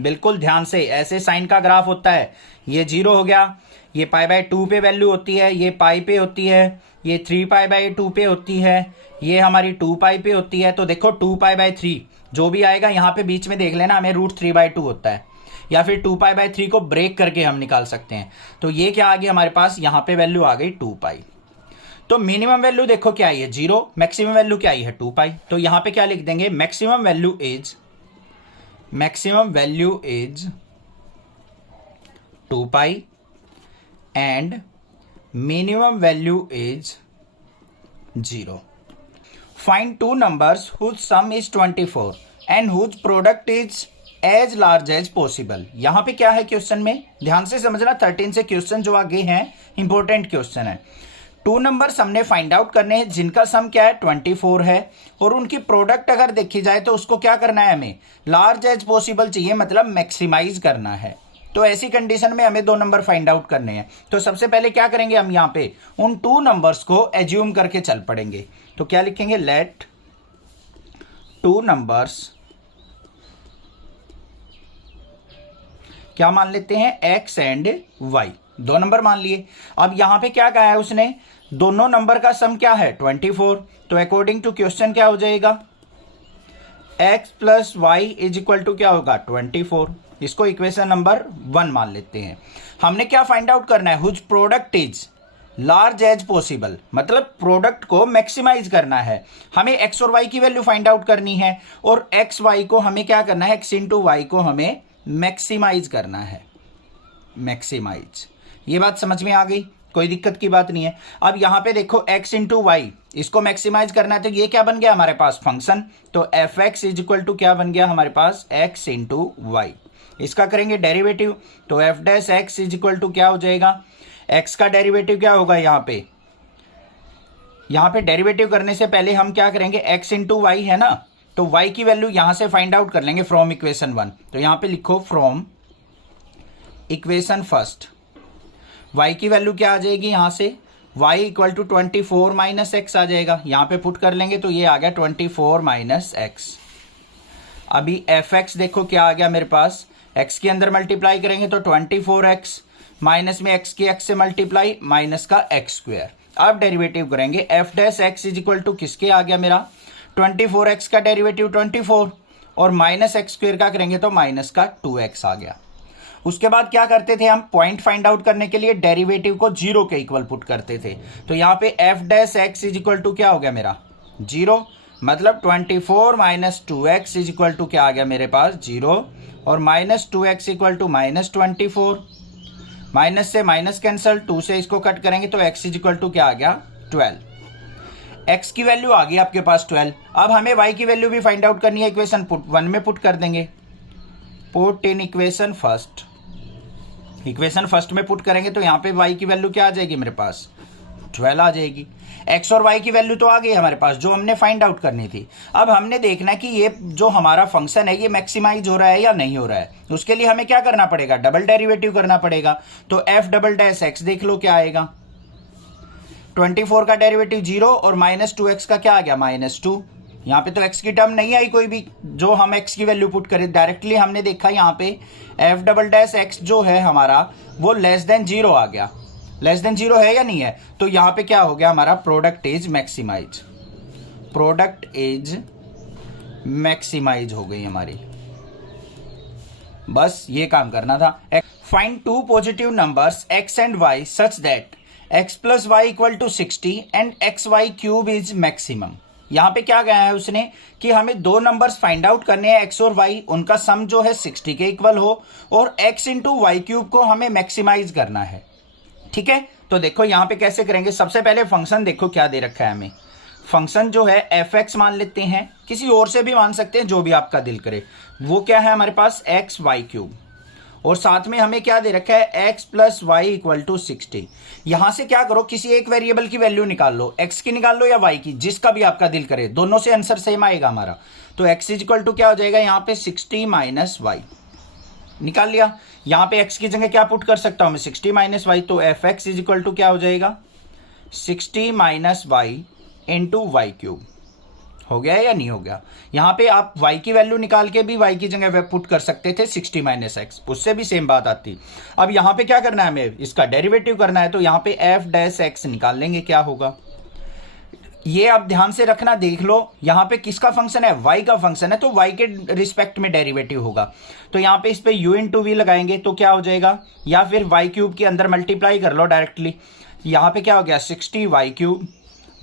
बिल्कुल ध्यान से, ऐसे साइन का ग्राफ होता है, ये 0 हो गया, ये π/2 पे वैल्यू होती है, ये पाई पे होती है, ये 3π/2 पे होती है, ये हमारी 2 पाई पे होती है। तो देखो 2 π/3 जो भी आएगा यहाँ पे बीच में देख लेना, हमें √3/2 होता है, या फिर 2 π/3 को ब्रेक करके हम निकाल सकते हैं। तो ये क्या आ गया हमारे पास, यहाँ पे वैल्यू आ गई 2 पाई। तो मिनिमम वैल्यू देखो क्या आई है, 0, मैक्सिमम वैल्यू क्या आई है, 2 पाई। तो यहाँ पे क्या लिख देंगे, maximum value is 2 pi and minimum value is 0। Find 2 numbers whose sum is 24 and whose product is as large as possible. यहां पे क्या है क्वेश्चन में, ध्यान से समझना, 13 से क्वेश्चन जो आगे हैं इंपॉर्टेंट क्वेश्चन है। 2 नंबर्स हमने फाइंड आउट करने हैं जिनका सम क्या है, 24 है, और उनकी प्रोडक्ट अगर देखी जाए तो उसको क्या करना है, हमें लार्ज एज पॉसिबल चाहिए, मतलब मैक्सिमाइज करना है। तो ऐसी कंडीशन में हमें 2 नंबर फाइंड आउट करने हैं। तो सबसे पहले क्या करेंगे, हम यहाँ पे उन 2 नंबर्स को एज्यूम करके चल पड़ेंगे। तो क्या लिखेंगे, लेट 2 नंबर्स, क्या मान लेते हैं, x एंड y, 2 नंबर मान लिए। अब यहां पे क्या कहा है उसने, दोनों नंबर का सम क्या है, 24। तो अकॉर्डिंग टू क्वेश्चन क्या हो जाएगा, x plus y is equal to क्या होगा, 24। इसको इक्वेशन नंबर 1 मान लेते हैं। हमने क्या फाइंड आउट करना है, whose product is large as possible, मतलब प्रोडक्ट को मैक्सिमाइज करना है। हमें x और y की वैल्यू फाइंड आउट करनी है, और x y को हमें क्या करना है, x इंटू वाई को हमें मैक्सिमाइज करना है, मैक्सिमाइज। ये बात समझ में आ गई, कोई दिक्कत की बात नहीं है। अब यहां पे देखो x इंटू वाई, इसको मैक्सिमाइज करना है, तो ये क्या बन गया हमारे पास, फंक्शन। तो f x is equal to क्या बन गया हमारे पास, x इंटू वाई। इसका करेंगे डेरिवेटिव, तो f dash x is equal to क्या हो जाएगा, x का डेरिवेटिव क्या होगा, यहाँ पे डेरिवेटिव करने से पहले हम क्या करेंगे, x इंटू वाई है ना, तो y की वैल्यू यहां से फाइंड आउट कर लेंगे फ्रॉम इक्वेशन 1। तो यहां पे लिखो फ्रॉम इक्वेशन फर्स्ट, y की वैल्यू क्या आ जाएगी, यहां से y equal to 24 minus x आ जाएगा, यहां पे पुट कर लेंगे तो ये आ गया 24 माइनस एक्स। अभी एफ एक्स देखो क्या आ गया मेरे पास, x के अंदर मल्टीप्लाई करेंगे तो 24x माइनस में x की x से मल्टीप्लाई माइनस का x स्क्वायर। अब डेरिवेटिव करेंगे, f dash x is equal to किसके आ गया मेरा, 24x का डेरिवेटिव 24, और माइनस एक्स स्क्वायर का करेंगे तो माइनस का 2x आ गया। उसके बाद क्या करते थे हम, पॉइंट फाइंड आउट करने के लिए डेरिवेटिव को 0 के इक्वल पुट करते थे। तो यहाँ पे f dash x is equal to क्या हो गया मेरा, 0, मतलब 24 minus 2x is equal to क्या आ गया मेरे पास, 0, और minus 2x equal to minus 24, minus से माइनस कैंसल, 2 से इसको कट करेंगे तो x इज इक्वल टू क्या आ गया, 12। x की वैल्यू आ गई आपके पास 12। अब हमें y की वैल्यू भी फाइंड आउट करनी है, इक्वेशन 1 में पुट कर देंगे, put in equation first. Equation first में पुट करेंगे तो यहाँ पे y की वैल्यू क्या आ जाएगी मेरे पास, 12 आ जाएगी। x और y की वैल्यू तो आ गई हमारे पास, जो हमने फाइंड आउट करनी थी। अब हमने देखना है कि ये जो हमारा फंक्शन है ये मैक्सिमाइज हो रहा है या नहीं हो रहा है। उसके लिए हमें क्या करना पड़ेगा, डबल डेरिवेटिव करना पड़ेगा। तो f डबल डैश एक्स देख लो क्या आएगा, 24 का डेरिवेटिव 0 और माइनस 2x का क्या आ गया, -2। यहाँ पे तो x की टर्म नहीं आई कोई भी, जो हम x की वैल्यू पुट करें, डायरेक्टली हमने देखा यहाँ पे f डबल डैश एक्स जो है हमारा वो लेस देन 0 आ गया। लेस देन 0 है या नहीं है, तो यहाँ पे क्या हो गया हमारा, product is maximize, product is maximize हो गई हमारी। बस ये काम करना था। Find 2 positive numbers x and y such that x plus y equal to 60 and x y cube is maximum. यहां पे क्या गया है उसने कि हमें 2 नंबर्स फाइंड आउट करने हैं, x और y, उनका सम जो है 60 के इक्वल हो, और x इंटू वाई क्यूब को हमें मैक्सिमाइज करना है। ठीक है, तो देखो यहां पे कैसे करेंगे। सबसे पहले फंक्शन देखो क्या दे रखा है हमें, फंक्शन जो है एफ एक्स मान लेते हैं, किसी और से भी मान सकते हैं, जो भी आपका दिल करे। वो क्या है हमारे पास, एक्स वाई क्यूब, और साथ में हमें क्या दे रखा है, x plus y equal to 60। यहां से क्या करो, किसी एक वेरिएबल की वैल्यू निकाल लो, x की निकाल लो या y की, जिसका भी आपका दिल करे, दोनों से आंसर सेम आएगा हमारा। तो x इज इक्वल टू क्या हो जाएगा, यहाँ पे 60 माइनस वाई निकाल लिया। यहाँ पे x की जगह क्या पुट कर सकता हूं मैं, 60 माइनस वाई। तो f x is equal to क्या हो जाएगा, 60 minus y into y cube. हो गया या नहीं हो गया। यहाँ पे आप y की वैल्यू निकाल के भी y की जगह पुट कर सकते थे 60 माइनस एक्स, उससे भी सेम बात आती। अब यहाँ पे क्या करना है, हमें इसका डेरिवेटिव करना है। तो यहाँ पे f डैश एक्स निकाल लेंगे, क्या होगा ये आप ध्यान से रखना, देख लो यहाँ पे किसका फंक्शन है, y का फंक्शन है, तो y के रिस्पेक्ट में डेरिवेटिव होगा। तो यहाँ पे इस पे u इंटू वी लगाएंगे तो क्या हो जाएगा, या फिर वाई क्यूब के अंदर मल्टीप्लाई कर लो डायरेक्टली। यहाँ पे क्या हो गया, 60 वाई क्यूब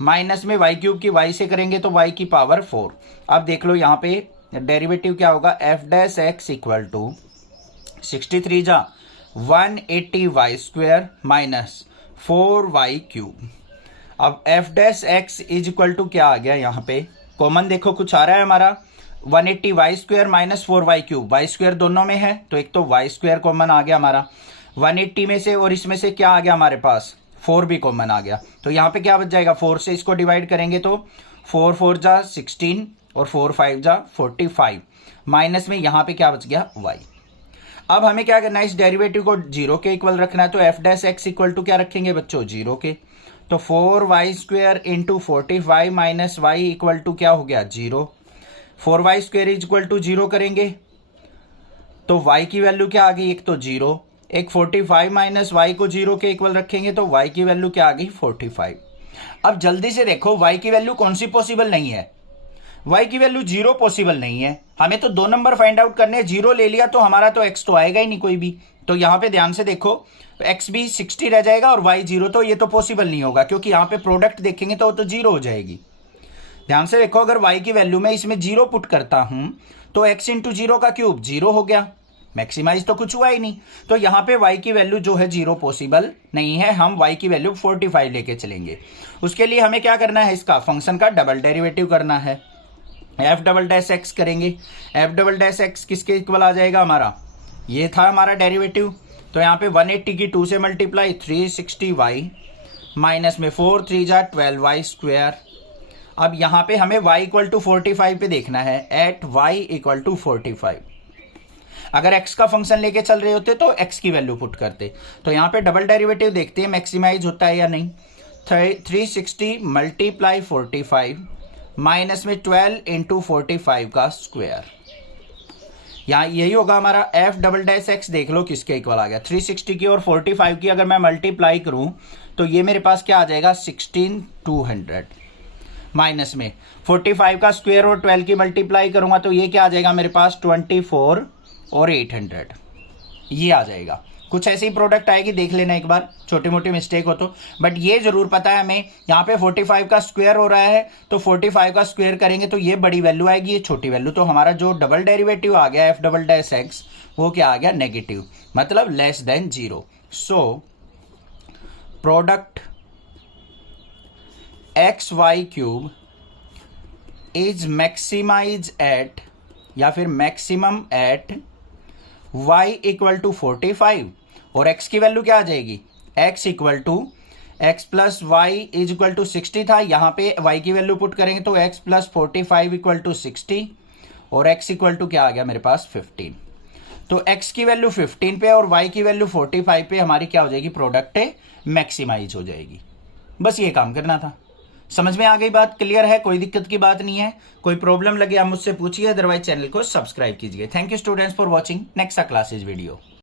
माइनस में वाई क्यूब की वाई से करेंगे तो वाई की पावर 4। अब देख लो यहाँ पे डेरिवेटिव क्या होगा, f dash x equal to 63 जा 180 y square minus 4 y cube. अब f dash x is equal to क्या आ गया, यहाँ पे कॉमन देखो कुछ आ रहा है हमारा, 180 y square minus 4 y cube, y square दोनों में है तो एक तो वाई स्क्वायर कॉमन आ गया हमारा 180 में से, और इसमें से क्या आ गया हमारे पास, 4 भी कॉमन आ गया। तो यहाँ पे क्या बच जाएगा, 4 से इसको डिवाइड करेंगे तो 4 4 जा 16 और 4 5 जा 45, माइनस में यहाँ पे क्या बच गया, y। अब हमें क्या करना है, इस डेरिवेटिव को 0 के इक्वल रखना है, तो f dash x equal to क्या रखेंगे बच्चों, 0 के। तो 4y² into 45 minus y equal to क्या हो गया, 0। 4y² इक्वल टू 0 करेंगे तो y की वैल्यू क्या आ गई, एक तो 0, एक 45 माइनस वाई को 0 के इक्वल रखेंगे तो y की वैल्यू क्या आ गई, 45। अब जल्दी से देखो y की वैल्यू कौन सी पॉसिबल नहीं है, y की वैल्यू 0 पॉसिबल नहीं है। हमें तो 2 नंबर फाइंड आउट करने, 0 ले लिया तो हमारा तो x तो आएगा ही नहीं कोई भी। तो यहां पे ध्यान से देखो, x भी 60 रह जाएगा और y 0, तो ये तो पॉसिबल नहीं होगा क्योंकि यहां पे प्रोडक्ट देखेंगे तो 0 हो जाएगी। ध्यान से देखो, अगर y की वैल्यू में इसमें 0 पुट करता हूं तो x इंटू 0 का क्यूब 0 हो गया, मैक्सिमाइज तो कुछ हुआ ही नहीं। तो यहां पे y की वैल्यू जो है 0 पॉसिबल नहीं है, हम y की वैल्यू 45 लेके चलेंगे। उसके लिए हमें क्या करना है, इसका फंक्शन का डबल डेरिवेटिव करना है। एफ डबल डैश एक्स करेंगे, एफ डबल डैश एक्स किसके इक्वल आ जाएगा हमारा, ये था हमारा डेरिवेटिव। तो यहाँ पे 180 की 2 से मल्टीप्लाई 360y माइनस में 4 3 जा 12y²। अब यहाँ पे हमें y इक्वल टू 45 पे देखना है, एट y इक्वल टू 45। अगर x का फंक्शन लेके चल रहे होते तो x की वैल्यू पुट करते। तो यहाँ पे डबल डेरिवेटिव देखते हैं मैक्सिमाइज होता है या नहीं। 360 मल्टीप्लाई 45 माइनस में 12 इंटू 45 का स्क्वायर, यहाँ यही होगा हमारा एफ डबल डैश एक्स। देख लो किसके इक्वल आ गया, 360 की और 45 की अगर मैं मल्टीप्लाई करूं तो ये मेरे पास क्या आ जाएगा, 16200 माइनस में 45 का स्क्वायर और 12 की मल्टीप्लाई करूंगा तो ये क्या आ जाएगा मेरे पास, 24 और 800, ये आ जाएगा। कुछ ऐसी प्रोडक्ट आएगी, देख लेना एक बार, छोटी मोटी मिस्टेक हो तो। बट ये जरूर पता है हमें, यहाँ पे 45 का स्क्वायर हो रहा है तो 45 का स्क्वायर करेंगे तो ये बड़ी वैल्यू आएगी, ये छोटी वैल्यू। तो हमारा जो डबल डेरिवेटिव आ गया एफ डबल डैश एक्स, वो क्या आ गया, नेगेटिव, मतलब less than 0। So product x y cube is maximize at, या फिर maximum at y equal to 45 और x की वैल्यू क्या आ जाएगी, x equal to x plus y is equal to 60 था, यहाँ पे y की वैल्यू पुट करेंगे तो x प्लस 45 इक्वल टू 60 और x इक्वल टू क्या आ गया मेरे पास, 15। तो x की वैल्यू 15 पे और y की वैल्यू 45 पे हमारी क्या हो जाएगी, प्रोडक्ट मैक्सिमाइज हो जाएगी। बस ये काम करना था। समझ में आ गई बात, क्लियर है, कोई दिक्कत की बात नहीं है। कोई प्रॉब्लम लगे आप मुझसे पूछिए, अदरवाइज चैनल को सब्सक्राइब कीजिए। Thank you students for watching next classes video.